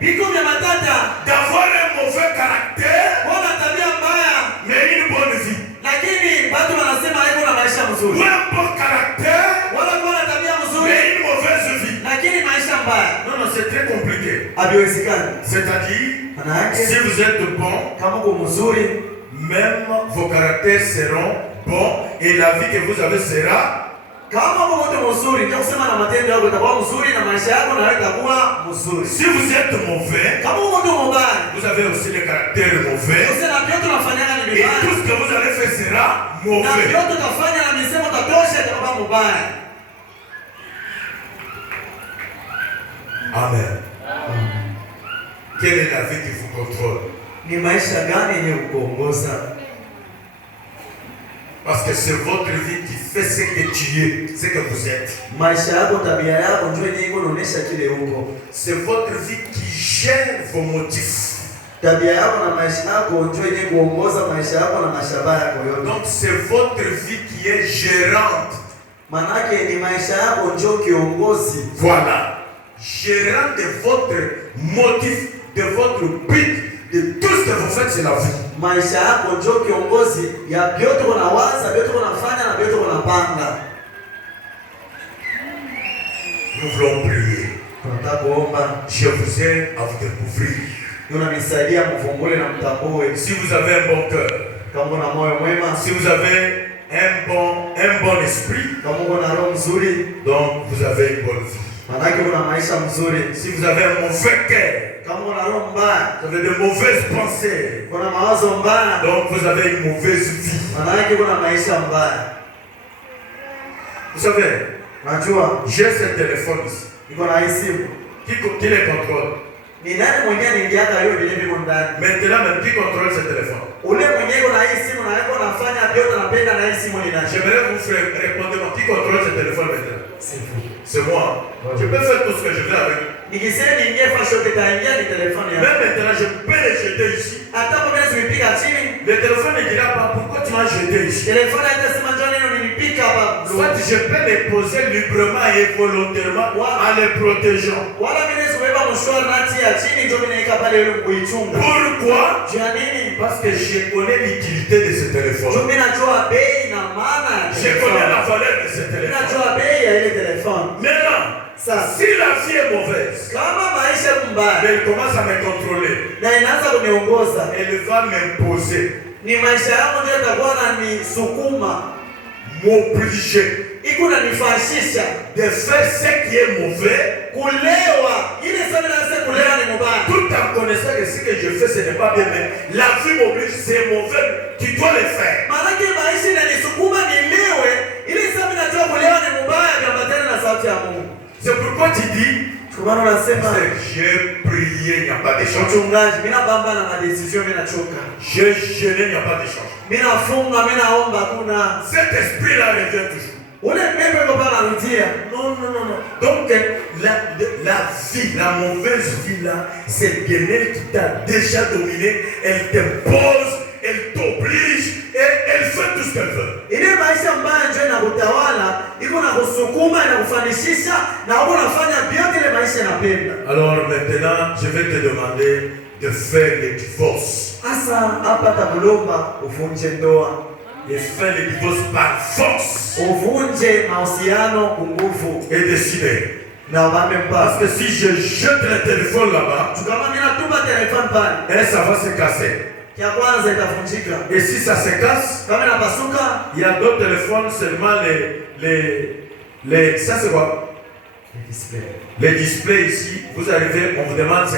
Biko vya matata d'avoir un mauvais caractère wana tabia mbaya mais une bonne vie. lakini watu wanasema haiko na maisha Ou mzuri. un bon caractère Wala kuwa na tabia mzuri mais une mauvaise vie. lakini maisha mbaya. Non, non, c'est très compliqué. Habiwezekani. C'est-à-dire, Maana yake si vous êtes bon, kama uko mzuri, même vos caractères seront bons et la vie que vous avez sera. kama uko mtu mzuri, ndio kusema na matendo yako itakuwa mzuri na maisha yako na itakuwa mzuri. Si vous êtes mauvais, Kama uko mtu mbaya, vous avez aussi le caractère mauvais sasa na vyote unafanyana ni et vibaya. tout ce que vous allez faire sera Na mauvais. vyote utafanya na misemo tatosha itakuwa mbaya. Amen. Quelle est la vie qui vous contrôle? Ni maisha gani yenye kuongoza? Parce que c'est votre vie qui fait ce que tu es, ce que vous êtes. Maisha yako, tabia yako ndio yenye inaonyesha kile uko. C'est votre vie qui gère vos motifs. Tabia yako na maisha yako ndio yenye kuongoza maisha yako na mashabaha yako yote. Donc c'est votre vie qui est gérante. Manake ni maisha yako ndio kiongozi. Voilà. Gérant de votre motif, de votre but, de tout ce que vous faites, c'est la vie. Maisha yako ndio kiongozi ya vyote unawaza, vyote unafanya na vyote unapanga. Nous voulons prier. Tunataka kuomba. Je vous aide à vous découvrir. Unanisaidia mfungule na mtambue. Si vous avez un bon cœur, Kama una moyo mwema, si vous avez un bon esprit, kama una roho nzuri, donc vous avez une bonne vie. manake una maisha mzuri. Si vous avez un mauvais cœur, Kama una roho mbaya, vous avez de mauvaises pensées, kuna mawazo mbaya, donc vous avez une mauvaise vie. manake kuna maisha mbaya. Vous savez, Unajua, j'ai ce téléphone ici. niko na hii simu. Qui les contrôle? Ni nani mwenyewe anaingiaga hiyo vile vile ndani? Maintenant, même qui contrôle ce téléphone? Ule mwenyewe na hii simu na yako anafanya vyote anapenda na hii simu ni nani? J'aimerais vous faire répondre qui contrôle ce téléphone maintenant? C'est vous. C'est moi. Je peux faire tout ce que je veux avec. Nikisema niingie fashion itaingia ni telefoni Même yako. maintenant, je peux les jeter ici. Hata kama mimi nimepiga chini, Le téléphone ne dira pas pourquoi tu m'as jeté ici. telefoni haitasema njoo neno nilipika hapa. Soit je peux les poser librement et volontairement en les protégeant. Wala mimi naweza kubeba mshwari nati ya chini ndio mimi naika pale ili kuichunga. Pourquoi? Juu ya nini? Parce que je connais l'utilité de ce Juu téléphone. mimi najua bei na maana ya Je connais la telefoni. valeur de ce Mimi téléphone. najua bei ya ile telefoni. Maintenant, Sasa si la vie est mauvaise, kama maisha mbaya elle commence à me contrôler. na inaanza kuniongoza, Elle va m'imposer, ni maisha yangu ndio itakuwa na nisukuma, m'obliger. iko nanifashisha de faire ce qui est mauvais, kulewa. Ile sasa nasa kulewa ni mbaya. Tout en connaissant que ce que je fais ce n'est pas bien, mais la vie m'oblige, c'est mauvais, tu dois le faire. Maana maisha inanisukuma nilewe, ile sasa najua kulewa ni mbaya, niambatane na sauti ya Mungu. C'est pourquoi tu dis, Kumano nasema j'ai prié, il n'y a pas de chance. Mchungaji, mimi nabamba na madecision, mimi nachoka. J'ai jeûné, il n'y a pas de chance. Mimi nafunga, mimi naomba kuna. Cet esprit-là revient toujours. Ule pepe ndo bana rudia. Non. Donc la vie, la mauvaise vie là, c'est bien-être qui t'a déjà dominé. Elle t'impose, elle t'oblige et elle fait tout ce qu'elle veut. Ile maisha mbaya ndio inakutawala, iko na kusukuma na kufanishisha na wewe unafanya vyote ile maisha inapenda. Alors maintenant, je vais te demander de faire le divorce. Asa hapa tabulomba uvunje ndoa. Et faire le divorce par force. Uvunje mahusiano kwa nguvu. Et décider. Na wame Parce que si je jette le téléphone là-bas, kama mimi natuma telefoni pale, ça va se casser. Kia kwanza itavunjika. Et si ça se casse, kama inapasuka, il y a d'autres téléphones, seulement les ça c'est quoi? Les displays ici, vous arrivez, on vous demande $50,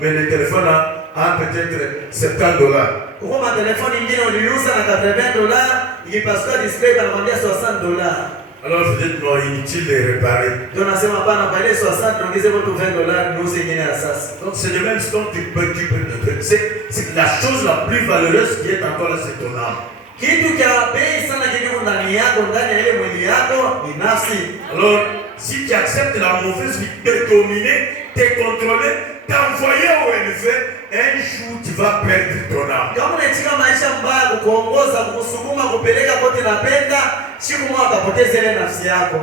mais le téléphone là a peut-être $70. Kwa ma telefoni nyingine uliuza na $80, ikipasuka display itakwambia $60. Alors vous dites non, inutile de réparer. Ndio nasema hapana, kwa ile 60 ongeze kwa $20 niuze nyingine ya sasa. Donc c'est le même temps tu peux c'est la chose la plus valeureuse qui est encore là, c'est ton âme. Kitu cha bei sana kiko ndani yako, ndani ya ile mwili yako ni nafsi. Alors si tu acceptes la mauvaise vie, te dominer, te contrôler, t'envoyer au élevé, un jour tu vas perdre ton âme. Kama unachika maisha mbaya kukuongoza, kukusukuma, kupeleka kote napenda, siku moja utapoteza ile nafsi yako.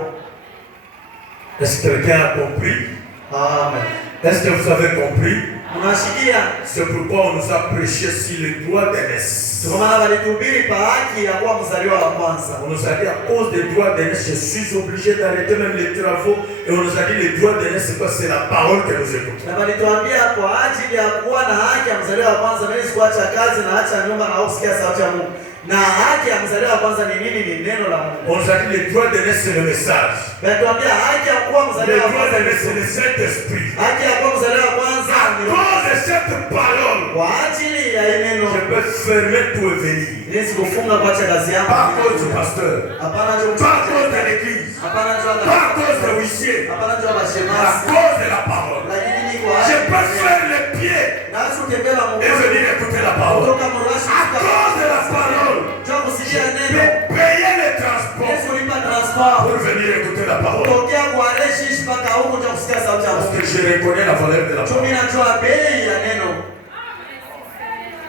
Est-ce que quelqu'un a compris? Amen. Est-ce que vous avez compris? Unashikia? C'est pourquoi on nous a prêché sur le droit d'aînesse. Kwa maana walituhubiri pa haki ya kuwa mzaliwa wa kwanza. On nous a dit à cause des droits d'aînesse, je suis obligé d'arrêter même les travaux. Et on nous a dit les droits d'aînesse, c'est quoi? C'est la parole que nous écoutons. Na walituambia kwa ajili ya kuwa na haki ya mzaliwa wa kwanza, mimi sikuacha kazi na acha nyumba na kusikia sauti ya Mungu. Na haki ya mzaliwa wa kwanza ni nini? Ni neno la Mungu. On nous a dit les droits d'aînesse, c'est le message. Walituambia haki ya kuwa mzaliwa wa kwanza c'est le Saint-Esprit. Haki ya kuwa mzaliwa wa kwanza À cause de cette parole, kwa ajili ya neno. je peux fermer tout et venir. Niwezi kufunga kuacha kazi yangu. Pas à cause du pasteur. Hapana njoo. Pas à cause de l'église. Hapana njoo. Pas à cause de l'huissier. Hapana njoo À bashemasi. cause de la parole. Lakini kwa Je peux faire les pieds na kutembea Mungu. et venir écouter la parole. Kutoka Morashi. À cause de la parole, Njoo kusikia je neno. peux payer les transports Yesu lipa transport. pour venir écouter la parole. Kutokea kwa Reshi mpaka huko njoo kusikia sauti ya Parce Mungu. que je reconnais la valeur de la parole. Mimi najua bei ya neno.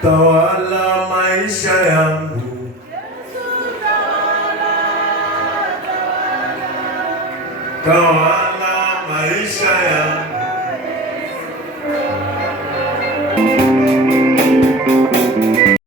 Tawala maisha yangu. Tawala maisha yangu.